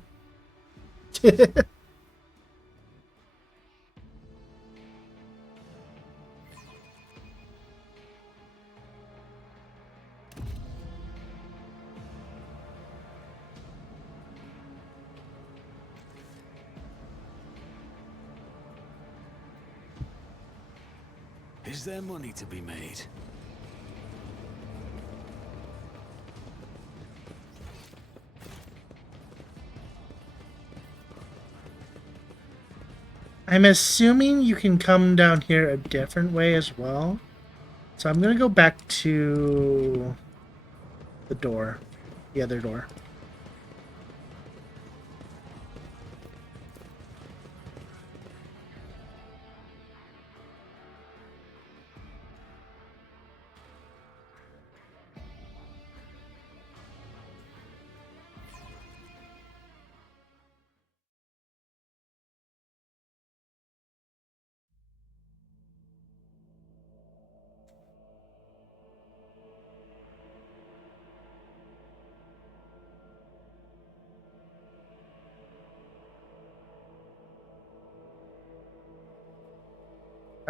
Is there money to be made? I'm assuming you can come down here a different way as well. So I'm going to go back to the door, the other door.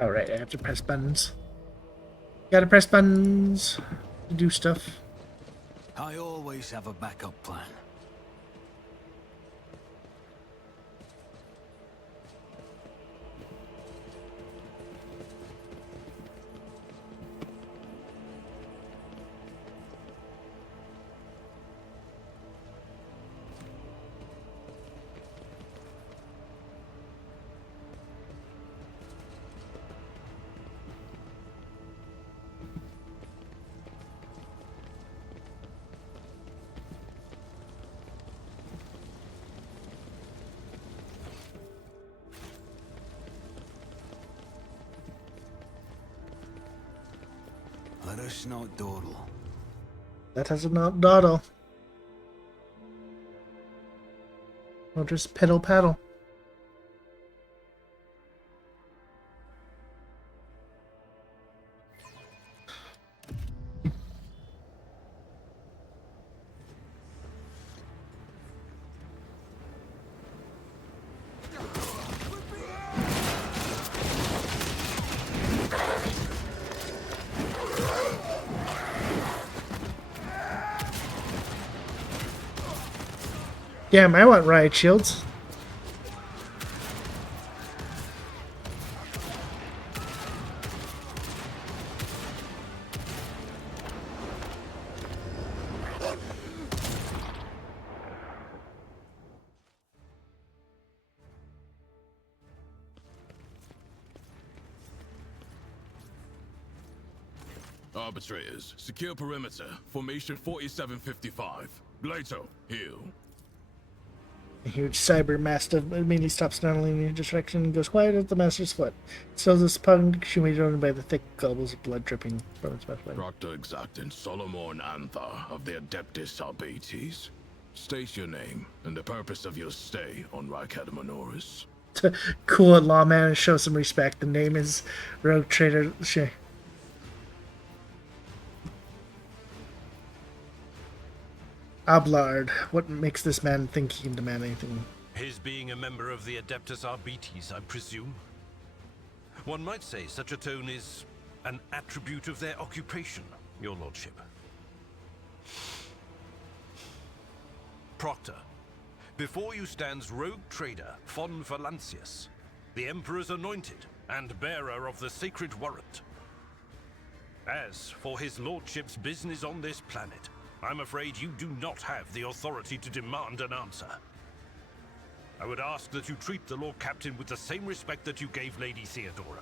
Alright, I have to press buttons. Gotta press buttons to do stuff. I always have a backup plan. Let us not dawdle. Let us not dawdle. Or just pedal paddle. Damn, I want riot shields. Arbitrators, secure perimeter. Formation 4755. Glato, heal. A huge cyber mastiff immediately stops not only in your direction and goes quiet at the master's foot. Still this punctuated by the thick gobbles of blood dripping from its mouth. Proctor Exactant Solomon Antha of the Adeptus Arbates. State your name and the purpose of your stay on Rykad Minoris. Cool lawman and show some respect. The name is Rogue Trader. Ablard, what makes this man think he can demand anything? His being a member of the Adeptus Arbates, I presume. One might say such a tone is an attribute of their occupation, your lordship. Proctor, before you stands rogue trader Von Valancius, the Emperor's anointed and bearer of the sacred warrant. As for his lordship's business on this planet, I'm afraid you do not have the authority to demand an answer. I would ask that you treat the Lord Captain with the same respect that you gave Lady Theodora.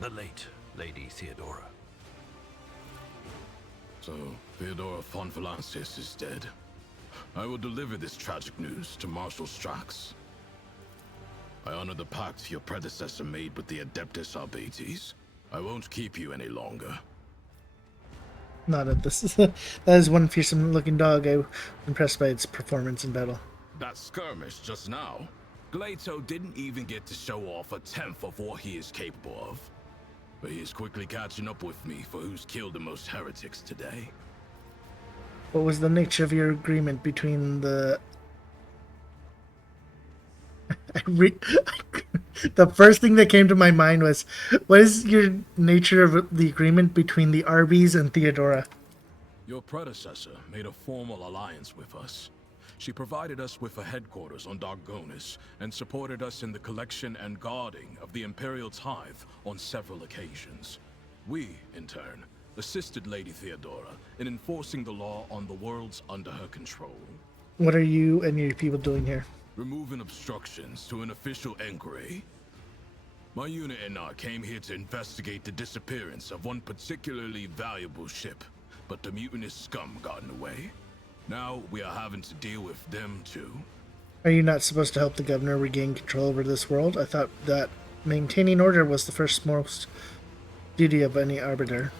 The late Lady Theodora. So, Theodora von Valancius is dead. I will deliver this tragic news to Marshal Strax. I honor the pact your predecessor made with the Adeptus Arbates. I won't keep you any longer. Not at this. That is one fearsome looking dog. I'm impressed by its performance in battle. That skirmish just now, Glato didn't even get to show off a tenth of what he is capable of. But he is quickly catching up with me for who's killed the most heretics today. What was the nature of your agreement between the... The first thing that came to my mind was, what is your nature of the agreement between the Arbies and Theodora? Your predecessor made a formal alliance with us. She provided us with a headquarters on Dargonis and supported us in the collection and guarding of the Imperial tithe on several occasions. We, in turn, assisted Lady Theodora in enforcing the law on the worlds under her control. What are you and your people doing here? Removing obstructions to an official inquiry. My unit and I came here to investigate the disappearance of one particularly valuable ship, but the mutinous scum got in the way. Now we are having to deal with them too. Are you not supposed to help the governor regain control over this world? I thought that maintaining order was the first most duty of any arbiter.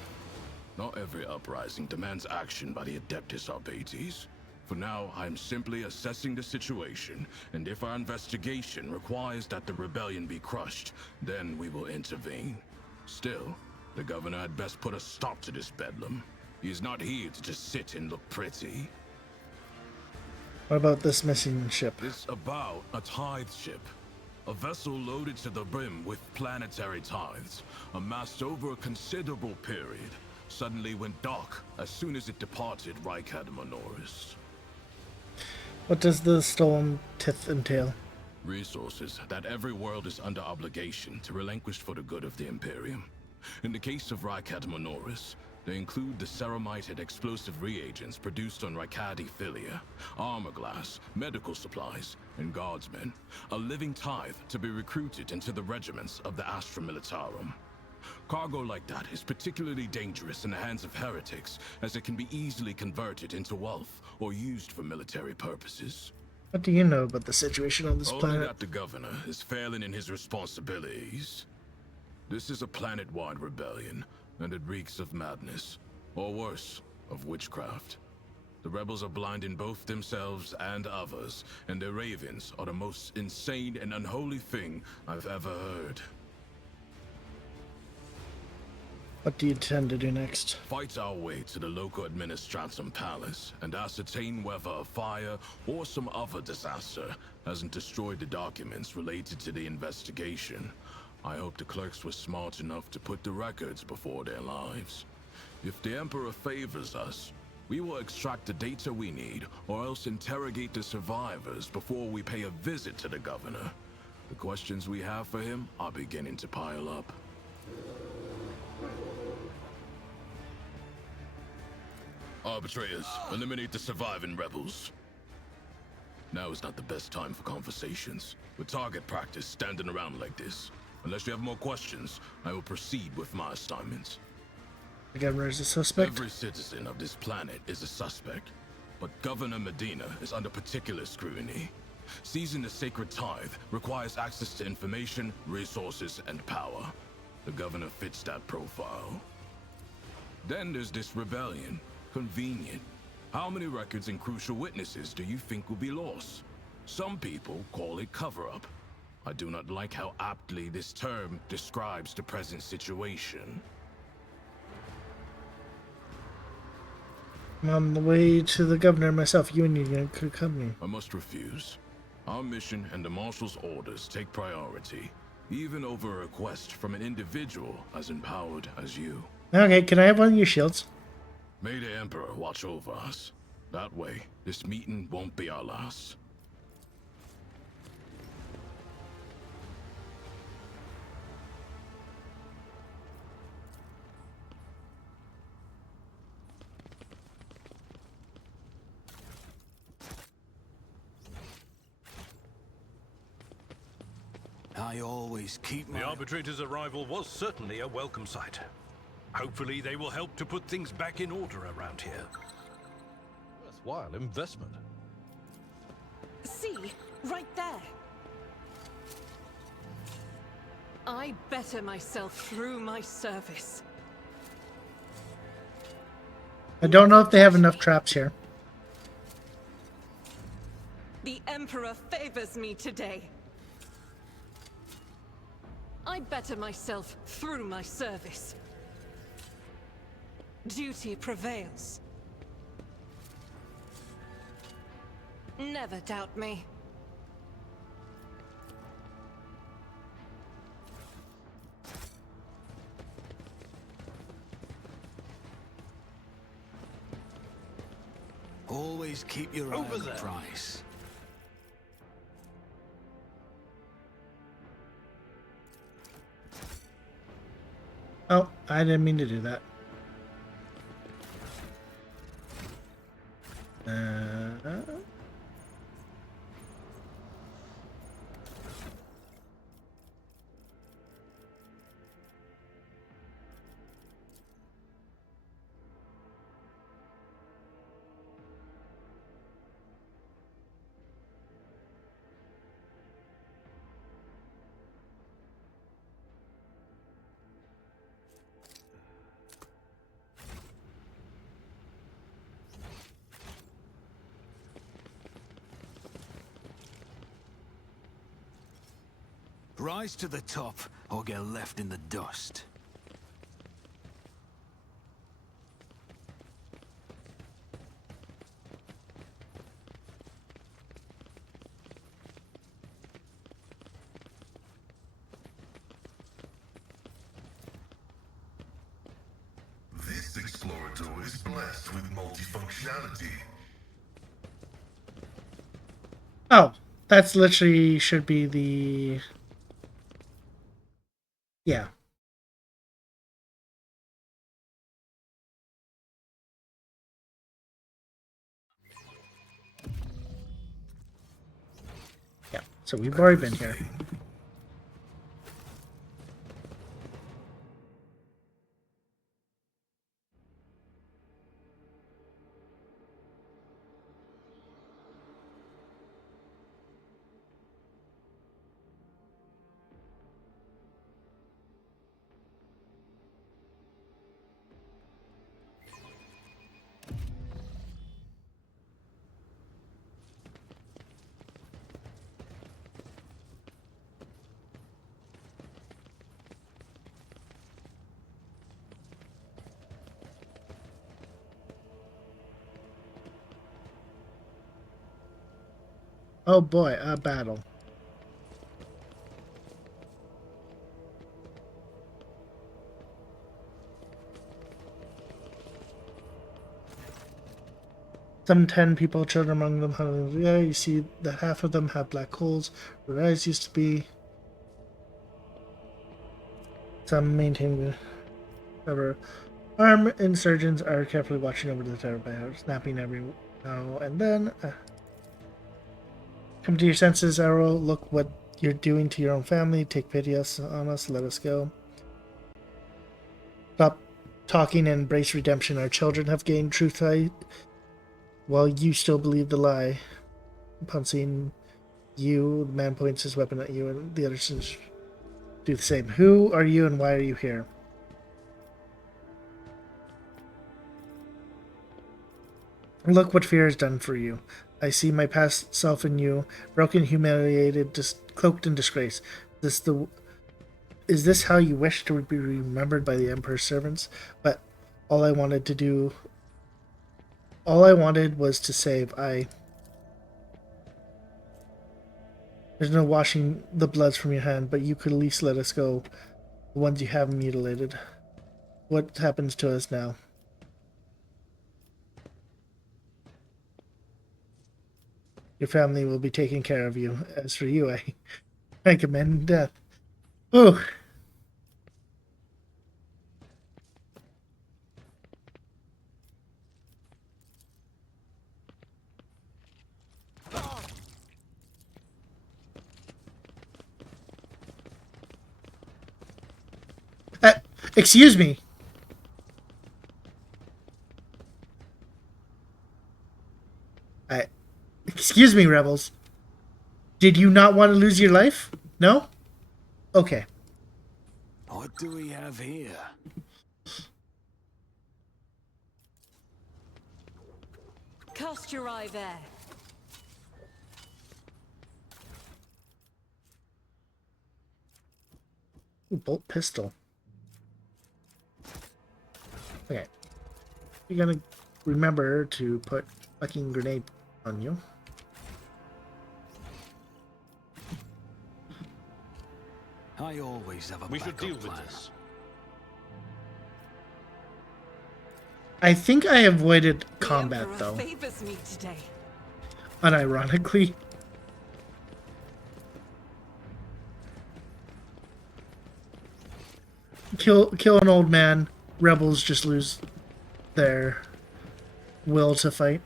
Not every uprising demands action by the Adeptus Arbates. For now, I'm simply assessing the situation, and if our investigation requires that the rebellion be crushed, then we will intervene. Still, the governor had best put a stop to this bedlam. He is not here to just sit and look pretty. What about this missing ship? It's about a tithe ship. A vessel loaded to the brim with planetary tithes, amassed over a considerable period, suddenly went dark as soon as it departed Rykad Minoris. What does the stolen tithe entail? Resources that every world is under obligation to relinquish for the good of the Imperium. In the case of Rykad Minoris, they include the ceramite and explosive reagents produced on Rykadi Philia, armor glass, medical supplies, and guardsmen, a living tithe to be recruited into the regiments of the Astra Militarum. Cargo like that is particularly dangerous in the hands of heretics, as it can be easily converted into wealth or used for military purposes. What do you know about the situation on this Only planet? that the governor is failing in his responsibilities. This is a planet-wide rebellion, and it reeks of madness, or worse, of witchcraft. The rebels are blinding both themselves and others, and their ravens are the most insane and unholy thing I've ever heard. What do you intend to do next? Fight our way to the local administratum palace and ascertain whether a fire or some other disaster hasn't destroyed the documents related to the investigation. I hope the clerks were smart enough to put the records before their lives. If the Emperor favors us, we will extract the data we need, or else interrogate the survivors before we pay a visit to the governor. The questions we have for him are beginning to pile up. Arbitrators, eliminate the surviving rebels. Now is not the best time for conversations. With target practice standing around like this. Unless you have more questions, I will proceed with my assignments. The governor is a suspect? Every citizen of this planet is a suspect, but Governor Medina is under particular scrutiny. Seizing the sacred tithe requires access to information, resources, and power. The governor fits that profile. Then there's this rebellion. Convenient. How many records and crucial witnesses do you think will be lost? Some people call it cover-up. I do not like how aptly this term describes the present situation. I'm on the way to the governor myself. You and you could accompany. I must refuse. Our mission and the Marshal's orders take priority, even over a request from an individual as empowered as you. Okay, can I have one of your shields? May the Emperor watch over us. That way, this meeting won't be our last. I always keep my... The Arbitrator's arrival was certainly a welcome sight. Hopefully they will help to put things back in order around here. Worthwhile investment. See, right there. I better myself through my service. I don't know if they have enough traps here. The Emperor favors me today. I better myself through my service. Duty prevails. Never doubt me. Always keep your eye Over on the there. price. Oh, I didn't mean to do that. Rise to the top, or get left in the dust. Explorador is blessed with multifunctionality. Oh, that's literally should be the... Yeah. Yeah, so we've already been here. Oh boy, a battle. Some 10 people, children among them. Yeah, you see that half of them have black holes where their eyes used to be. Some maintain whatever. Armed insurgents are carefully watching over the tower, snapping every now and then. Come to your senses, Arrow. Look what you're doing to your own family. Take pity on us. Let us go. Stop talking and embrace redemption. Our children have gained truth sight, while you still believe the lie. Upon seeing you, the man points his weapon at you, and the others do the same. Who are you and why are you here? Look what fear has done for you. I see my past self in you, broken, humiliated, cloaked in disgrace. Is this how you wish to be remembered by the Emperor's servants? But all I wanted was to save. There's no washing the bloods from your hand, but you could at least let us go. The ones you have mutilated. What happens to us now? Your family will be taking care of you. As for you, I commend death. Ooh. Excuse me. Excuse me, rebels. Did you not want to lose your life? No? Okay. What do we have here? Cast your eye there. Ooh, bolt pistol. Okay. You're gonna remember to put fucking grenade on you. I always have a We should deal plan. with this. I think I avoided combat the though. Favors me today. Unironically. Kill an old man. Rebels just lose their will to fight.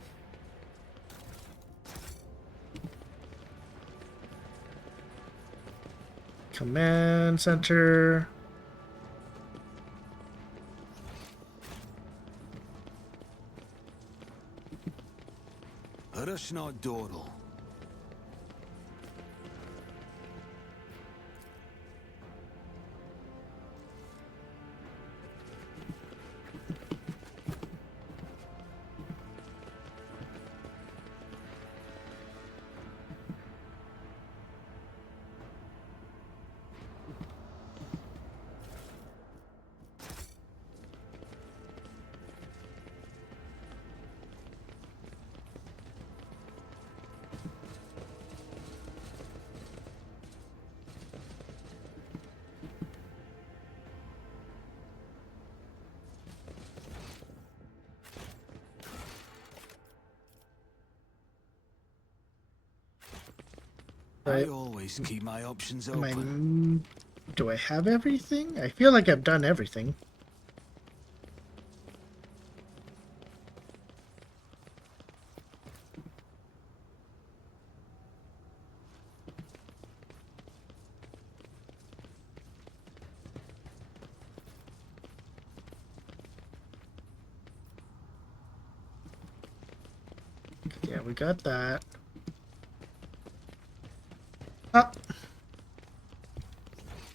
Command center. Rush not dawdle. I always keep my options Am open. Do I have everything? I feel like I've done everything. Yeah, we got that. Oh.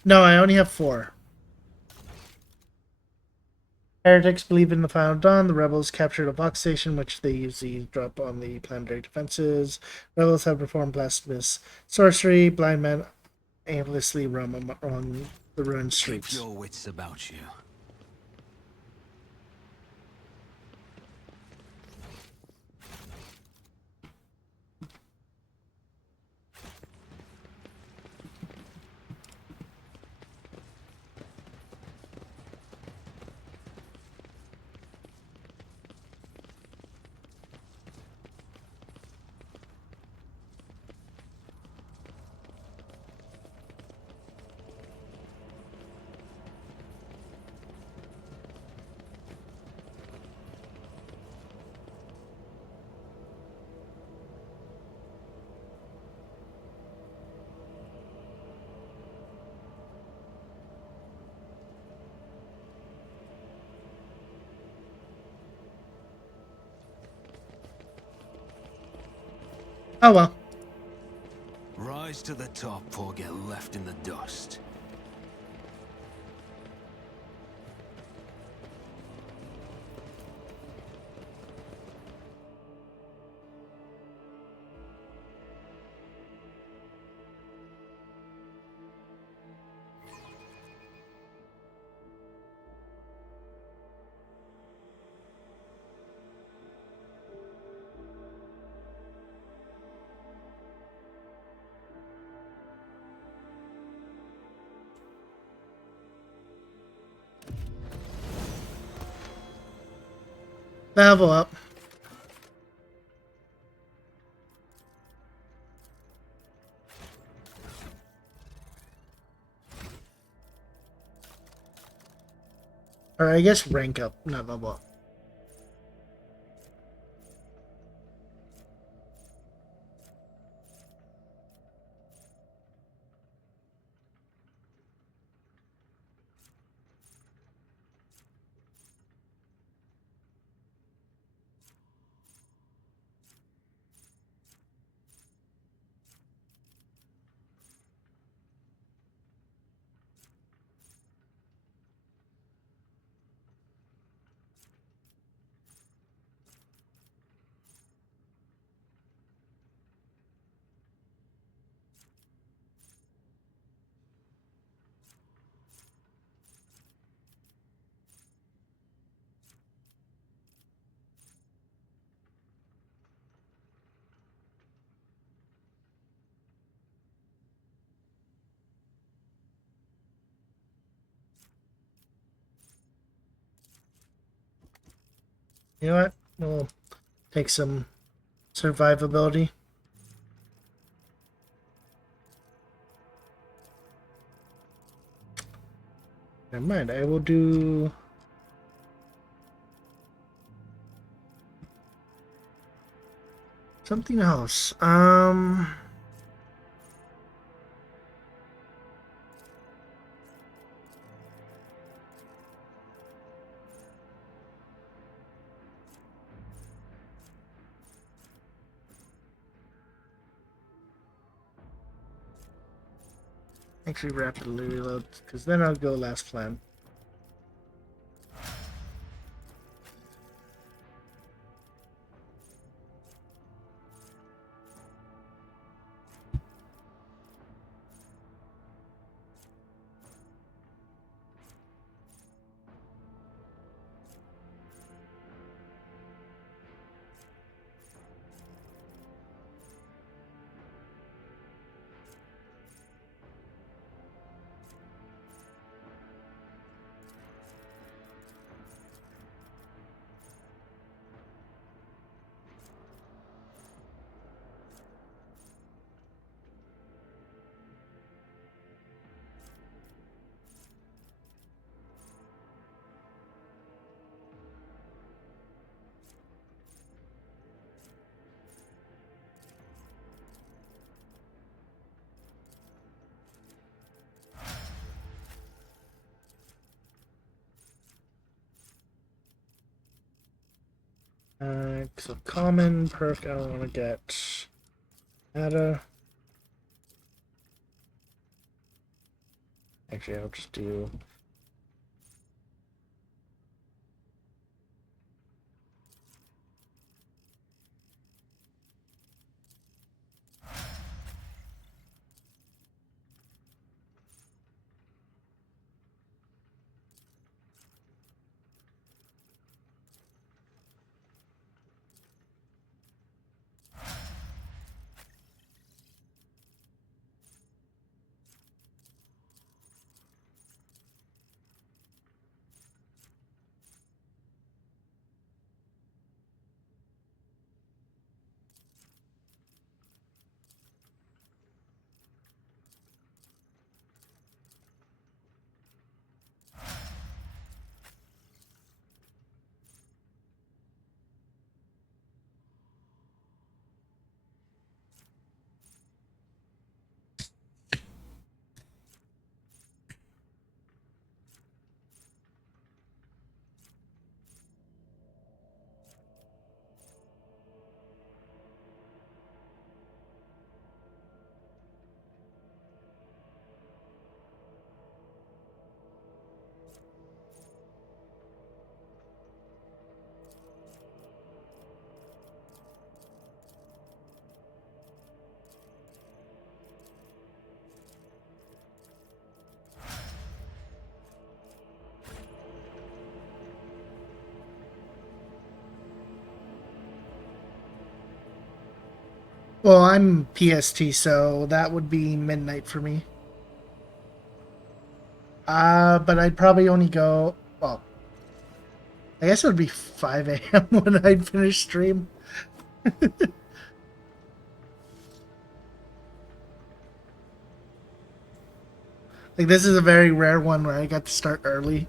No, I only have 4. Heretics believe in the final dawn. The rebels captured a Vox station, which they use to drop on the planetary defenses. Rebels have performed blasphemous sorcery. Blind men aimlessly roam among the ruined streets. Keep your wits about you. Oh well. Rise to the top or get left in the dust. Level up. Or I guess rank up, not level up. You know what? We'll take some survivability. Never mind, I will do... something else. Actually rapidly reload, because then I'll go last plan. So common perk I want to get. Ada. Actually, I'll just do. Well, I'm PST, so that would be midnight for me. But I'd probably only go, well, I guess it would be 5 a.m. when I'd finish stream. Like, this is a very rare one where I got to start early.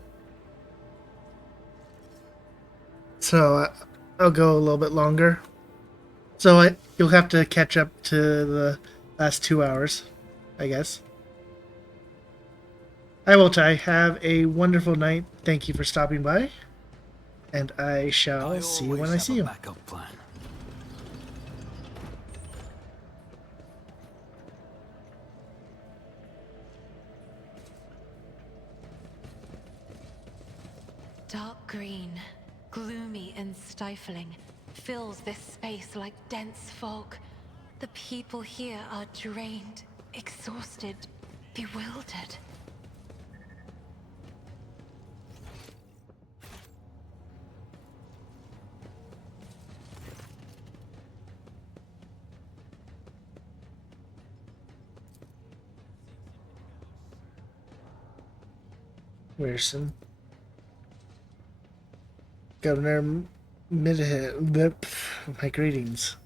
So I'll go a little bit longer. So you'll have to catch up to the last 2 hours, I guess. I will, Ty. Have a wonderful night. Thank you for stopping by. And I shall see you when I see you. Backup plan. Dark green, gloomy and stifling, fills this space like dense fog. The people here are drained, exhausted, bewildered. Wilson. Governor Midhead, my greetings.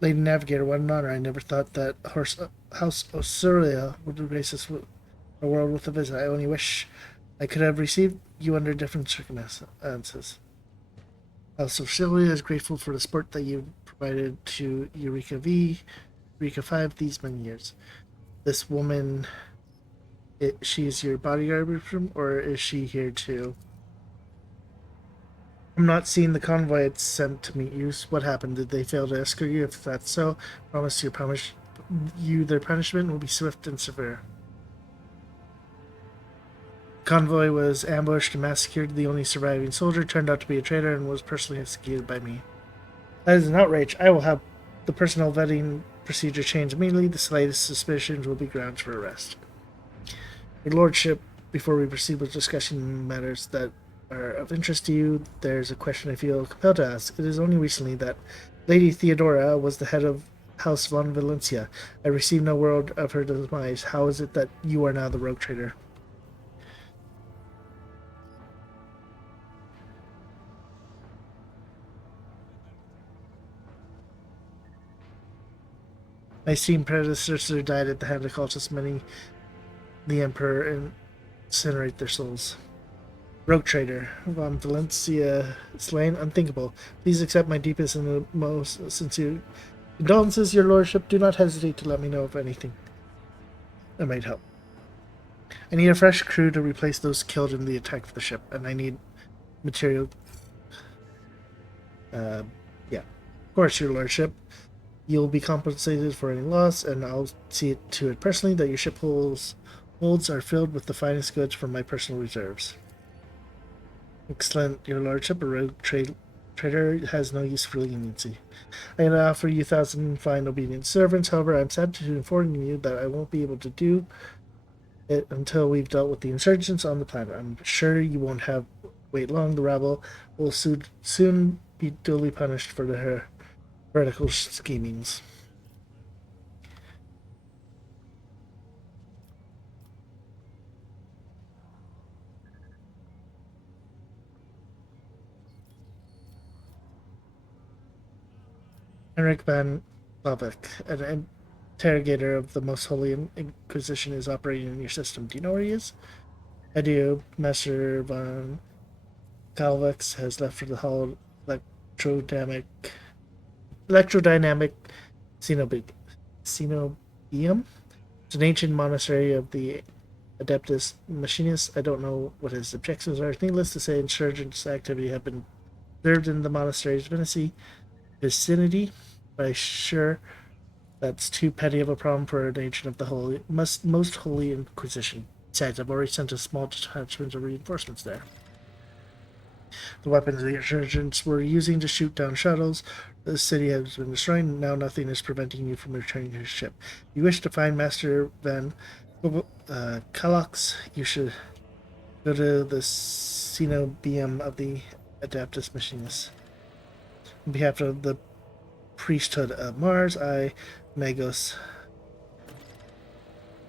Lady Navigator, what an honor. I never thought that House Osuria would embrace us with a world with a visit. I only wish I could have received you under different circumstances. House Osuria is grateful for the support that you provided to Eureka V, Eureka 5 these many years. This woman, she is your bodyguard, or is she here too? I'm not seeing the convoy it's sent to meet you. What happened? Did they fail to escort you? If that's so, promise their punishment will be swift and severe. Convoy was ambushed and massacred. The only surviving soldier turned out to be a traitor and was personally executed by me. That is an outrage. I will have the personnel vetting procedure changed immediately. The slightest suspicions will be grounds for arrest. Your Lordship, before we proceed with discussing matters that are of interest to you, there's a question I feel compelled to ask. It is only recently that Lady Theodora was the head of House von Valencia. I received no word of her demise. How is it that you are now the rogue trader? My esteemed predecessor died at the hand of cultists. Many, the Emperor, incinerate their souls. Rogue trader, von Valencia slain, unthinkable. Please accept my deepest and most sincere condolences, your lordship. Do not hesitate to let me know of anything that might help. I need a fresh crew to replace those killed in the attack of the ship, and I need material course, your lordship. You'll be compensated for any loss, and I'll see to it personally that your ship holds are filled with the finest goods from my personal reserves. Excellent, your lordship. A rogue trader has no use for leniency. I can offer you 1,000 fine obedient servants. However, I'm sad to inform you that I won't be able to do it until we've dealt with the insurgents on the planet. I'm sure you won't wait long. The rabble will soon be duly punished for their heretical schemings. Henrik van Lovek, an interrogator of the Most Holy Inquisition, is operating in your system. Do you know where he is? I do. Master von Calvex has left for the Hall electrodynamic Cenobium. It's an ancient monastery of the Adeptus Machinus. I don't know what his objectives are. Needless to say, insurgents' activity have been observed in the monastery's vicinity, but I'm sure that's too petty of a problem for an agent of the Most Holy Inquisition. Besides, I've already sent a small detachment of reinforcements there. The weapons the insurgents were using to shoot down shuttles, the city has been destroyed, and now nothing is preventing you from returning to your ship. If you wish to find Master Van Kalox, you should go to the Cenobium of the Adeptus Machinus. On behalf of the priesthood of Mars, I, Magos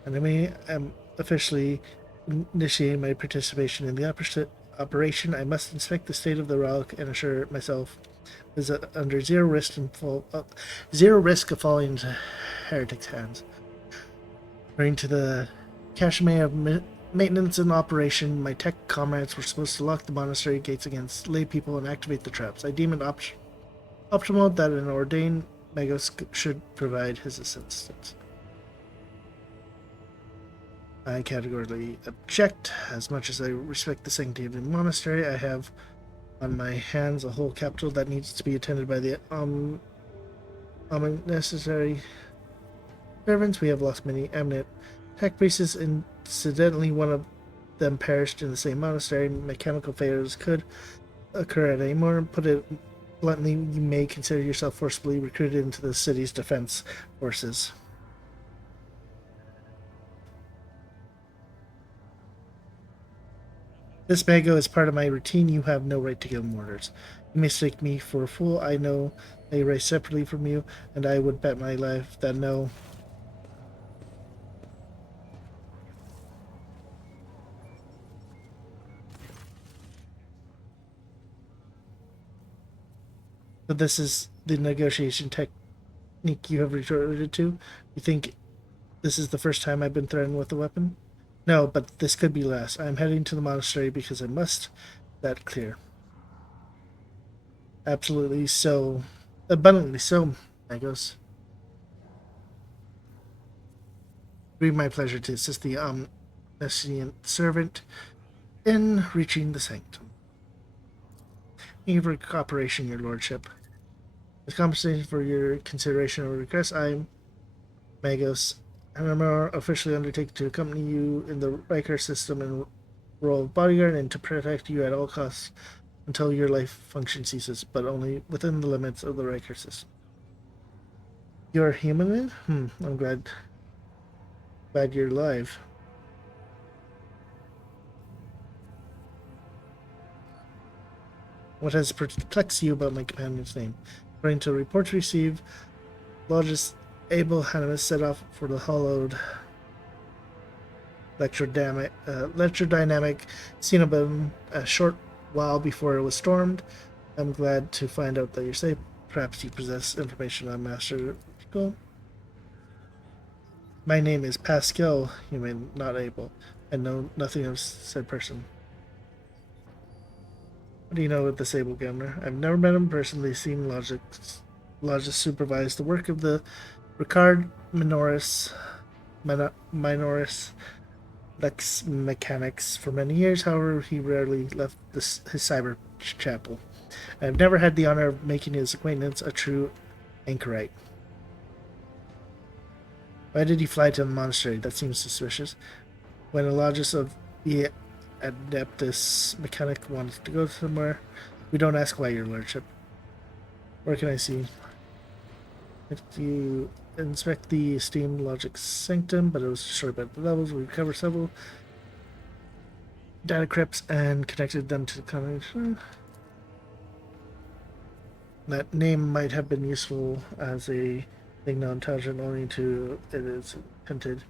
Enemy, am officially initiating my participation in the operation. I must inspect the state of the relic and assure myself is under zero risk of falling into heretics' hands. According to the Kashmir of maintenance and operation, my tech comrades were supposed to lock the monastery gates against lay people and activate the traps. I deem it optimal that an ordained Magos should provide his assistance. I categorically object. As much as I respect the sanctity of the monastery, I have on my hands a whole capital that needs to be attended by the necessary servants. We have lost many eminent tech priests. Incidentally, one of them perished in the same monastery. Mechanical failures could occur at any moment. Put it bluntly, you may consider yourself forcibly recruited into the city's defense forces. This Mago is part of my routine. You have no right to give him orders. You mistake me for a fool. I know they race separately from you, and I would bet my life that no. But this is the negotiation technique you have resorted to. You think this is the first time I've been threatened with a weapon? No, but this could be less. I'm heading to the monastery because I must. That clear. Absolutely so. Abundantly so, Magos. It would be my pleasure to assist the omniscient servant in reaching the sanctum. Thank you for your cooperation, your lordship. As compensation for your consideration or request, I'm Magos. I am officially undertaken to accompany you in the Riker system and role of bodyguard and to protect you at all costs until your life function ceases, but only within the limits of the Riker system. You're human? I'm glad you're alive. What has perplexed you about my companion's name? According to reports received, Logis Abel Hanimus set off for the hollowed electrodynamic Cenobium a short while before it was stormed. I'm glad to find out that you're safe. Perhaps you possess information on Master Pascal. My name is Pascal, human, not Abel. I know nothing of said person. What do you know of this Abel Governor? I've never met him personally, seen Logis supervise the work of the Ricard Minoris Lex Mechanics for many years. However, he rarely left his cyber chapel. I have never had the honor of making his acquaintance, a true anchorite. Why did he fly to the monastery? That seems suspicious. When Elagus of the Adeptus Mechanic wanted to go somewhere, we don't ask why, your lordship. Where can I see? If you inspect the esteemed Logic Sanctum, but it was destroyed by the levels, we recovered several data crypts and connected them to the combination. That name might have been useful as a thing known intelligent only to it is hinted.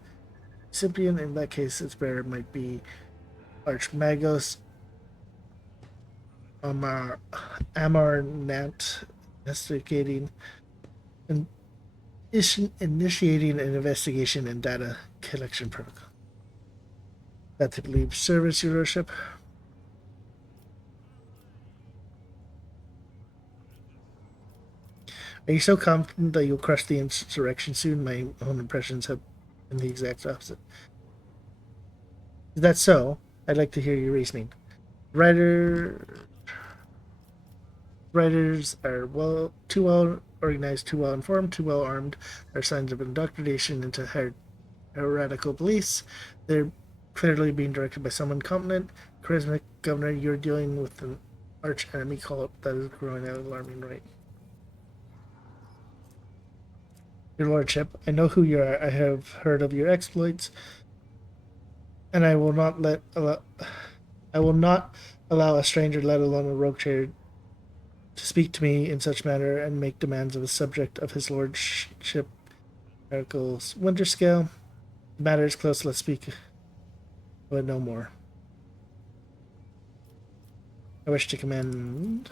Recipient, in that case, its bearer might be Archmagos Amarnat, initiating an investigation and data collection protocol. That to believe service, your lordship. Are you so confident that you'll crush the insurrection soon? My own impressions have been the exact opposite. Is that so? I'd like to hear your reasoning. Writers are too well organized, too well informed, too well armed. There are signs of indoctrination into heretical beliefs. They're clearly being directed by someone competent. Charismatic governor, you're dealing with an arch enemy cult that is growing at an alarming rate. Your lordship, I know who you are. I have heard of your exploits, and I will not allow a stranger, let alone a rogue trader, to speak to me in such manner and make demands of a subject of his lordship. Miracles Winterscale. The matter is close. Let's speak, but no more. I wish to commend.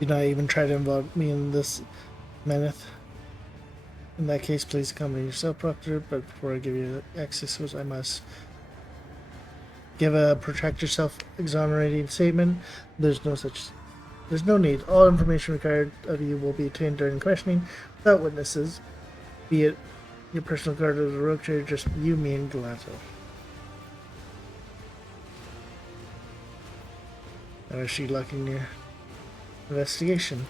Do not even try to involve me in this, Meneth. In that case, please accompany yourself, Proctor, but before I give you access, I must give a protect yourself exonerating statement. There's no need. All information required of you will be obtained during questioning without witnesses, be it your personal guard or the rogue trader, just you, me, and Galato. Or is she locking your investigation?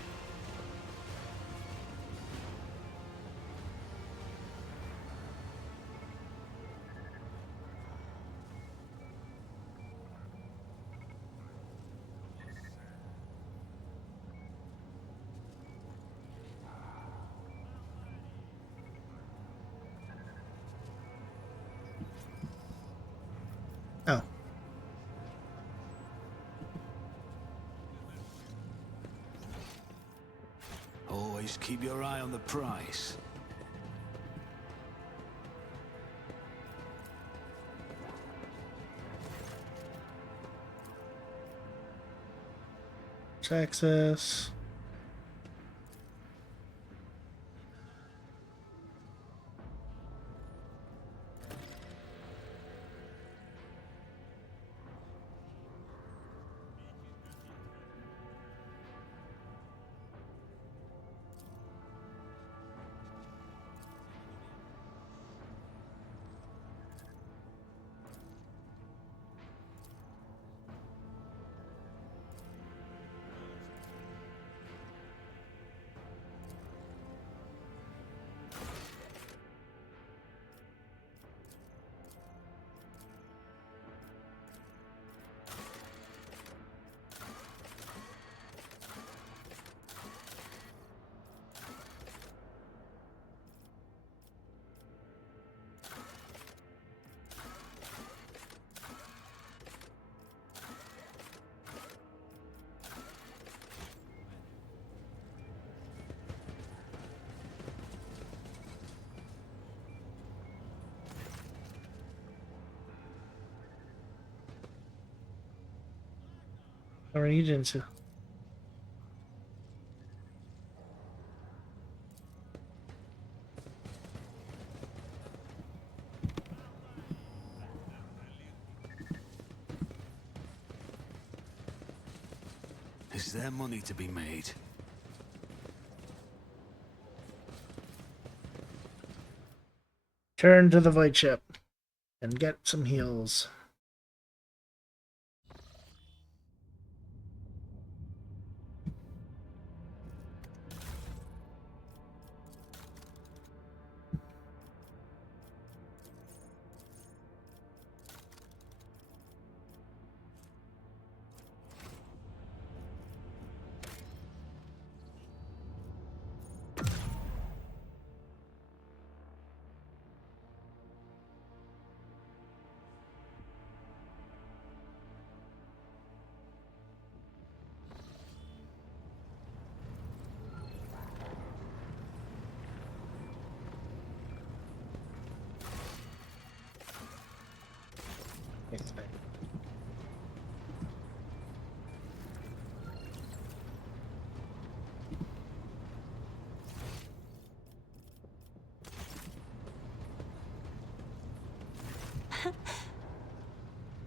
Oh. Always keep your eye on the prize. Access. What are you into? Is there money to be made? Turn to the void ship and get some heals.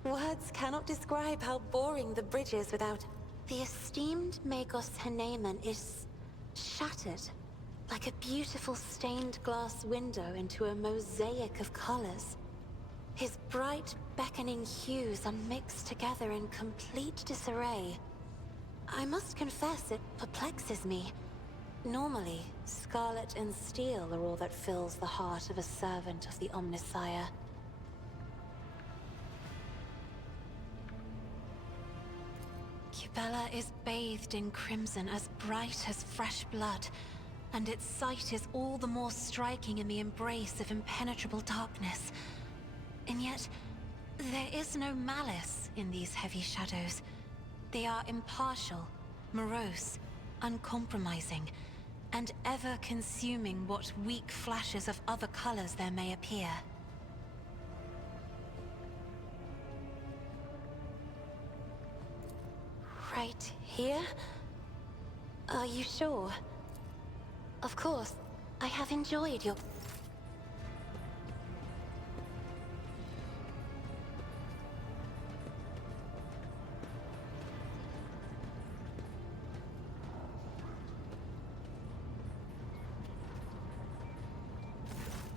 Words cannot describe how boring the bridge is without... The esteemed Magos Haneman is shattered, like a beautiful stained glass window into a mosaic of colors. His bright, beckoning hues are mixed together in complete disarray. I must confess it perplexes me. Normally, scarlet and steel are all that fills the heart of a servant of the Omnissiah. Cubella is bathed in crimson as bright as fresh blood, and its sight is all the more striking in the embrace of impenetrable darkness. And yet, there is no malice in these heavy shadows. They are impartial, morose, uncompromising, and ever consuming what weak flashes of other colors there may appear. Right here? Are you sure? Of course, I have enjoyed your...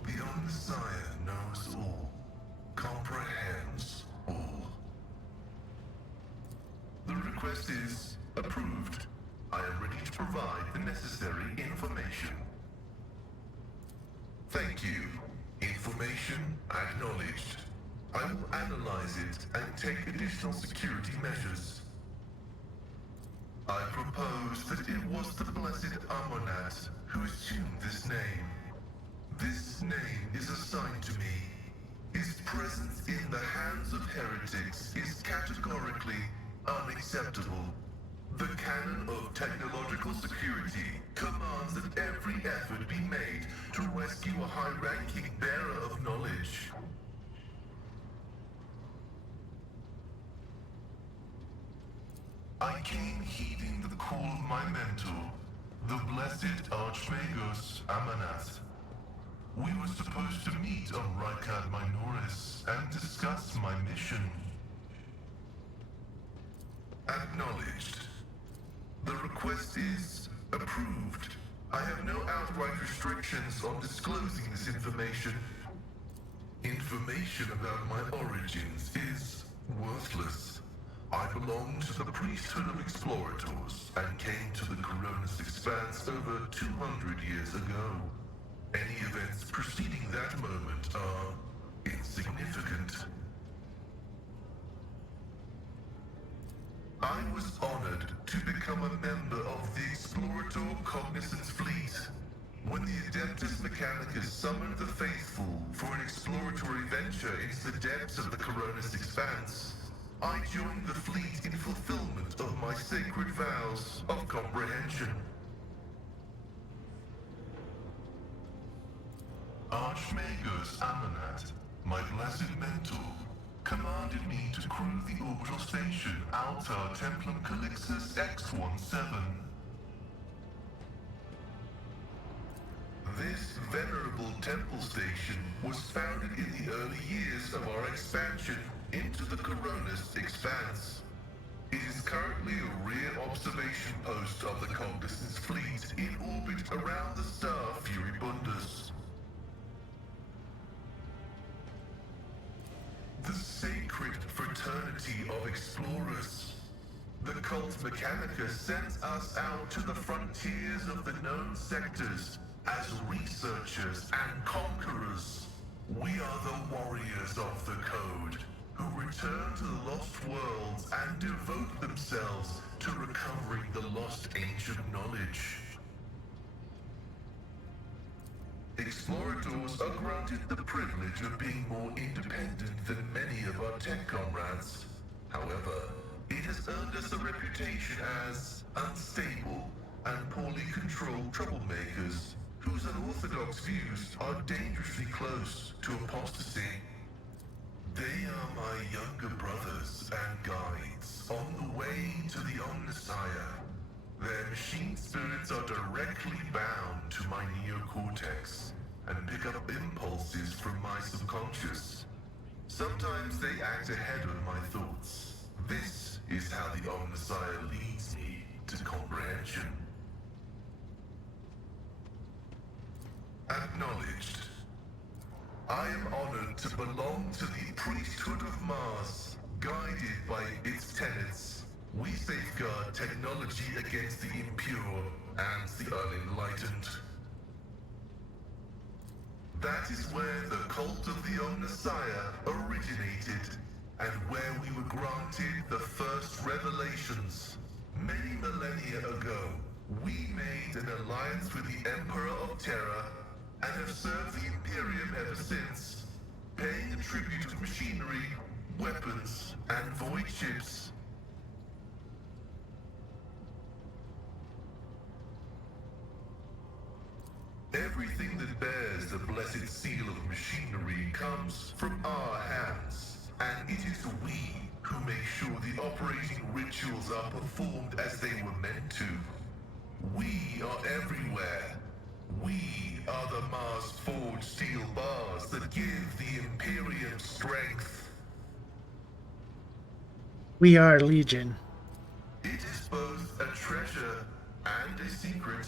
The Omnissiah knows all, comprehends all. The request is approved. I am ready to provide the necessary information. Thank you. Information acknowledged. I will analyze it and take additional security measures. I propose that it was the Blessed Amonat who assumed this name. This name is assigned to me. His presence in the hands of heretics is categorically unacceptable. The canon of technological security commands that every effort be made to rescue a high-ranking bearer of knowledge. I came heeding the call of my mentor, the blessed Archmagos Amanat. We were supposed to meet on Rykad Minoris and discuss my mission. Acknowledged. The request is approved. I have no outright restrictions on disclosing this information. Information about my origins is worthless. I belong to the priesthood of explorators and came to the Coronis Expanse over 200 years ago. Any events preceding that moment are insignificant. I was honored to become a member of the Explorator Cognizance Fleet. When the Adeptus Mechanicus summoned the faithful for an exploratory venture into the depths of the Coronis Expanse, I joined the fleet in fulfillment of my sacred vows of comprehension. Archmagos Amanat, my blessed mentor, commanded me to crew the orbital station Altar Templum Calixus X-17. This venerable temple station was founded in the early years of our expansion into the Coronis Expanse. It is currently a rear observation post of the Cognizance fleet in orbit around the star Furibundus. The sacred fraternity of explorers. The Cult Mechanica sends us out to the frontiers of the known sectors as researchers and conquerors. We are the warriors of the Code, who return to the lost worlds and devote themselves to recovering the lost ancient knowledge. Explorators are granted the privilege of being more independent than many of our tech comrades. However, it has earned us a reputation as unstable and poorly controlled troublemakers whose unorthodox views are dangerously close to apostasy. They are my younger brothers and guides on the way to the Omnissiah. Their machine spirits are directly bound to my neocortex and pick up impulses from my subconscious. Sometimes they act ahead of my thoughts. This is how the Omnissiah leads me to comprehension. Acknowledged. I am honored to belong to the priesthood of Mars, guided by its tenets. We safeguard technology against the impure and the unenlightened. That is where the cult of the Omnissiah originated, and where we were granted the first revelations. Many millennia ago, we made an alliance with the Emperor of Terra, and have served the Imperium ever since, paying a tribute to machinery, weapons, and void ships. Everything that bears the blessed seal of machinery comes from our hands, and it is we who make sure the operating rituals are performed as they were meant to. We are everywhere. We are the Mars-forged steel bars that give the Imperium strength. We are Legion. It is both a treasure and a secret.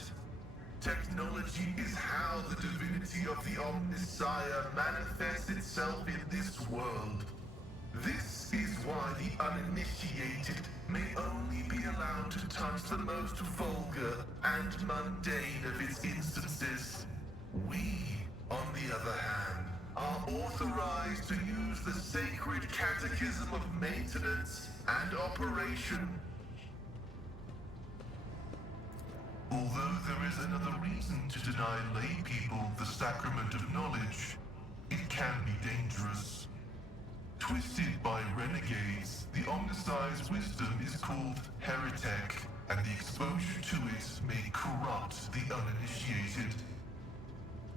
Technology is how the divinity of the Omnissiah manifests itself in this world. This is why the uninitiated may only be allowed to touch the most vulgar and mundane of its instances. We, on the other hand, are authorized to use the sacred catechism of maintenance and operation. Although there is another reason to deny lay people the sacrament of knowledge, it can be dangerous. Twisted by renegades, the Omnissiah's wisdom is called heretic, and the exposure to it may corrupt the uninitiated.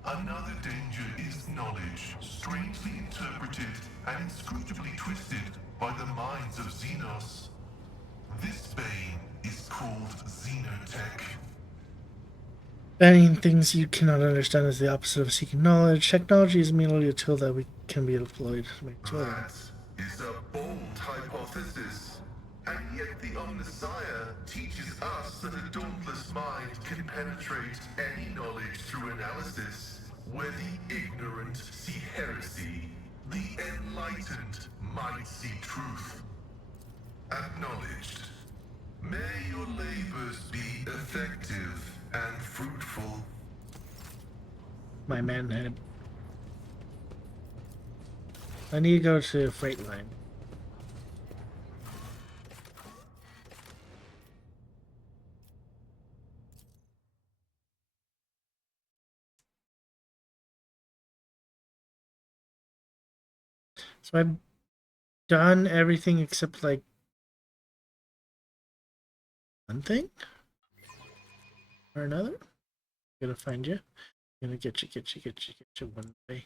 Another danger is knowledge, strangely interpreted and inscrutably twisted by the minds of Xenos. This bane is called Xenotech. Banning things you cannot understand is the opposite of seeking knowledge. Technology is merely a tool that can be deployed. That is a bold hypothesis. And yet the Omnissiah teaches us that a dauntless mind can penetrate any knowledge through analysis, where the ignorant see heresy, the enlightened might see truth. Acknowledged. May your labors be effective and fruitful. My manhead. I need to go to freight line. So I've done everything except like one thing or another. I'm gonna find you. I'm gonna get you one day.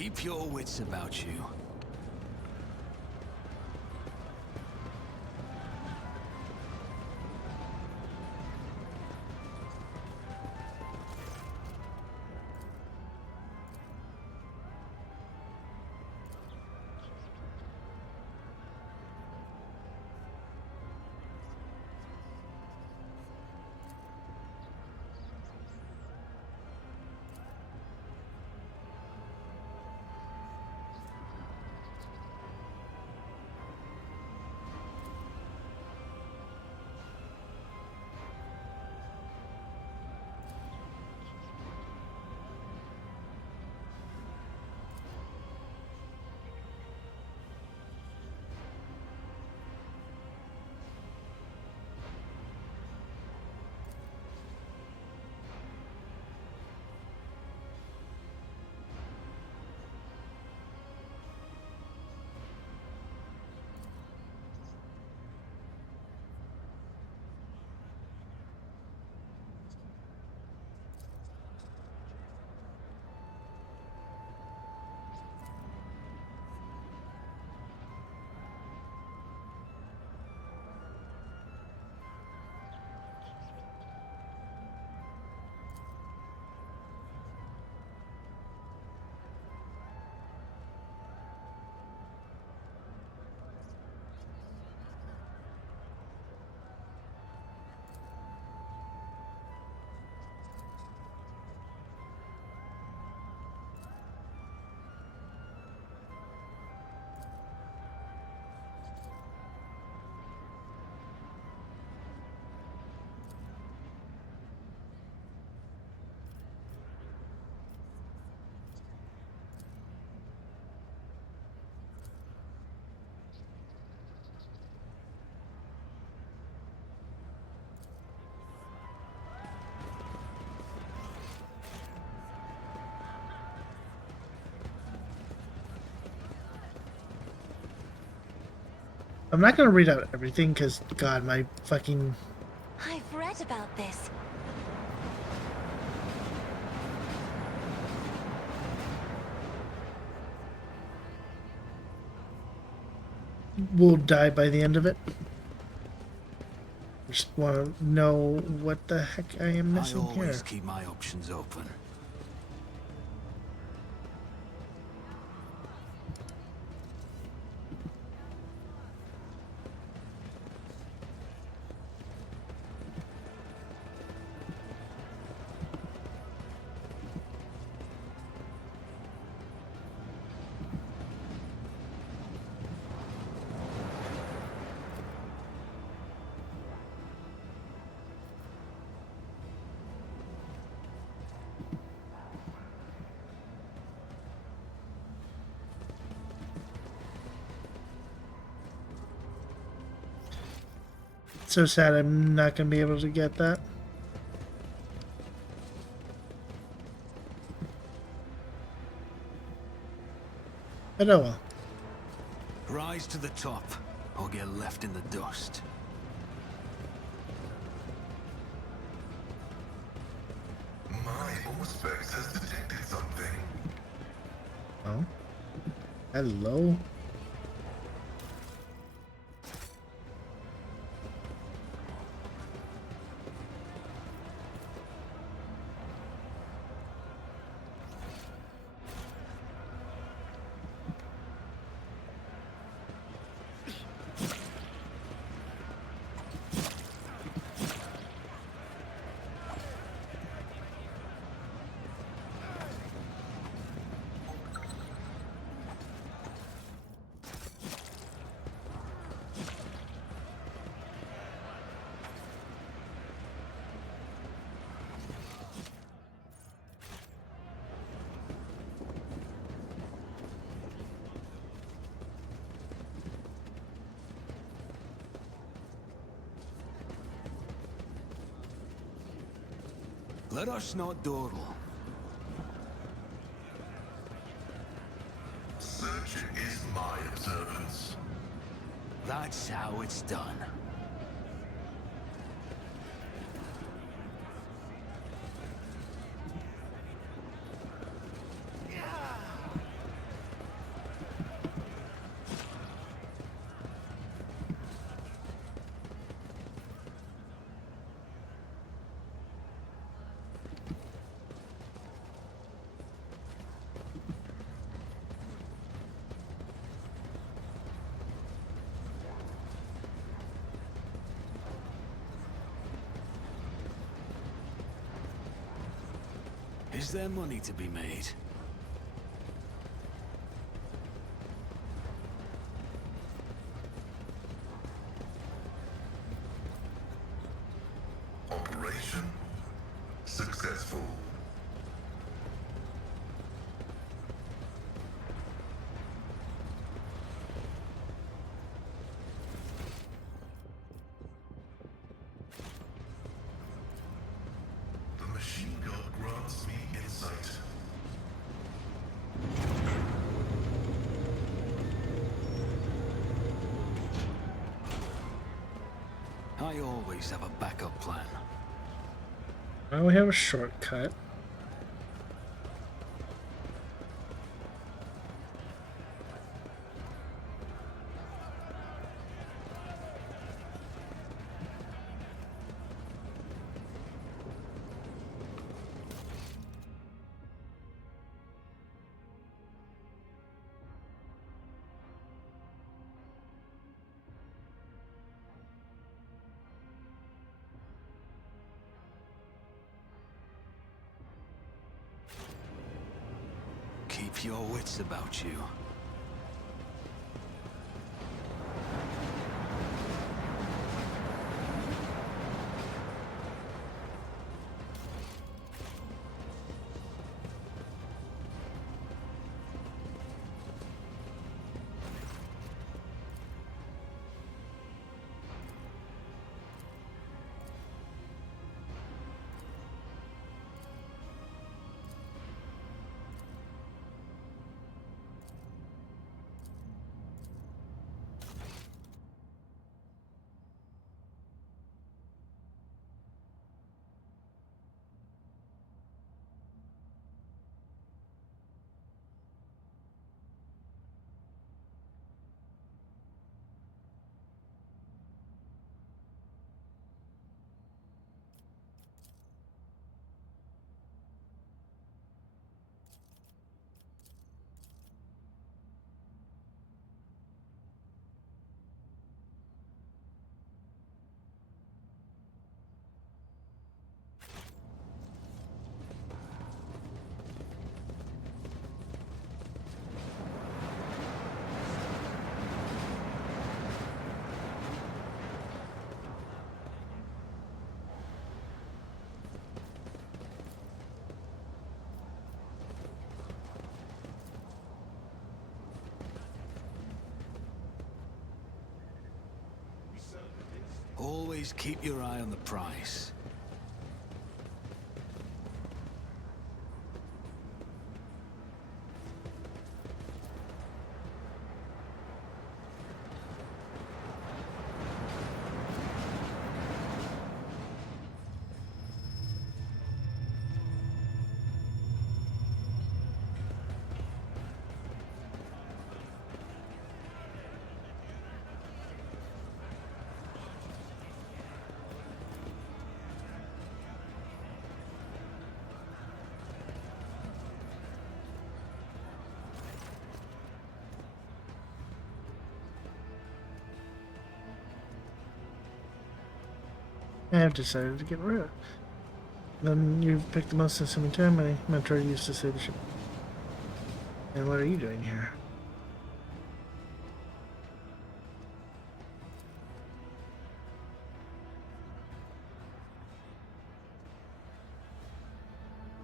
Keep your wits about you. I'm not gonna read out everything because, God, my fucking... I've read about this. will die by the end of it. Just want to know what the heck I am missing I here. always keep my options open. So sad I'm not going to be able to get that. But oh well. Rise to the top, or get left in the dust. My Auspex has detected something. Oh. Hello. Let us not dawdle. Searching is my observance. That's how it's done. Is there money to be made? Operation successful. The machine god grants me insight. I always have a backup plan. Now we have a shortcut. Keep your wits about you. Always keep your eye on the prize. I have decided to get rid of it. Then you've picked the most consuming time my mentor used to save the ship. And what are you doing here?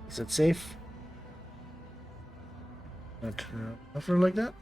Is it safe? Not to offer like that?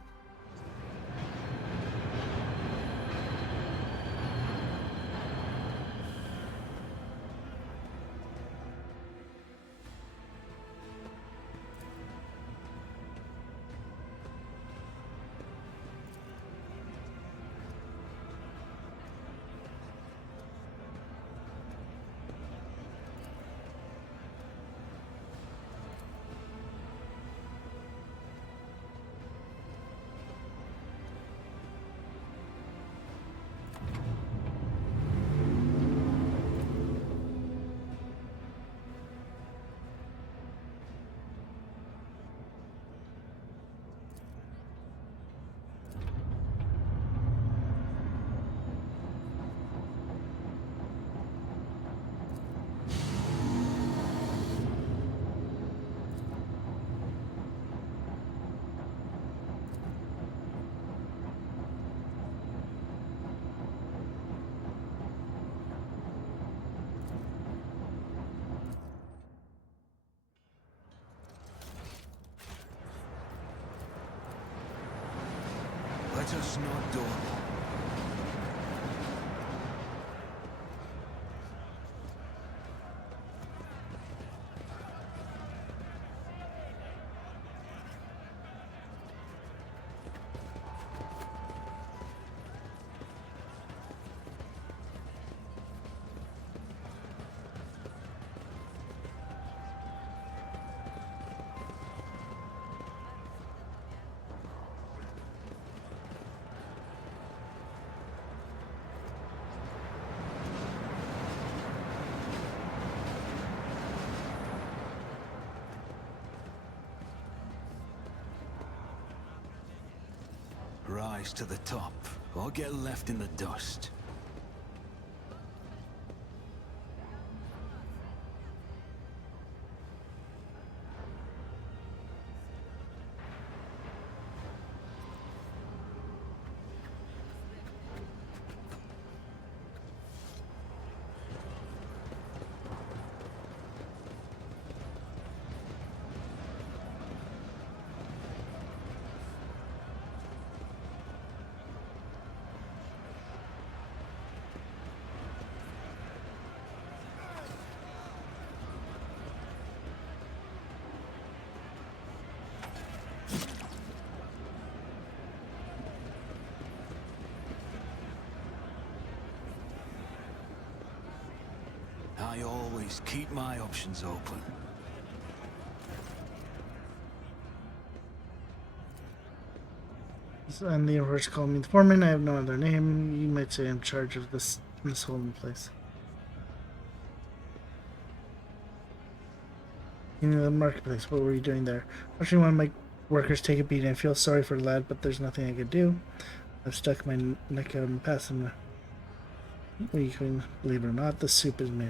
Let us not dawdle. Rise to the top, or get left in the dust. I always keep my options open. And the universe called me the foreman. I have no other name. You might say I'm in charge of this whole place. You know, the marketplace. What were you doing there? Watching one of my workers take a beating. I feel sorry for the lad, but there's nothing I could do. I've stuck my neck out and passed him. We can believe it or not, the soup is made.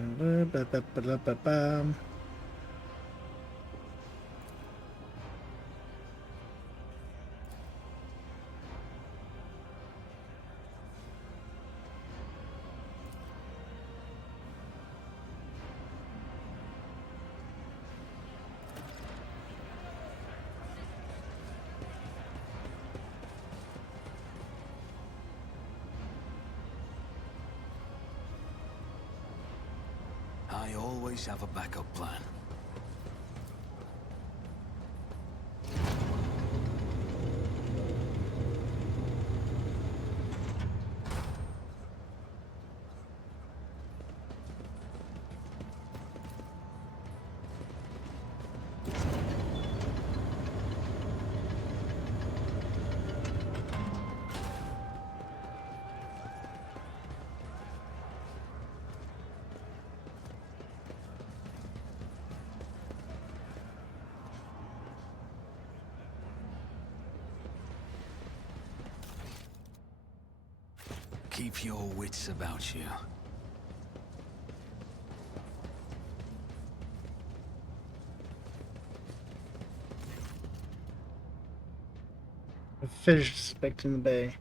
I always have a backup plan. Keep your wits about you. A fish suspecting the bay.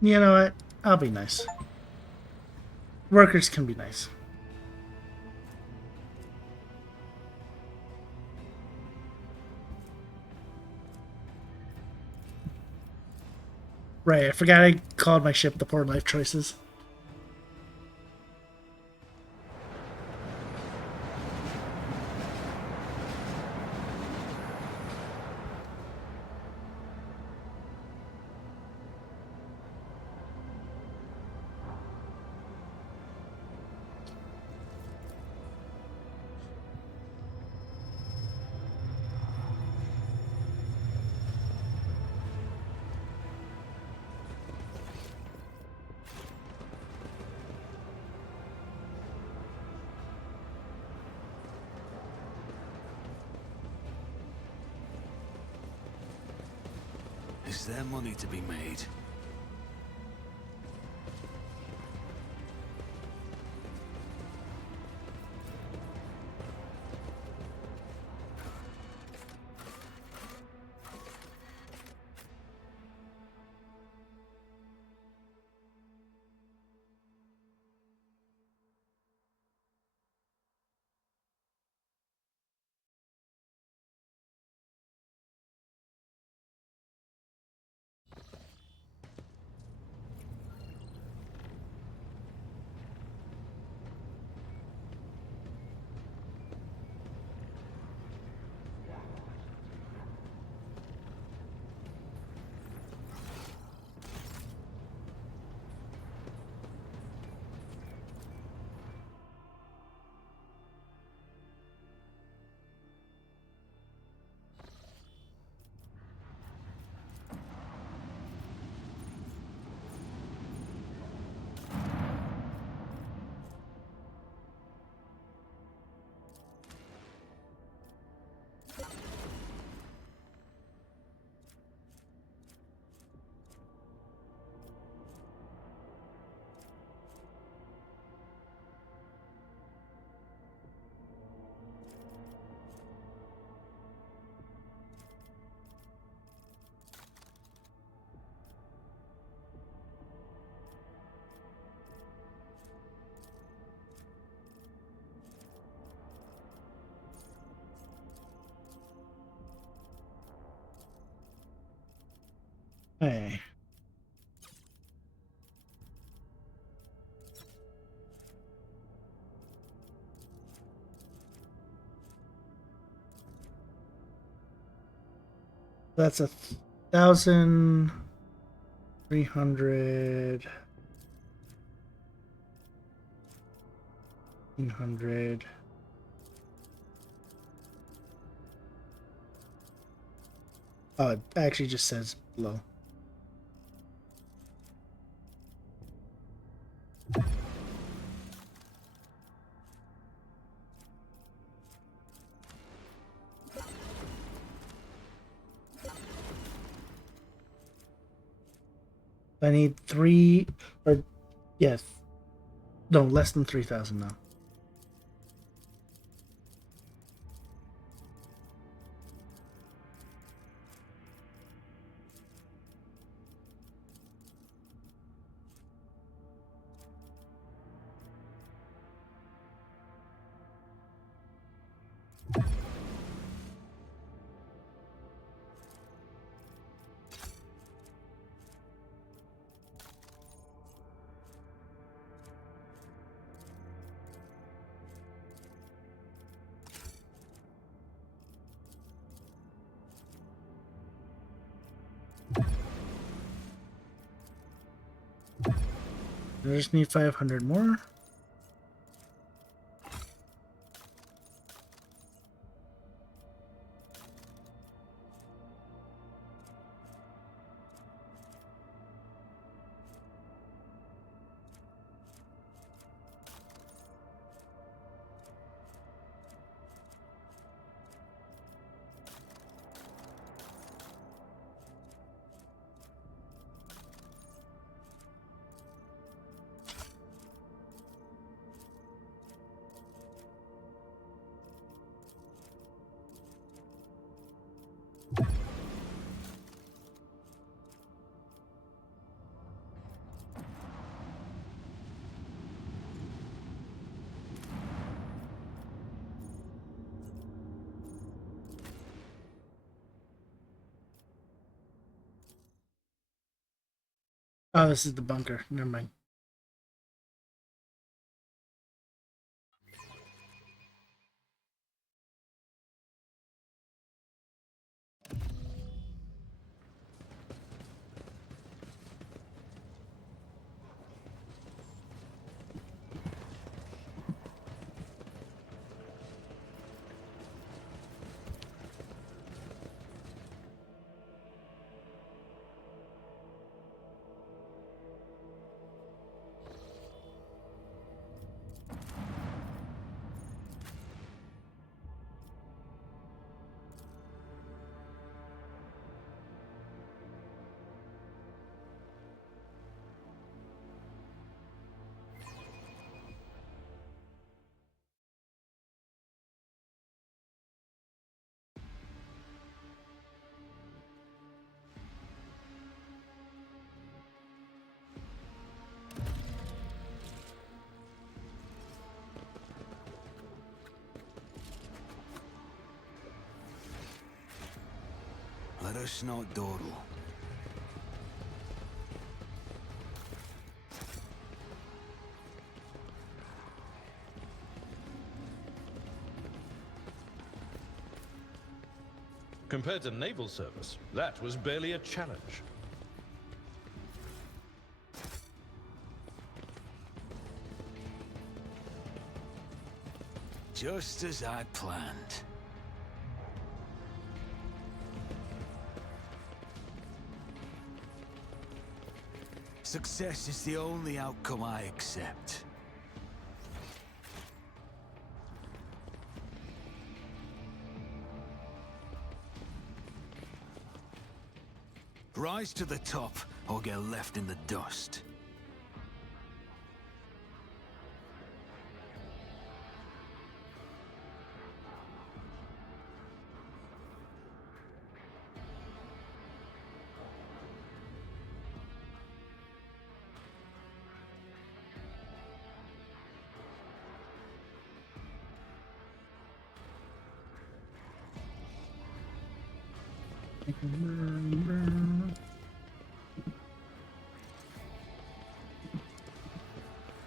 You know what? I'll be nice. Workers can be nice. Right, I forgot I called my ship the Poor Life Choices. Is there money to be made? Hey. That's 1,300. 1,500. Oh, it actually just says below. I need 3, or yes, no, less than 3,000 now. I just need 500 more. Oh, this is the bunker. Never mind. Let us not dawdle. Compared to naval service, that was barely a challenge. Just as I'd planned. Success is the only outcome I accept. Rise to the top, or get left in the dust.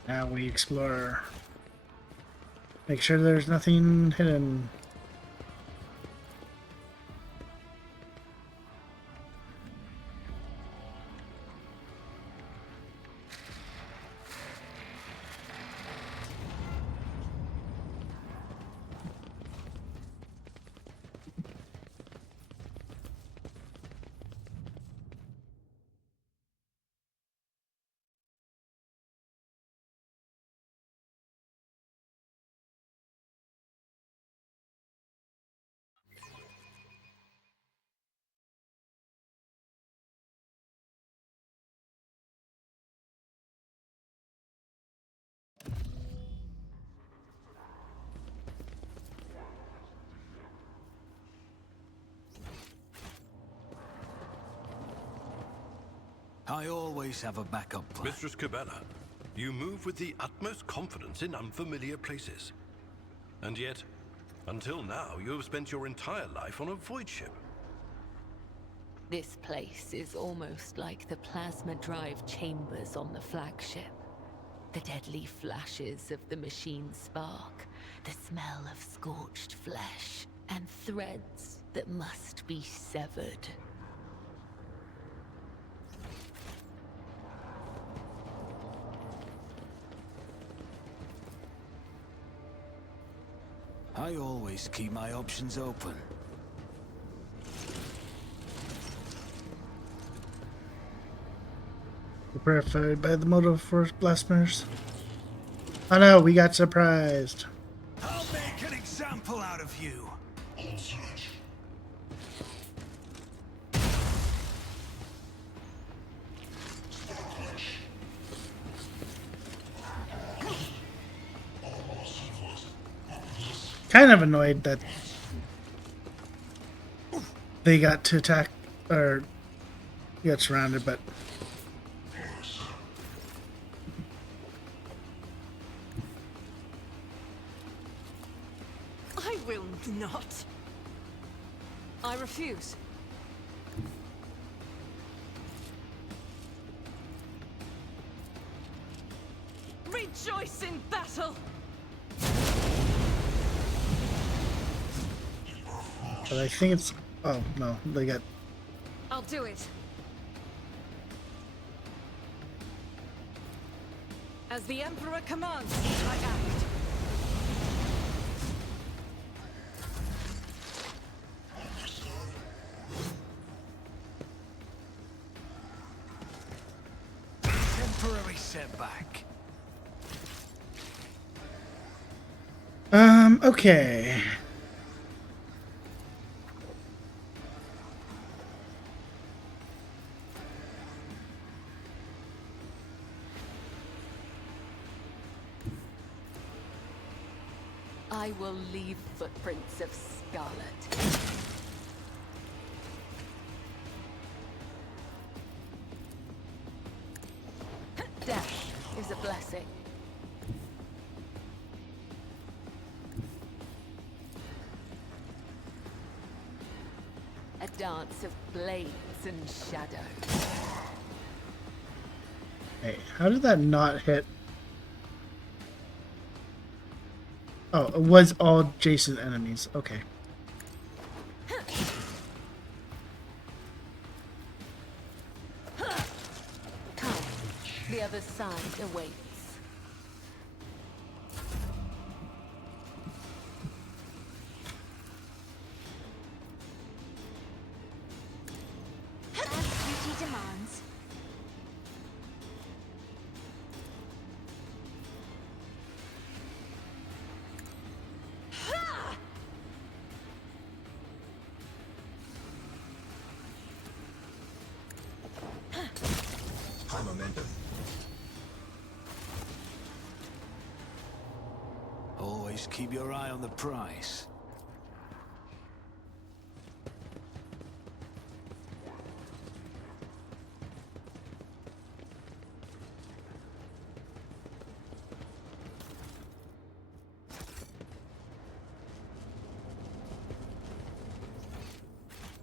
Now we explore. Make sure there's nothing hidden. I always have a backup plan. Mistress Cabela, you move with the utmost confidence in unfamiliar places. And yet, until now, you have spent your entire life on a void ship. This place is almost like the plasma drive chambers on the flagship. The deadly flashes of the machine's spark, the smell of scorched flesh, and threads that must be severed. I always keep my options open. Prepared by the motive for blasphemers. Oh no, we got surprised. I'll make an example out of you. Kind of annoyed that they got to attack or got surrounded, but I will not. I refuse. Rejoice in battle! but I think it's. Oh no, they got. I'll do it. As the Emperor commands, I act. Temporary setback. Okay. I will leave footprints of Scarlet. Death is a blessing. A dance of blades and shadows. Hey, how did that not hit? Oh, it was all Jason enemies. Okay. Come, the other side awaits. As duty demands. High momentum. Always keep your eye on the prize.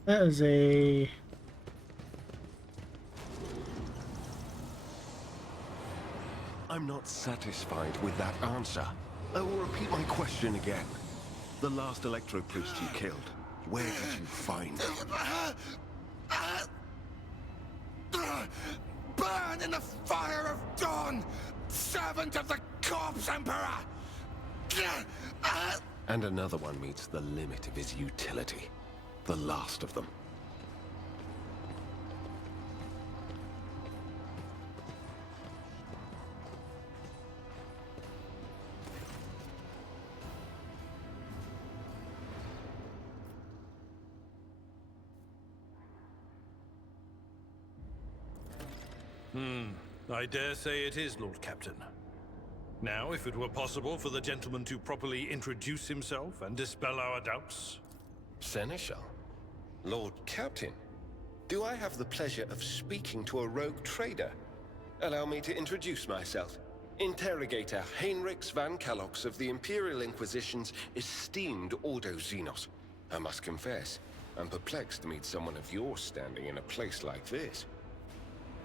That is a... I'm not satisfied with that answer. I will repeat my question again. The last Electro Priest you killed, where did you find him? Burn in the fire of dawn, servant of the Corpse Emperor! And another one meets the limit of his utility. The last of them. I dare say it is, Lord Captain. Now, if it were possible for the gentleman to properly introduce himself and dispel our doubts. Seneschal? Lord Captain? Do I have the pleasure of speaking to a rogue trader? Allow me to introduce myself. Interrogator Heinrichs van Kalox of the Imperial Inquisition's esteemed Ordo Xenos. I must confess, I'm perplexed to meet someone of your standing in a place like this.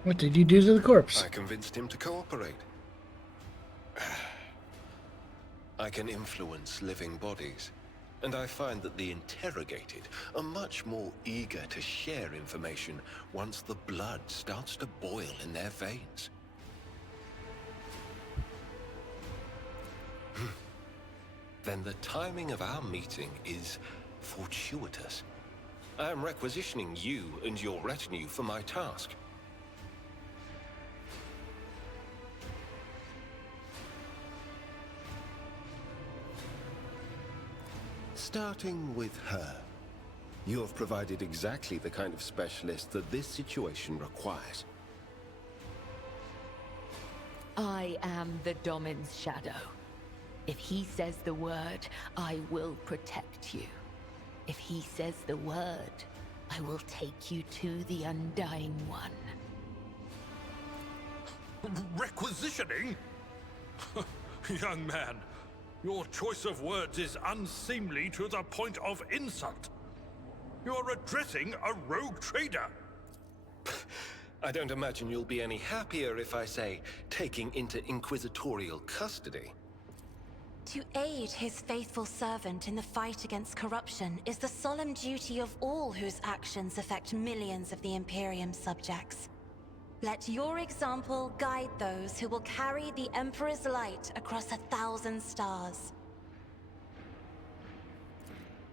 What did you do to the corpse? I convinced him to cooperate. I can influence living bodies, and I find that the interrogated are much more eager to share information once the blood starts to boil in their veins. Then the timing of our meeting is fortuitous. I am requisitioning you and your retinue for my task. Starting with her. You have provided exactly the kind of specialist that this situation requires. I am the Domin's shadow. If he says the word, I will protect you. If he says the word, I will take you to the Undying One. Requisitioning? Young man, your choice of words is unseemly to the point of insult. You're addressing a rogue trader. I don't imagine you'll be any happier if I say taking into inquisitorial custody. To aid his faithful servant in the fight against corruption is the solemn duty of all whose actions affect millions of the Imperium subjects. Let your example guide those who will carry the Emperor's light across 1,000 stars.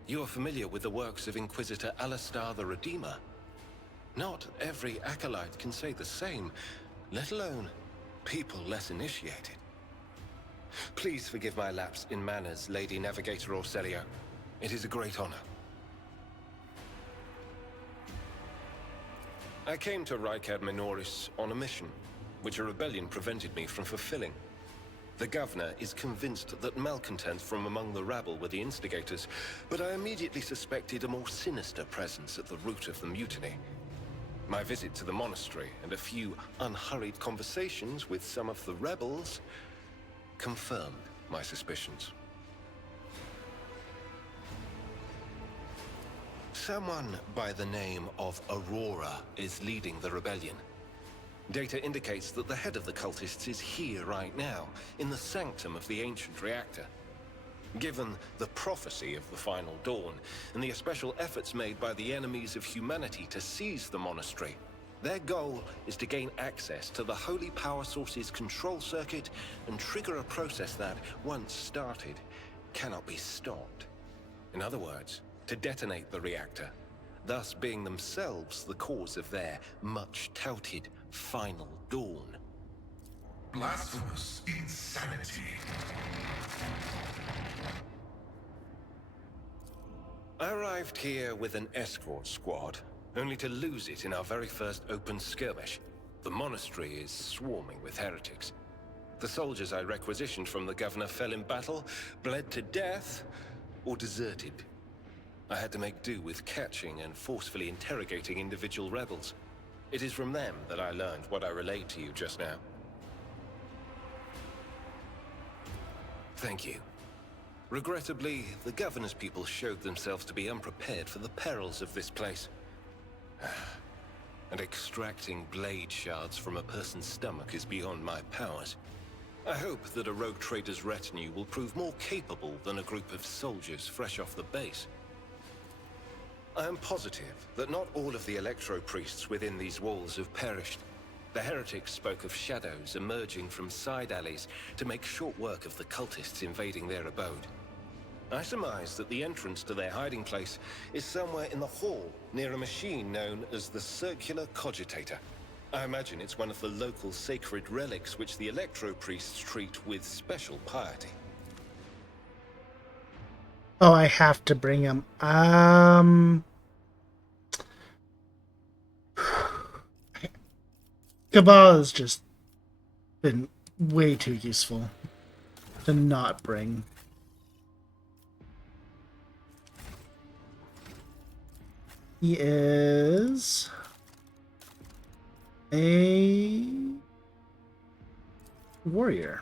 You are familiar with the works of Inquisitor Alistar the Redeemer. Not every acolyte can say the same, let alone people less initiated. Please forgive my lapse in manners, Lady Navigator Orselio. It is a great honor. I came to Rykad Minoris on a mission, which a rebellion prevented me from fulfilling. The governor is convinced that malcontents from among the rabble were the instigators, but I immediately suspected a more sinister presence at the root of the mutiny. My visit to the monastery and a few unhurried conversations with some of the rebels confirmed my suspicions. Someone by the name of Aurora is leading the rebellion. Data indicates that the head of the cultists is here right now, in the sanctum of the ancient reactor. Given the prophecy of the Final Dawn, and the special efforts made by the enemies of humanity to seize the monastery, their goal is to gain access to the Holy Power Source's control circuit and trigger a process that, once started, cannot be stopped. In other words, to detonate the reactor, thus being themselves the cause of their much-touted Final Dawn. Blasphemous insanity. I arrived here with an escort squad, only to lose it in our very first open skirmish. The monastery is swarming with heretics. The soldiers I requisitioned from the governor fell in battle, bled to death, or deserted. I had to make do with catching and forcefully interrogating individual rebels. It is from them that I learned what I relayed to you just now. Thank you. Regrettably, the governor's people showed themselves to be unprepared for the perils of this place. And extracting blade shards from a person's stomach is beyond my powers. I hope that a rogue trader's retinue will prove more capable than a group of soldiers fresh off the base. I am positive that not all of the electro-priests within these walls have perished. The heretics spoke of shadows emerging from side alleys to make short work of the cultists invading their abode. I surmise that the entrance to their hiding place is somewhere in the hall, near a machine known as the Circular Cogitator. I imagine it's one of the local sacred relics which the electro-priests treat with special piety. Oh, I have to bring him. Cabal has just been way too useful to not bring. He is a warrior.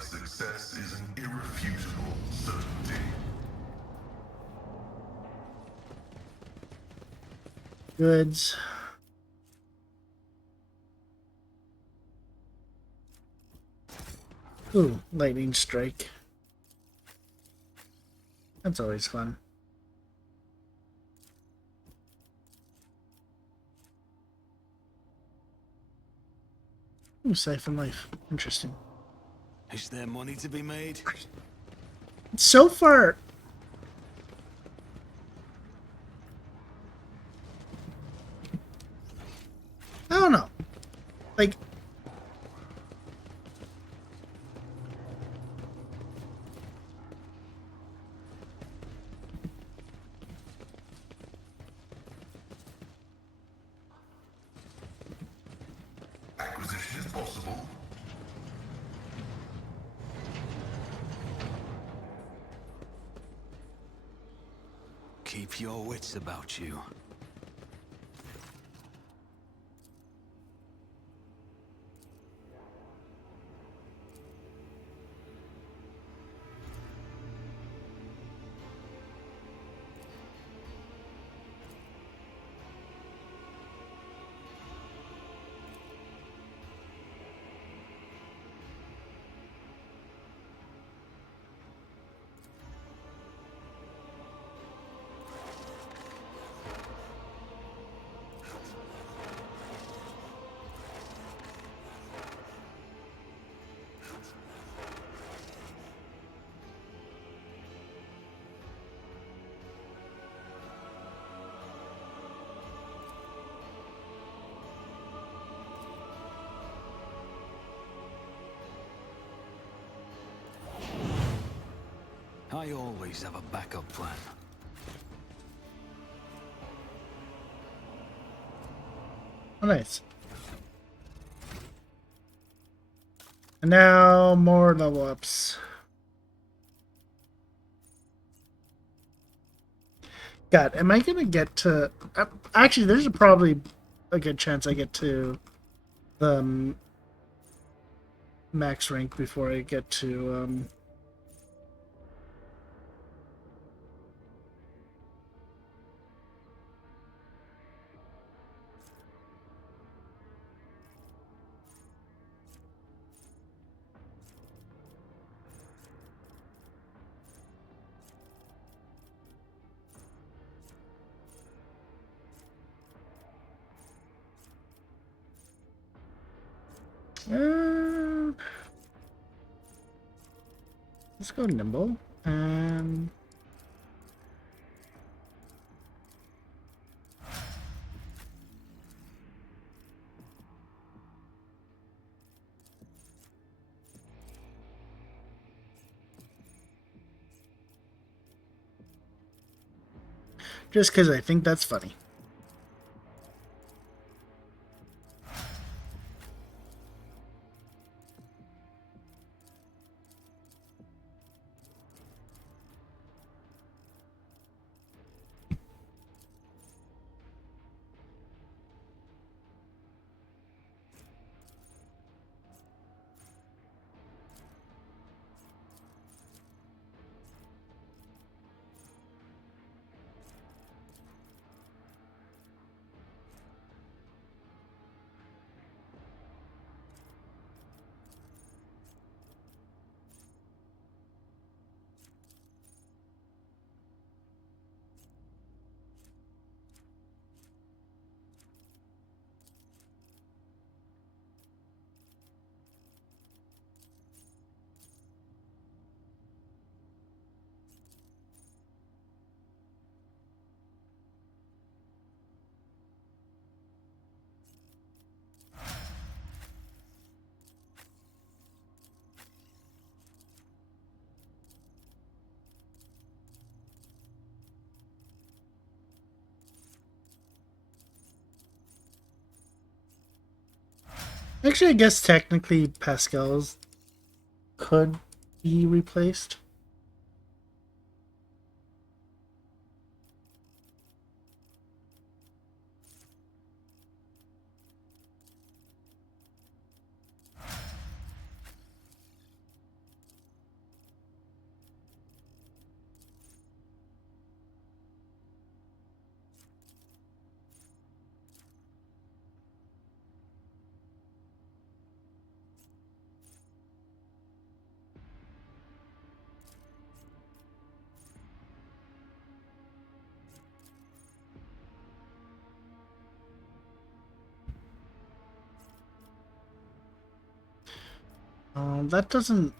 success is an irrefutable certainty. Goods. Ooh, lightning strike. That's always fun. Ooh, Siphon Life. Interesting. Is there money to be made? So far, I don't know. Like, Acquisition is possible. Keep your wits about you. I always have a backup plan. oh, nice. And now more level ups. God, am I gonna get to? Actually, there's probably a good chance I get to the max rank before I get to let's go nimble and just because I think that's funny. Actually, I guess technically Pascal's could be replaced. That doesn't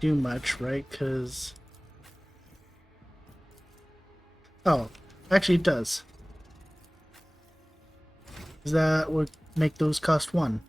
do much, right? Because... Oh, actually it does. Does that would make those cost 1?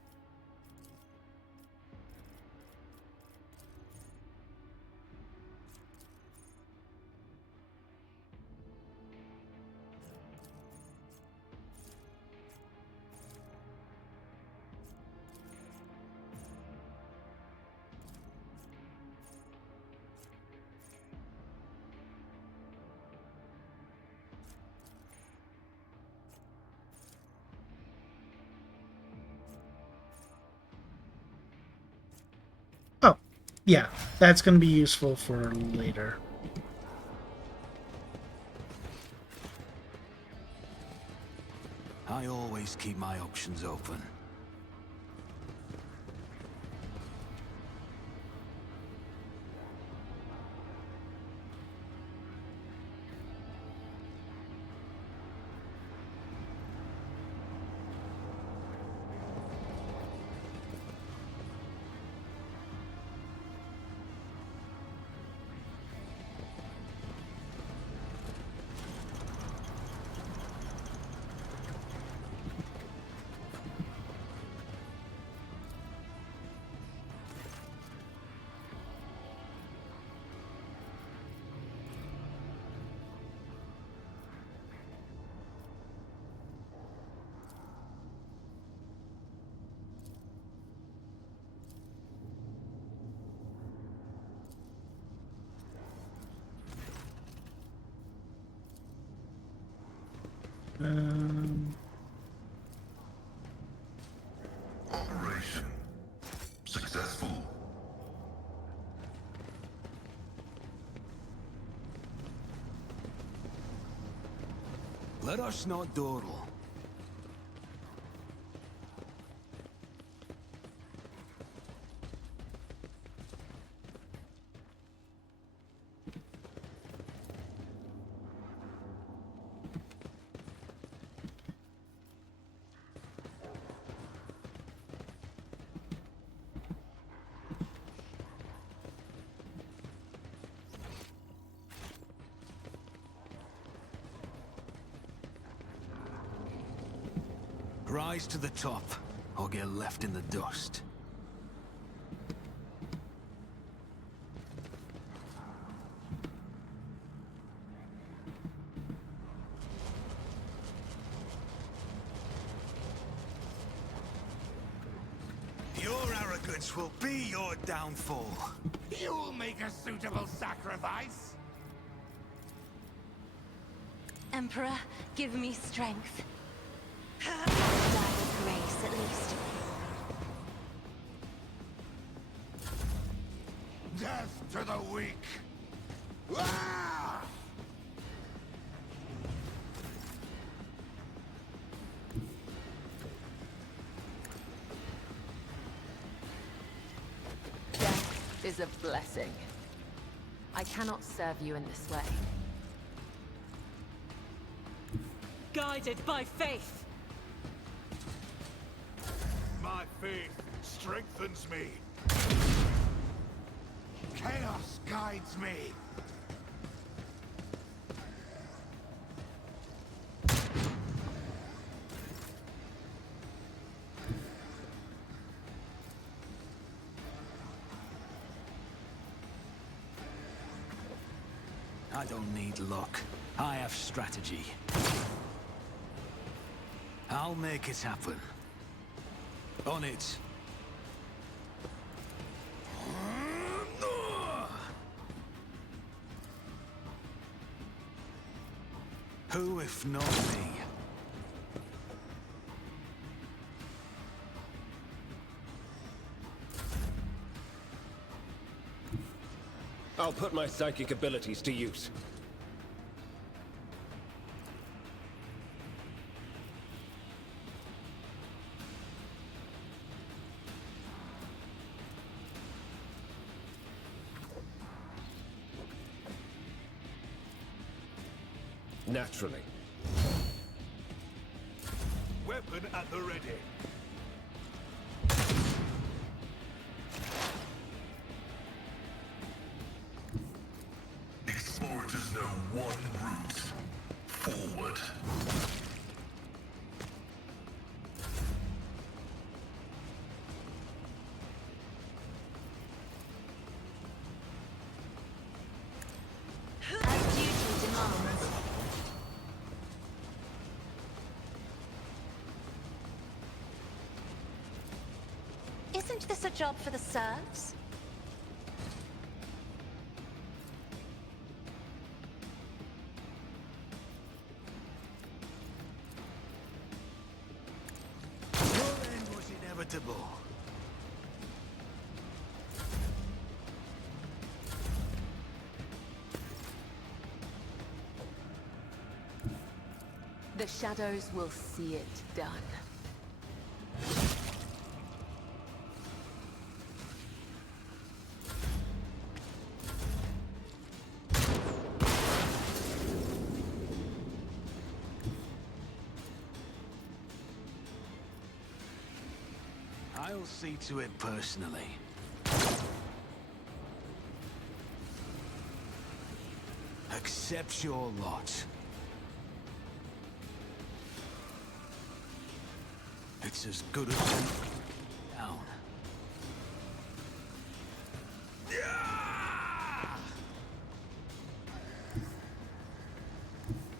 Oh, yeah, that's going to be useful for later. I always keep my options open. Operation successful. Let us not dawdle. Rise to the top, or get left in the dust. Your arrogance will be your downfall. You'll make a suitable sacrifice. Emperor, give me strength. Die with grace, at least. Death to the weak. Ah! Death is a blessing. I cannot serve you in this way. Guided by faith. My faith strengthens me. Chaos guides me. I don't need luck. I have strategy. I'll make it happen. On it. Who if not me? I'll put my psychic abilities to use. Naturally. Weapons weapon at the ready. Explorators know one route. Forward. As duty demands. Isn't this a job for the serfs? Your end was inevitable. The shadows will see it done. I'll see to it personally. Accept your lot. It's as good as down.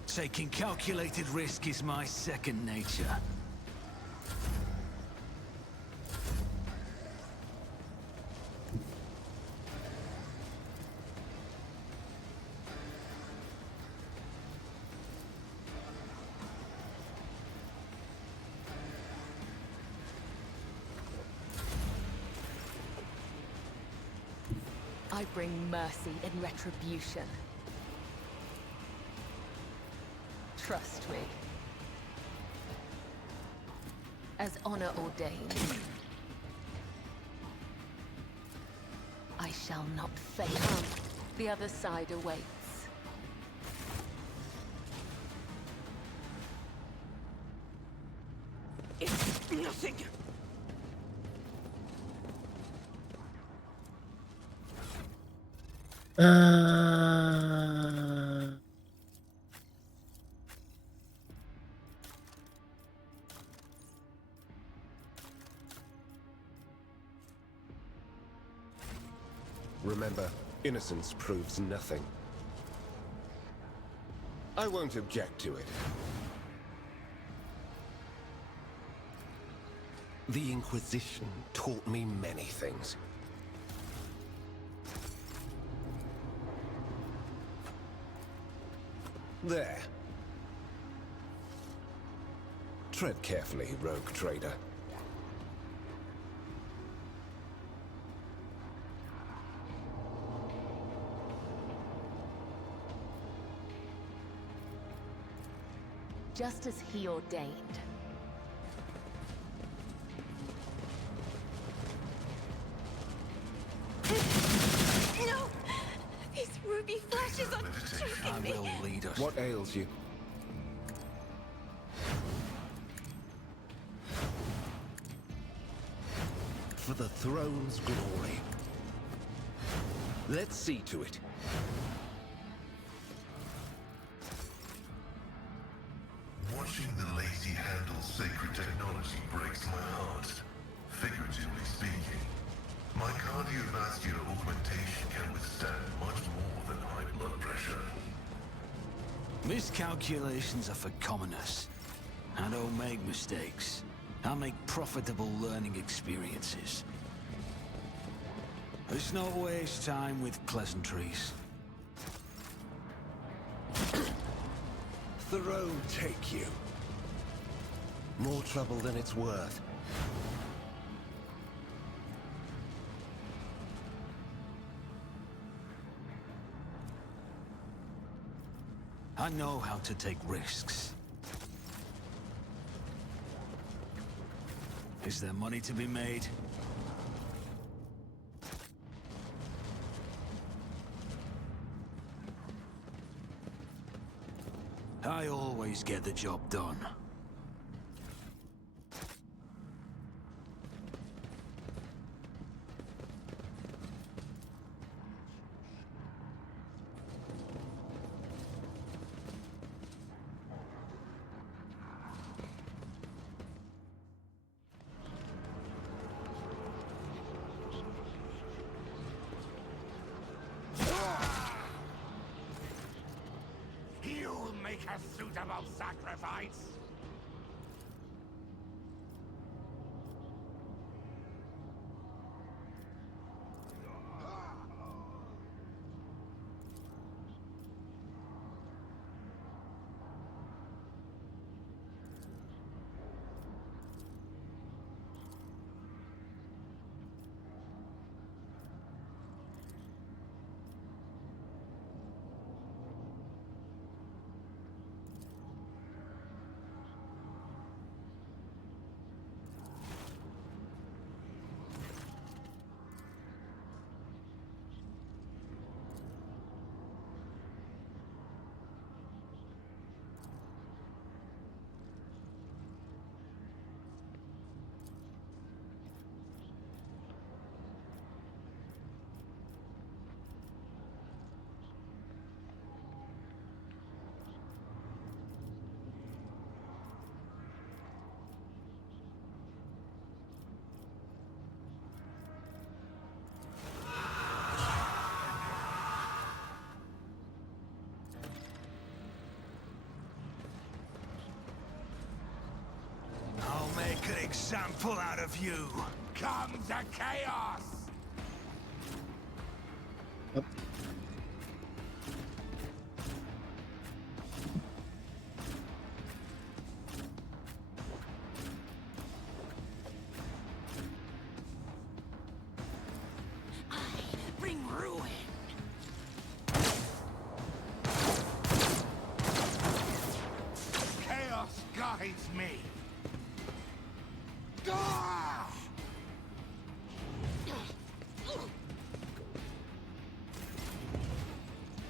Taking calculated risk is my second nature. I bring mercy and retribution. Trust me. As honor ordained, I shall not fail. The other side awaits. It's nothing. Remember, innocence proves nothing. I won't object to it. The Inquisition taught me many things. There. Tread carefully, rogue trader. Just as he ordained. No! These ruby flashes are choking me! Lead us. What ails you? For the throne's glory. Let's see to it. Watching the lazy handle sacred technology breaks my heart. Figuratively speaking, my cardiovascular augmentation can withstand much more than high blood pressure. Miscalculations are for commoners. I don't make mistakes. I make profitable learning experiences. Let's not waste time with pleasantries. Throne take you. More trouble than it's worth. I know how to take risks. Is there money to be made? I always get the job done. a suitable sacrifice? I'll make an example out of you. Come to chaos! Bring ruin. Chaos guides me. Ah!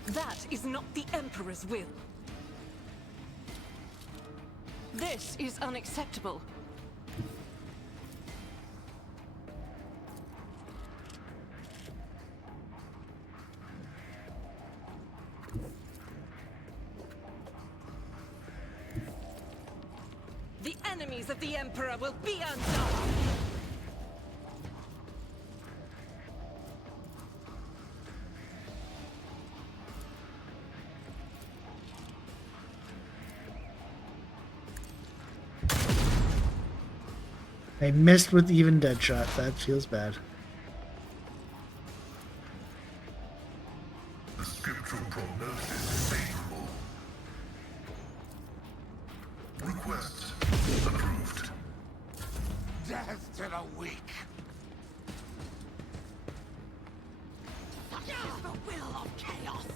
That is not the Emperor's will. This is unacceptable. The enemies of the Emperor will be undone! I missed with even Deadshot. That feels bad. The scriptural prognosis is favorable. Request approved. Death to the weak. Such is the will of chaos.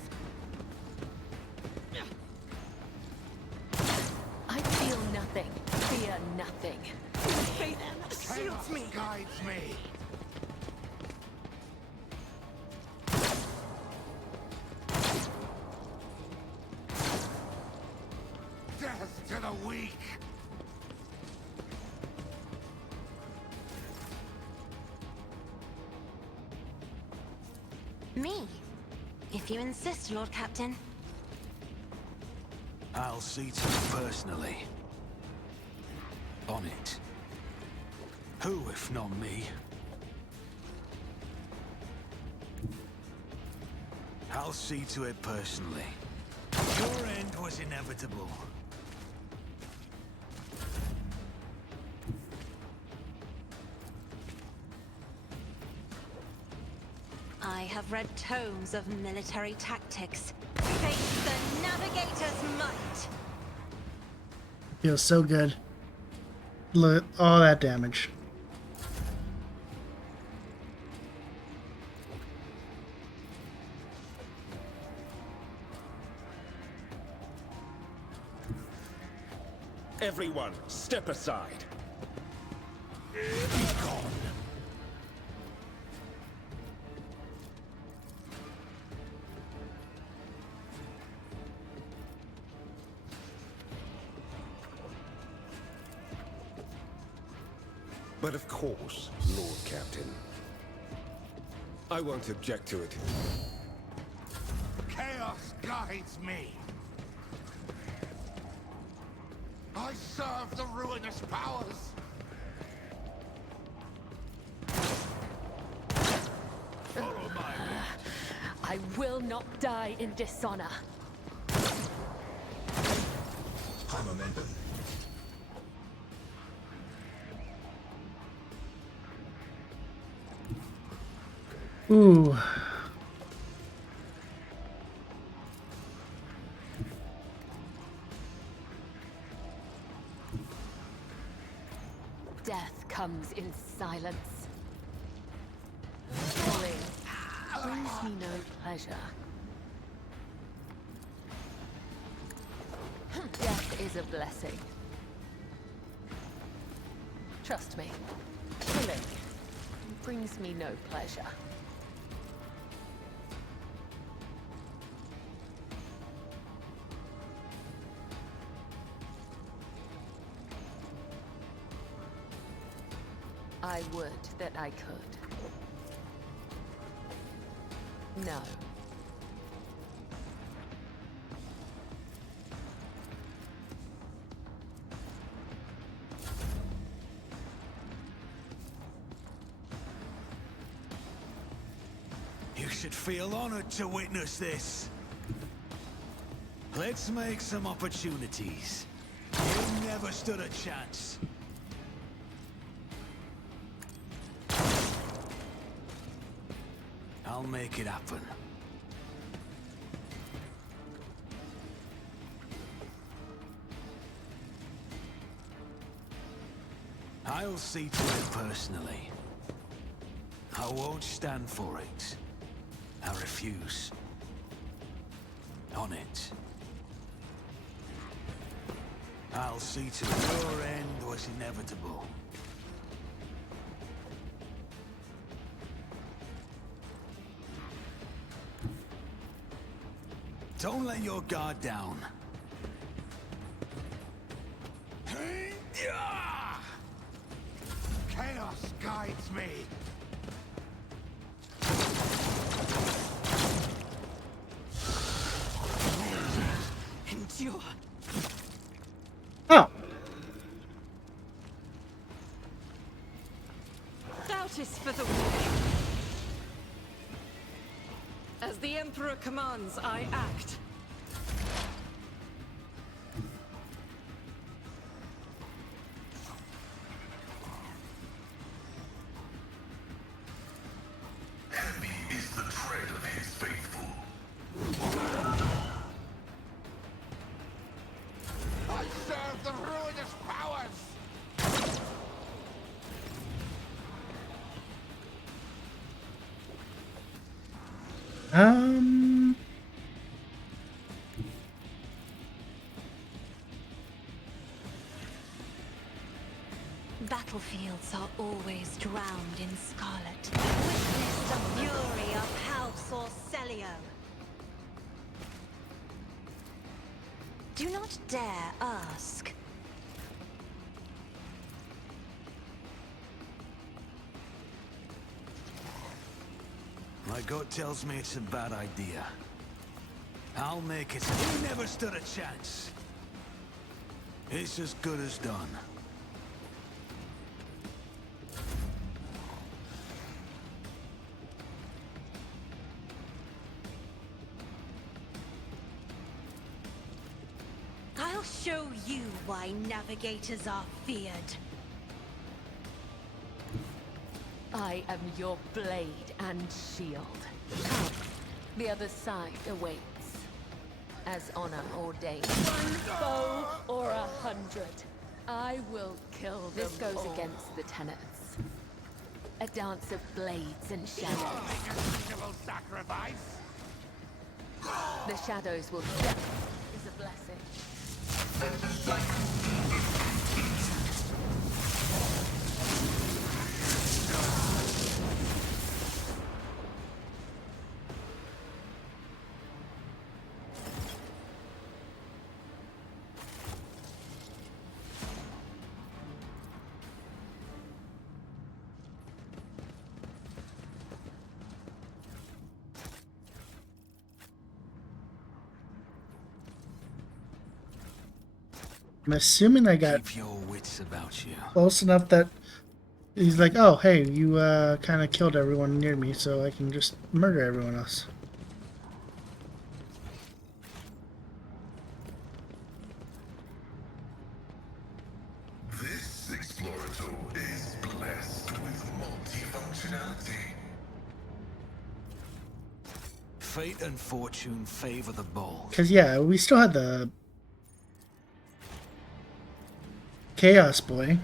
I feel nothing. Fear nothing. Faith shields me! Guides me. Death to the weak. Me, if you insist, Lord Captain. I'll see to it personally. On it. Who, if not me? I'll see to it personally. Your end was inevitable. I have read tomes of military tactics. Face the Navigator's might! Feels so good. Look, all that damage. Everyone, step aside. But of course, Lord Captain. I won't object to it. Chaos guides me. I serve the ruinous powers. Follow my I will not die in dishonor. Ooh. Death comes in silence. Killing brings me no pleasure. Death is a blessing. Trust me, killing brings me no pleasure. I would that I could. No. You should feel honored to witness this. Let's make some opportunities. You never stood a chance. I'll make it happen. I'll see to it personally. I won't stand for it. I refuse. On it. I'll see to it your end was inevitable. Don't let your guard down. Chaos guides me. Endure. Oh. Doubt is for the weak. As the Emperor commands, I act. Heavy is the tread of his faithful. I serve the ruinous powers. Battlefields are always drowned in scarlet. Witness the fury of House Orcelio. Do not dare ask. My gut tells me it's a bad idea. I'll make it. You never stood a chance. It's as good as done. I'll show you why navigators are feared. I am your blade and shield. Come, the other side awaits. As honor ordains. 1 foe or 100. I will kill them. This goes all against the tenets. A dance of blades and shadows. Sacrifice. The shadows will death is a blessing. I'm assuming I got Keep your wits about you. close enough that he's like, oh, hey, you kind of killed everyone near me, so I can just murder everyone else. This Explorator is blessed with multifunctionality. Fate and fortune favor the bold. Because, yeah, we still had the Chaos Boy.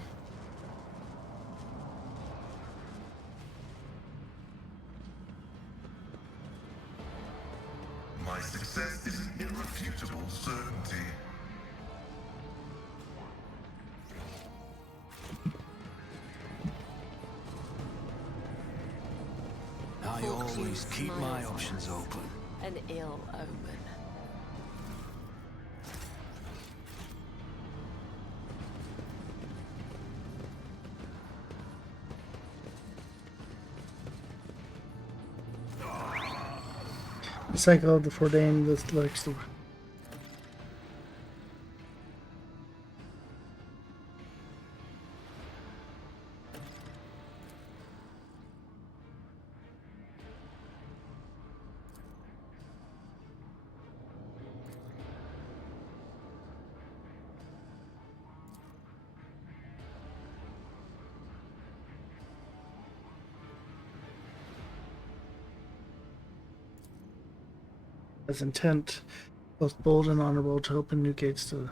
My success is an irrefutable certainty. I always keep my options open. An ill omen. Cycle of the Fordain, this looks the as intent, both bold and honorable, to open new gates to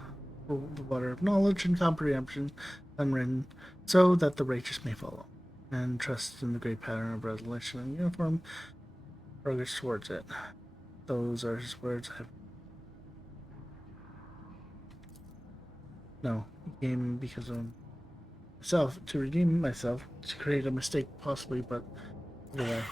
the water of knowledge and comprehension, unwritten, so that the righteous may follow, and trust in the great pattern of resolution and uniform progress towards it. Those are his words. No, he came because of myself, to redeem myself, to create a mistake possibly, but anyway.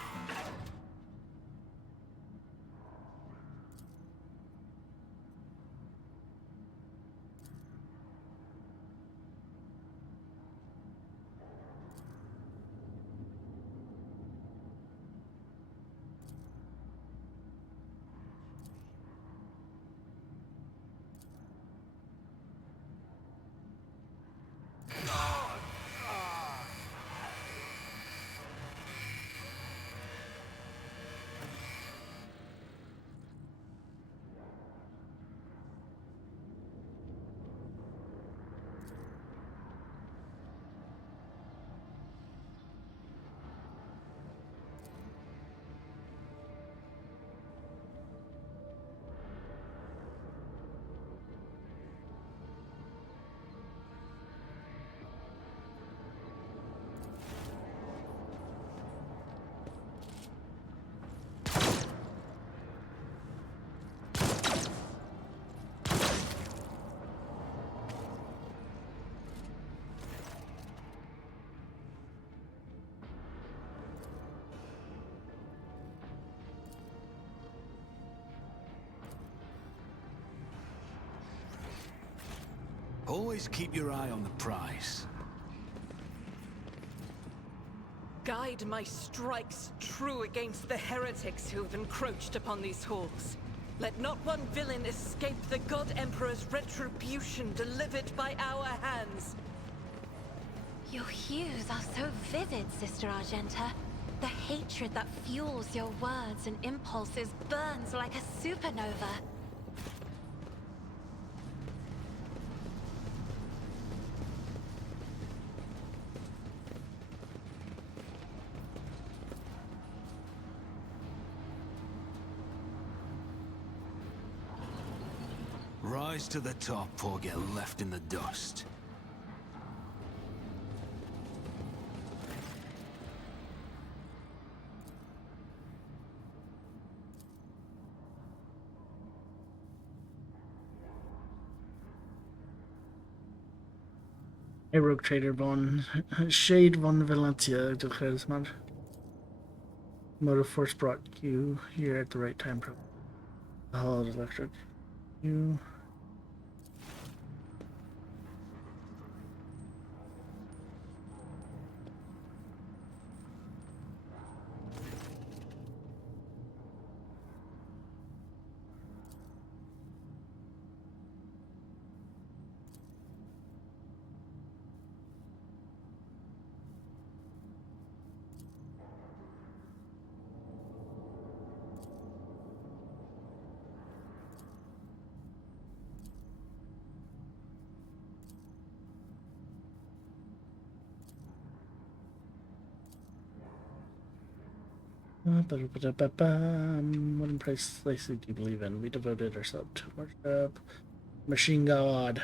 Always keep your eye on the prize. Guide my strikes true against the heretics who have encroached upon these halls. Let not one villain escape the God Emperor's retribution delivered by our hands. Your hues are so vivid, Sister Argenta. The hatred that fuels your words and impulses burns like a supernova. Rise to the top or get left in the dust. A rogue trader von Shade von Valencia declares much. Motive force brought you here at the right time. The Hall of Electric. You. What in precisely do you believe in? We devoted ourselves to worship. Machine God.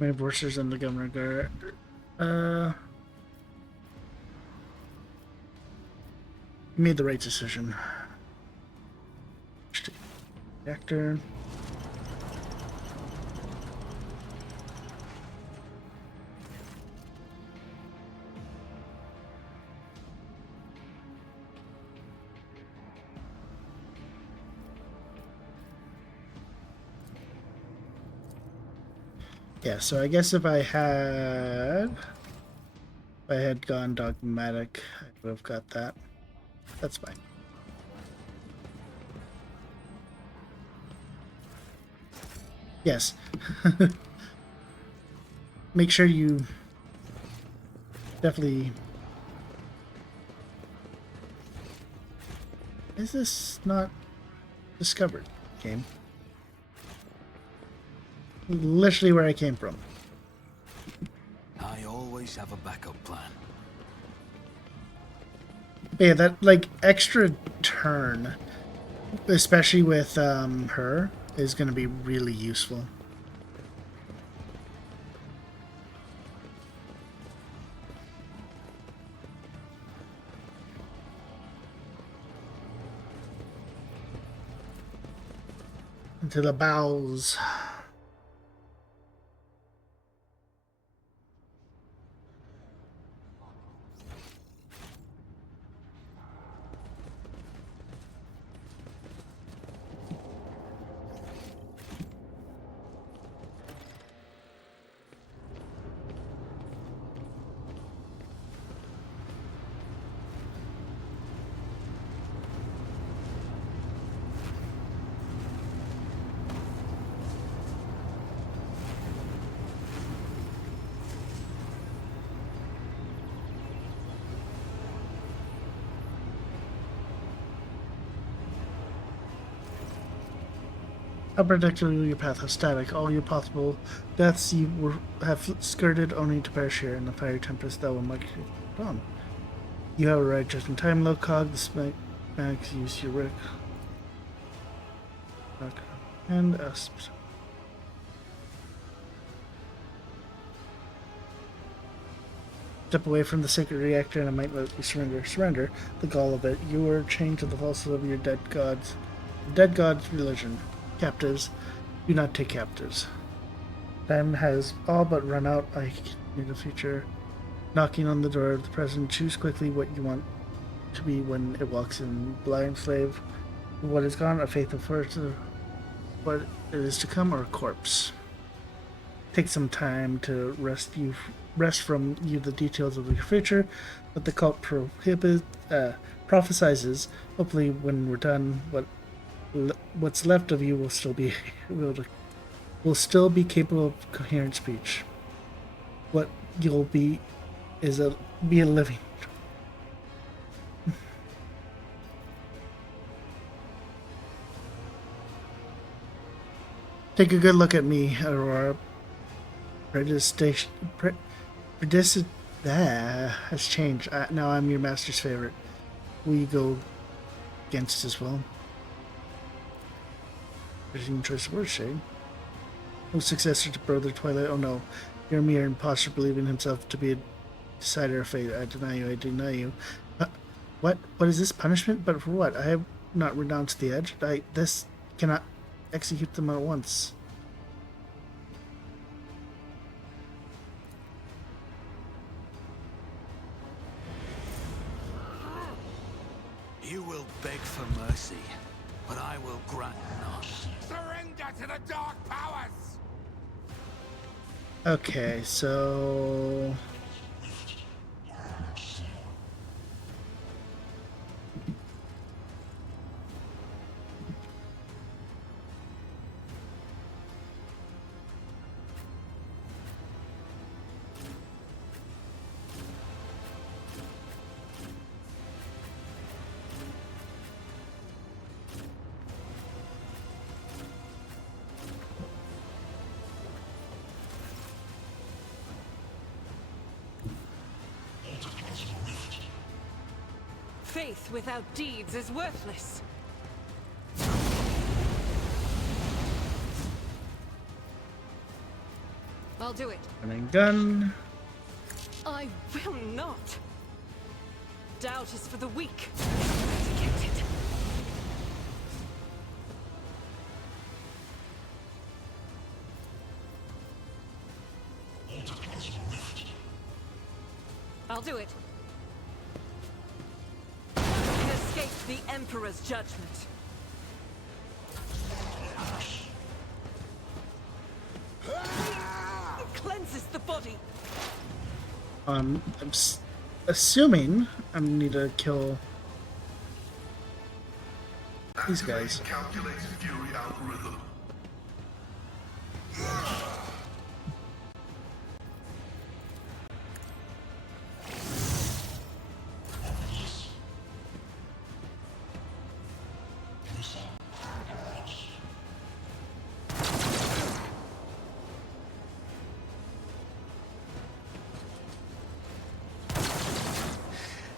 My enforcers and the governor guard. Made the right decision. Reactor. Yeah, so I guess if I had gone dogmatic, I would have got that. That's fine. Yes. Make sure you definitely... Is this not discovered, game? Literally where I came from. I always have a backup plan. Yeah, that like extra turn, especially with her, is going to be really useful. Into the bowels. Unpredictable your path of static. All your possible deaths you have skirted only to perish here in the fiery tempest that will mark you dawn. You have arrived just in time, low cog. The Smags use your Rick. And Asps. Step away from the sacred reactor and I might let you surrender. Surrender, the gall of it. You are chained to the falsehood of your dead god's religion. Captives, do not take captives. Time has all but run out. I need the future. Knocking on the door of the present. Choose quickly what you want to be when it walks in. Blind slave. What is gone, a faithful person. What it is to come, or a corpse. Take some time to rest from you the details of your future, but the cult prophesizes. Hopefully, when we're done, what's left of you will still be capable of coherent speech. What you'll be is a living. Take a good look at me, Aurora. Prejudice has changed. Now I'm your master's favorite. Will you go against as well? Interesting choice of words, Shade. No successor to Brother Twilight. Oh no. You're a mere imposter believing himself to be a decider of fate. I deny you. What? What is this punishment? But for what? I have not renounced the edge. This cannot execute them at once. You will beg for mercy, but I will grant none. Surrender to the dark powers! Okay, so Faith without deeds is worthless. I'll do it. running gun. I will not. Doubt is for the weak. Eradicated. I'll do it. Escape the Emperor's judgment. It cleanses the body. I'm assuming I need to kill these guys. Calculated Fury algorithm.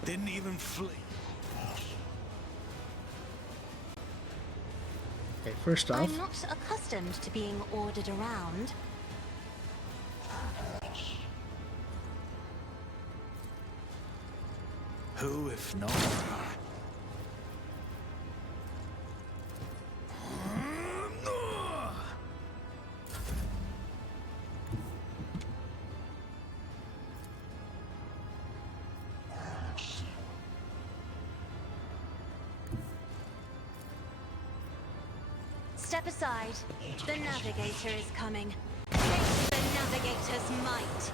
Didn't even flee. Okay, first off, I'm not accustomed to being ordered around. Who, if not? Step aside. The Navigator is coming. Face the Navigator's might.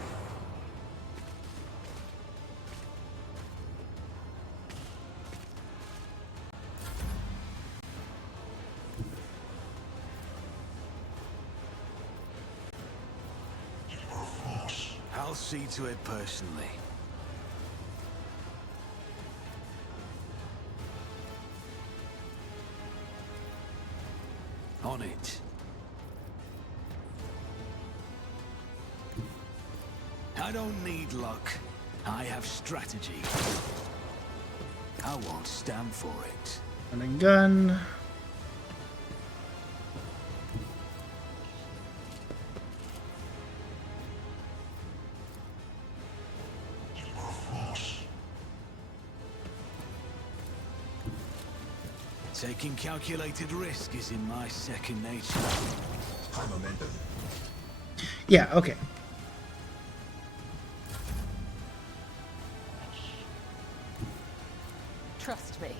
I'll see to it personally. On it. I don't need luck. I have strategy. I won't stand for it. running gun. Taking calculated risk is in my second nature. Momentum. Yeah, okay. Trust me.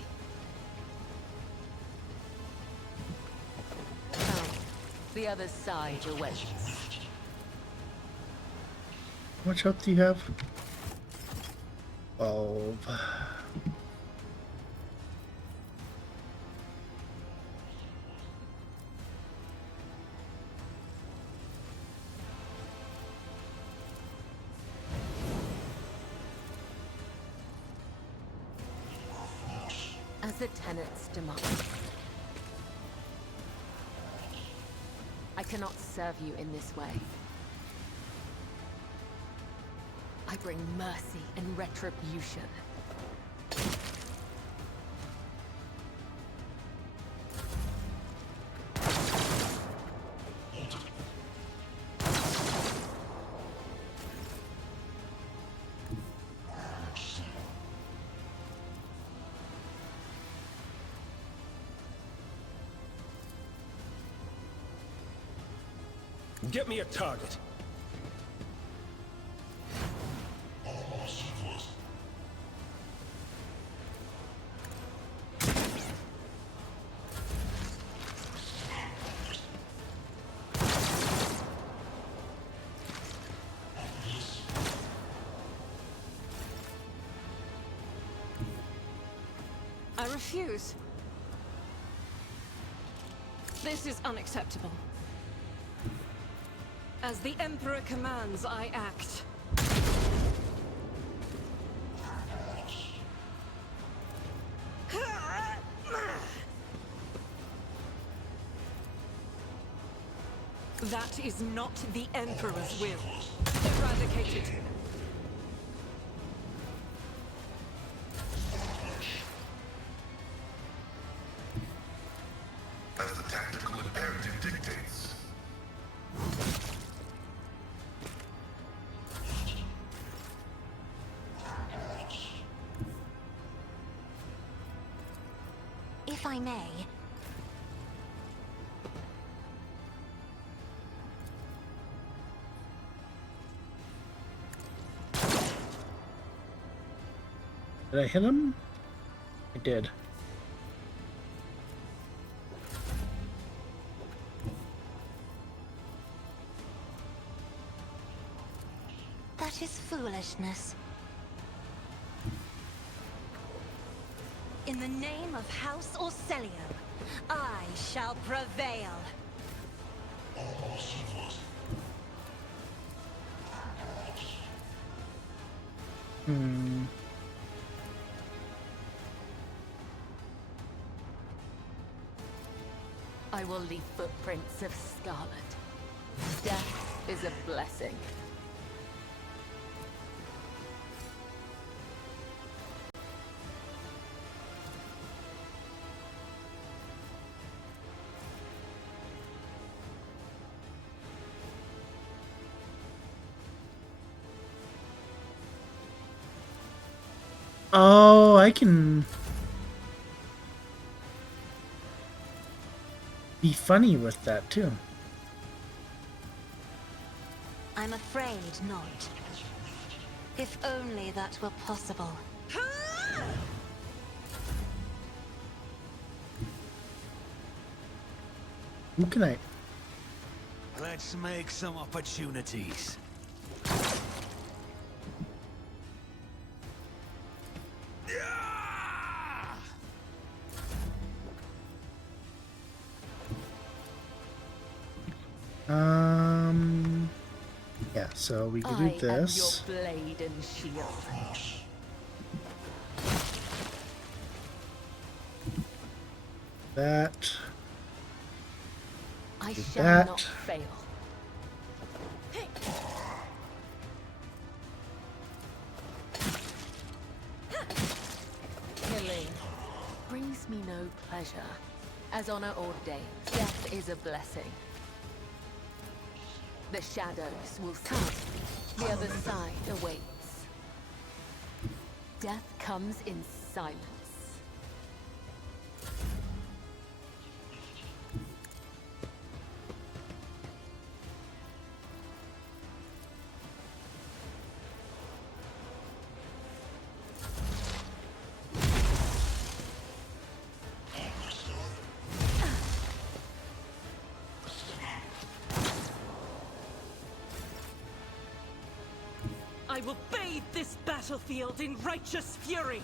Now, the other side awaits. How much health do you have? 12. As the tenants demand. I cannot serve you in this way. I bring mercy and retribution. Get me a target. I refuse. This is unacceptable. As the Emperor commands, I act. That is not the Emperor's will. Eradicate it. As the tactical imperative dictates. If I may, did I hit him? I did. that is foolishness. In the name of House Orselio, I shall prevail. I will leave footprints of scarlet. Death is a blessing. Oh, I can be funny with that too. I'm afraid not. If only that were possible. Who can I? Let's make some opportunities. Yeah, so we can do this. I am your blade and shield. That. I do shall that. not fail. Killing brings me no pleasure. As honor ordains, death is a blessing. The shadows will come. The other side awaits. Death comes in silence. I will bathe this battlefield in righteous fury.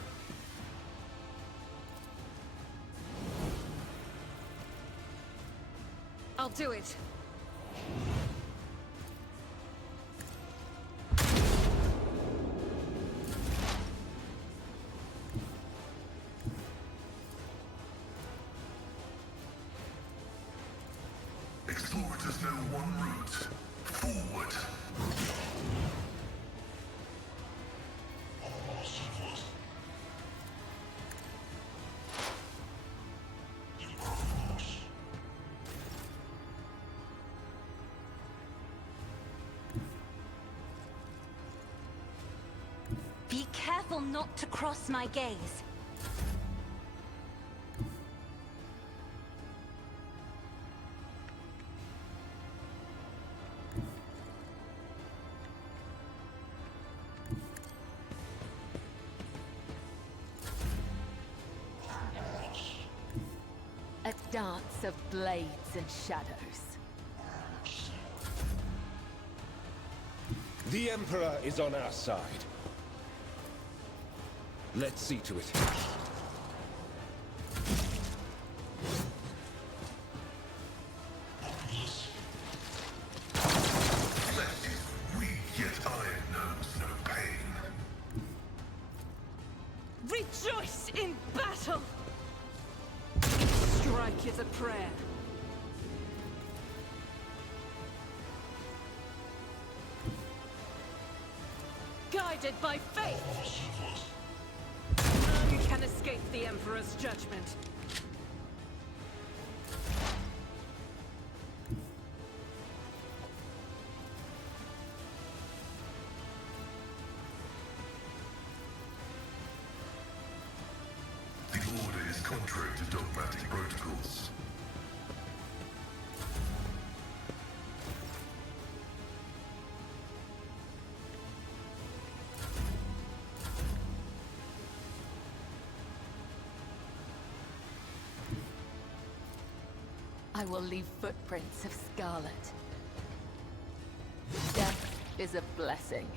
I'll do it. Explorers know one route. Forward. Be careful not to cross my gaze. A dance of blades and shadows. The Emperor is on our side. Let's see to it. guided by faith. None can escape the Emperor's judgment. The Order is contrary to dogmatic protocols. I will leave footprints of Scarlet. Death is a blessing.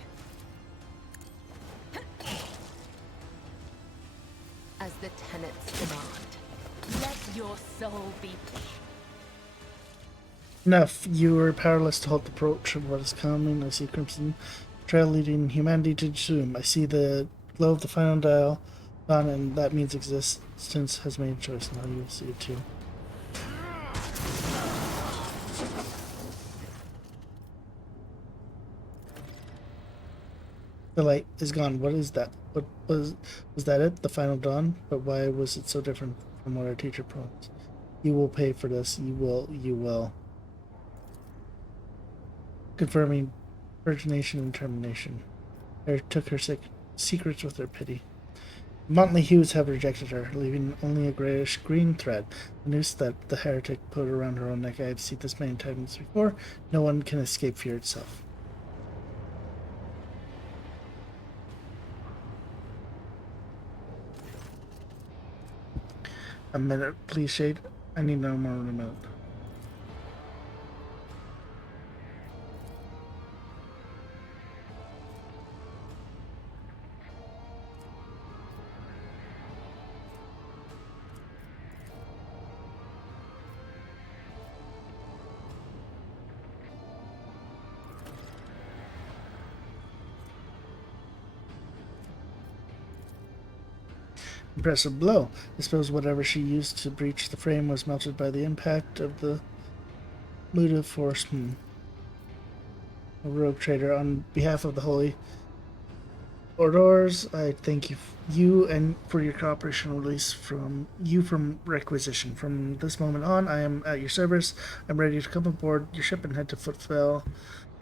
As the tenets demand, let your soul be. Enough. You are powerless to halt the approach of what is coming. I see Crimson Trail leading humanity to doom. I see the glow of the final dial on, and that means existence has made a choice. Now you will see it too. The light is gone. What is that? What was that it? The final dawn? But why was it so different from what our teacher promised? You will pay for this. You will. Confirming virgination and termination. Her took her secrets with her pity. Motley hues have rejected her, leaving only a grayish-green thread, the noose that the heretic put around her own neck. I have seen this many times before. No one can escape fear itself. A minute, please, Shade. I need no more than a minute. Impressive blow. I suppose whatever she used to breach the frame was melted by the impact of the motive force. A rogue trader. On behalf of the Holy Orders, I thank you and for your cooperation and release from requisition. From this moment on, I am at your service. I'm ready to come aboard your ship and head to Footfell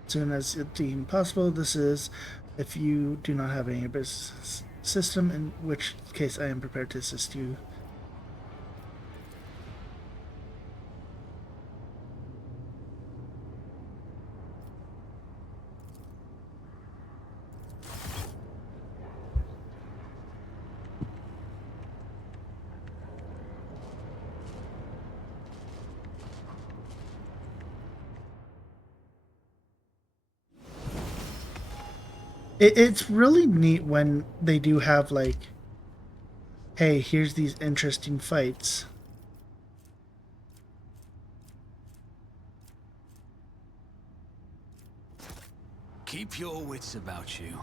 as soon as it deemed possible. This is, if you do not have any business system, in which case I am prepared to assist you. It's really neat when they do have, like, hey, here's these interesting fights. Keep your wits about you.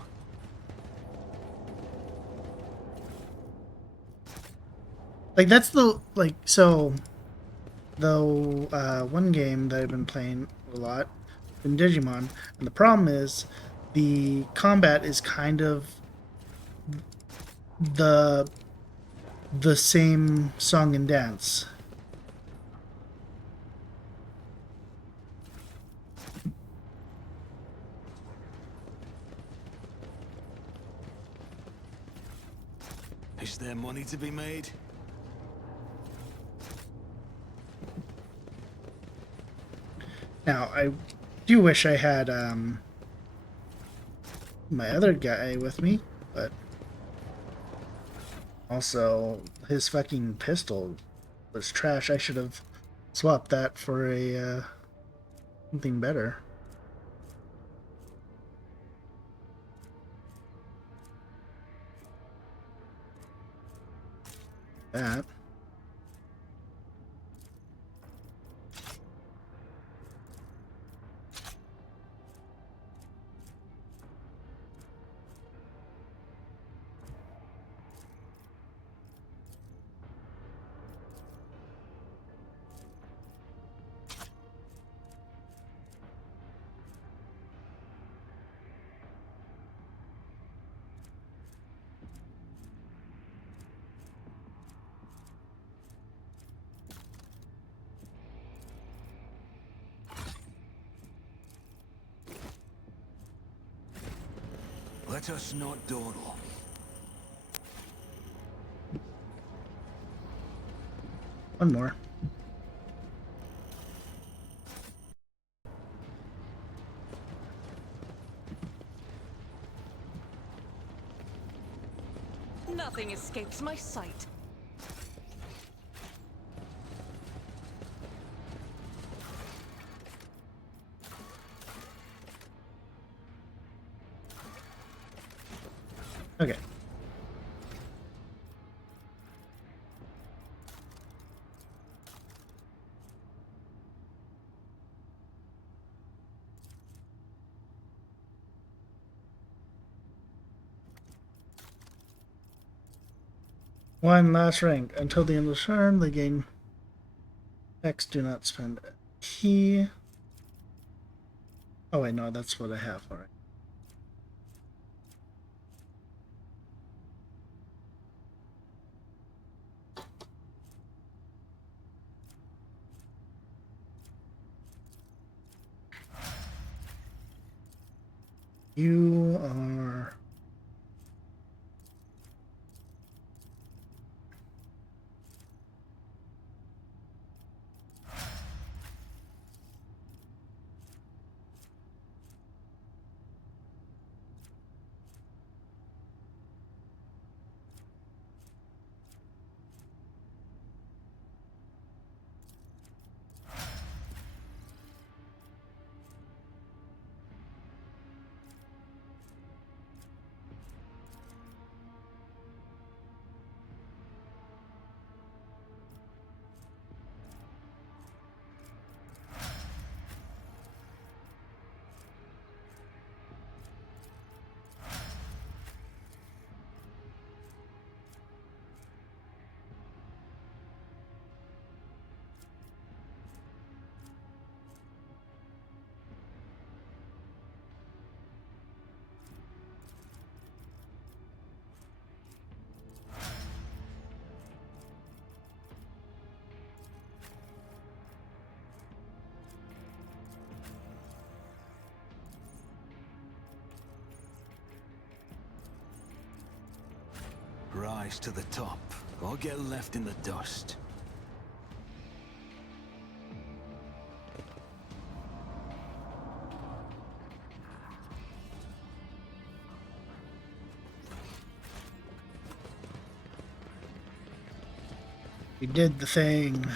Like, that's the, like, so, though, one game that I've been playing a lot in Digimon, and the problem is, the combat is kind of the same song and dance. Is there money to be made? Now, I do wish I had, my other guy with me, but also his fucking pistol was trash. I should have swapped that for a something better. That. Let us not dawdle. One more. Nothing escapes my sight. Okay. One last rank. Until the end of the turn, they gain X. Do not spend a key. Oh wait, no, that's what I have. Alright. You are... Rise to the top, or get left in the dust. You did the thing.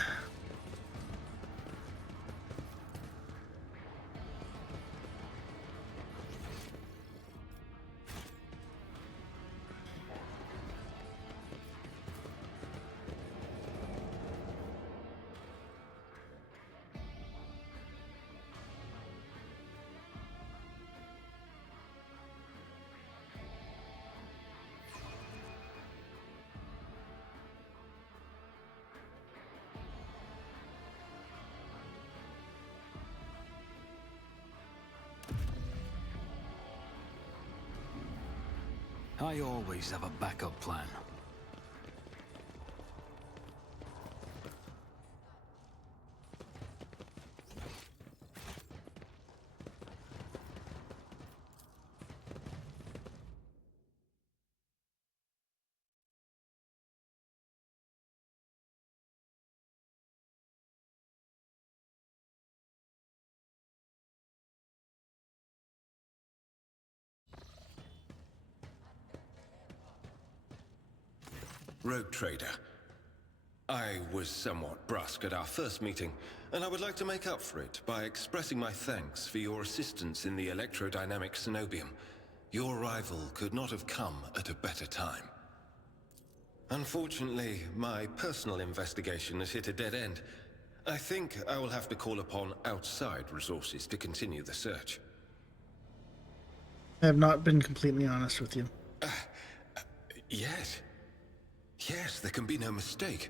I always have a backup plan. Rogue Trader. I was somewhat brusque at our first meeting, and I would like to make up for it by expressing my thanks for your assistance in the electrodynamic Cenobium. Your arrival could not have come at a better time. Unfortunately, my personal investigation has hit a dead end. I think I will have to call upon outside resources to continue the search. I have not been completely honest with you. Yes. Yes, there can be no mistake.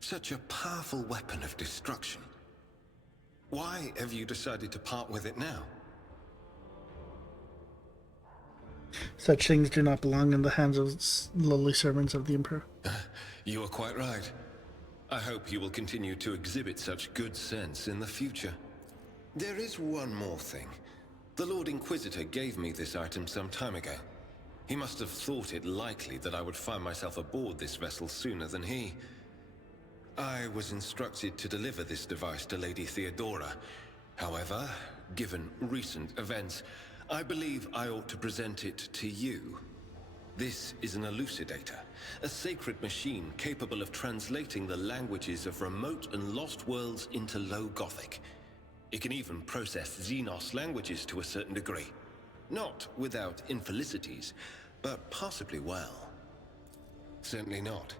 Such a powerful weapon of destruction. Why have you decided to part with it now? Such things do not belong in the hands of lowly servants of the Emperor. You are quite right. I hope you will continue to exhibit such good sense in the future. There is one more thing. The Lord Inquisitor gave me this item some time ago. He must have thought it likely that I would find myself aboard this vessel sooner than he. I was instructed to deliver this device to Lady Theodora. However, given recent events, I believe I ought to present it to you. This is an elucidator, a sacred machine capable of translating the languages of remote and lost worlds into Low Gothic. It can even process Xenos languages to a certain degree. Not without infelicities, but possibly well. Certainly not.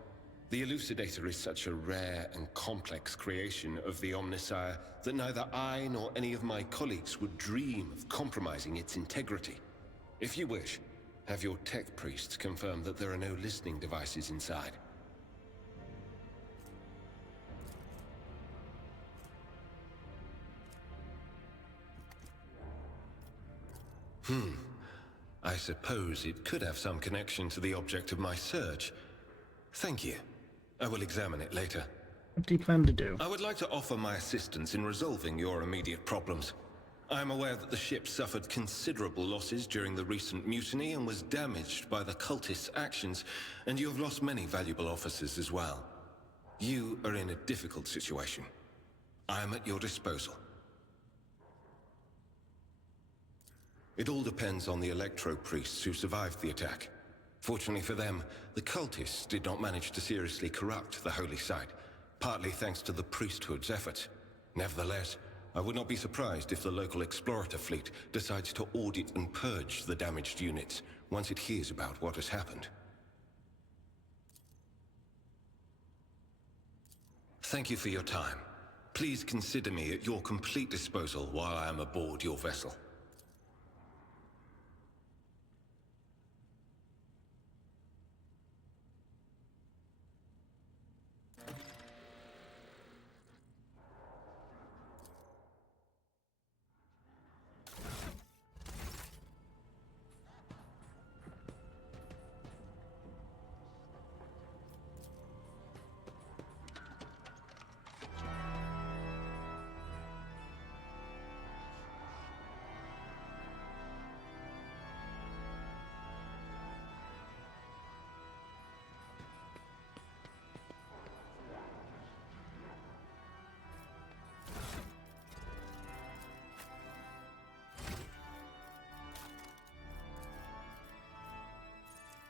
The elucidator is such a rare and complex creation of the Omnissiah that neither I nor any of my colleagues would dream of compromising its integrity. If you wish, have your tech priests confirm that there are no listening devices inside. I suppose it could have some connection to the object of my search. Thank you. I will examine it later. What do you plan to do? I would like to offer my assistance in resolving your immediate problems. I am aware that the ship suffered considerable losses during the recent mutiny and was damaged by the cultists' actions, and you have lost many valuable officers as well. You are in a difficult situation. I am at your disposal. It all depends on the electro-priests who survived the attack. Fortunately for them, the cultists did not manage to seriously corrupt the holy site, partly thanks to the priesthood's efforts. Nevertheless, I would not be surprised if the local explorator fleet decides to audit and purge the damaged units once it hears about what has happened. Thank you for your time. Please consider me at your complete disposal while I am aboard your vessel.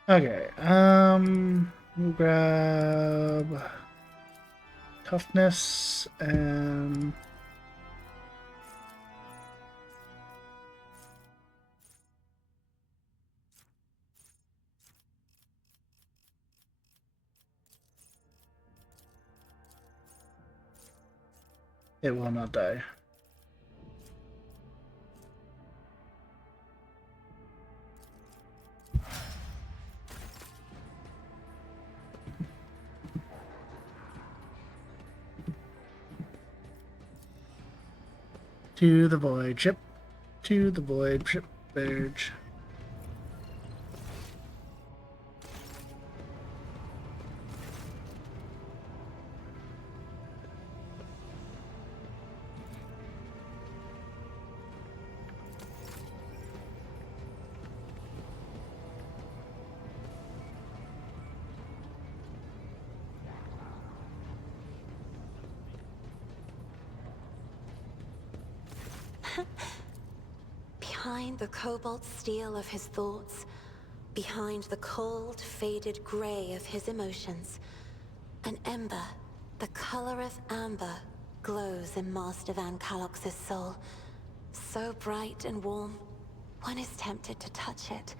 Okay, we'll grab toughness and it will not die. To the void ship. To the void ship. Barge. Behind the cobalt steel of his thoughts, behind the cold, faded gray of his emotions, an ember, the color of amber, glows in Master Van Kalox's soul. So bright and warm, one is tempted to touch it.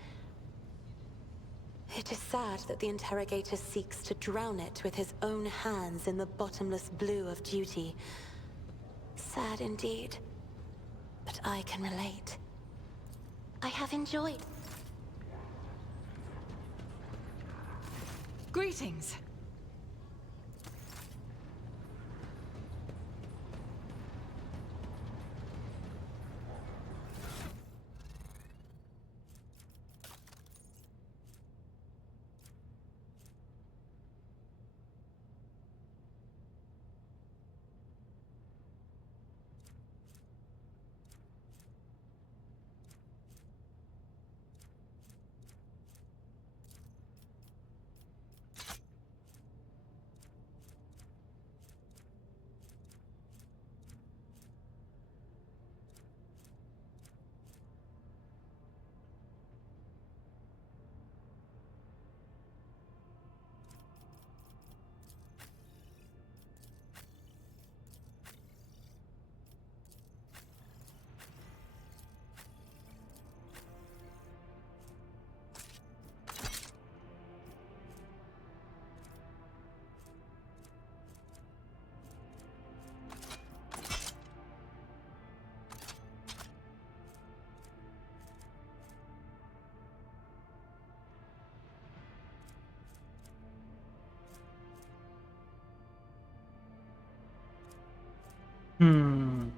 It is sad that the interrogator seeks to drown it with his own hands in the bottomless blue of duty. Sad indeed, but I can relate. I have enjoyed. Greetings. Hmm.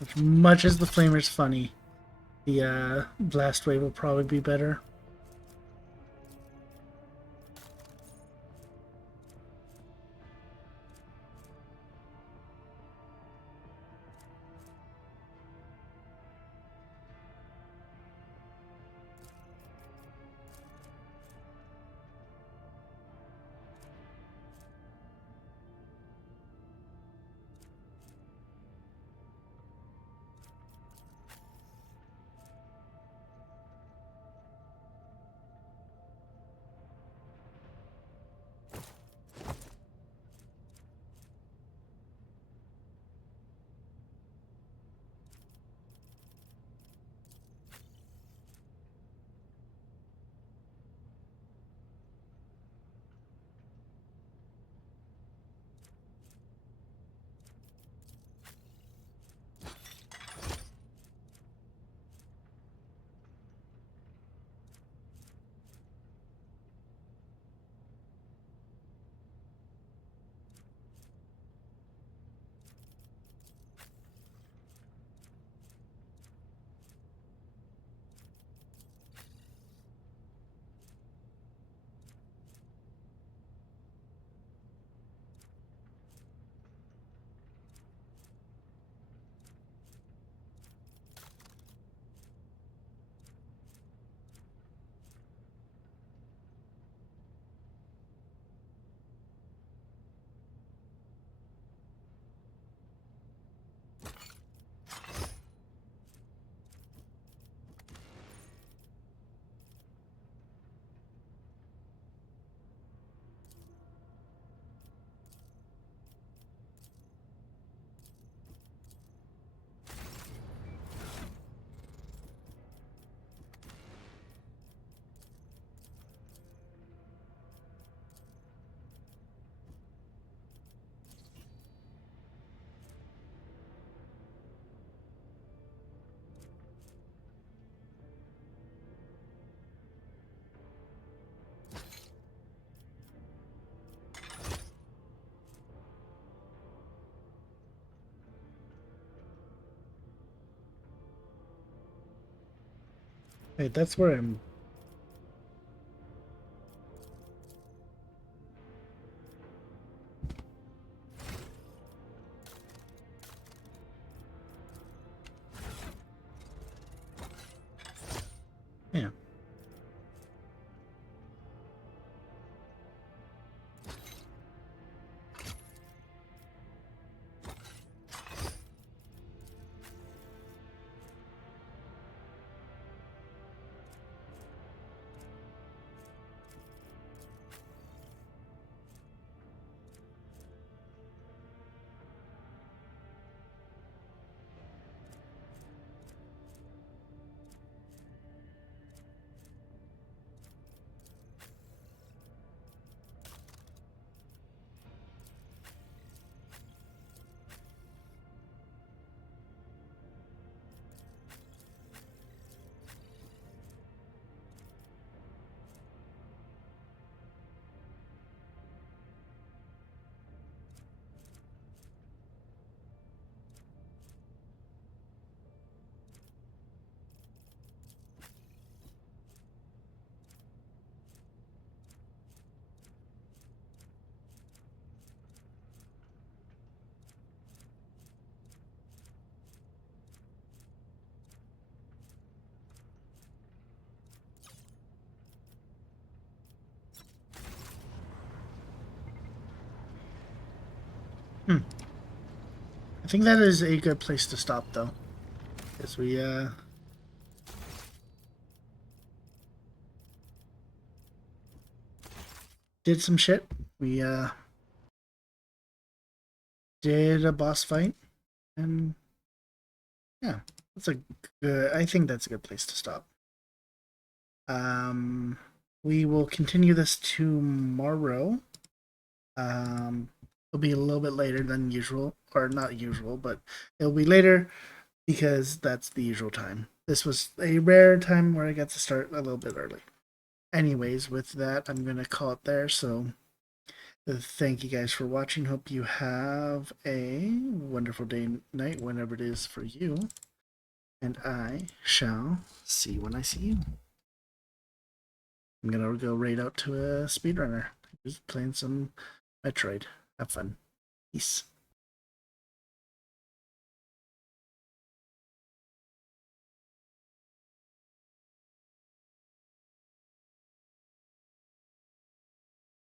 As much as the flamer's funny, the blast wave will probably be better. Wait, that's where I'm... Yeah. I think that is a good place to stop, though. Because we, did some shit. We, did a boss fight. And, yeah. That's a good... I think that's a good place to stop. We will continue this tomorrow. It'll be a little bit later than usual, or not usual, but it'll be later because that's the usual time. This was a rare time where I got to start a little bit early. Anyways, with that, I'm going to call it there. So thank you guys for watching. Hope you have a wonderful day and night whenever it is for you. And I shall see you when I see you. I'm going to go raid out to a speedrunner who's playing some Metroid. Have fun. Peace.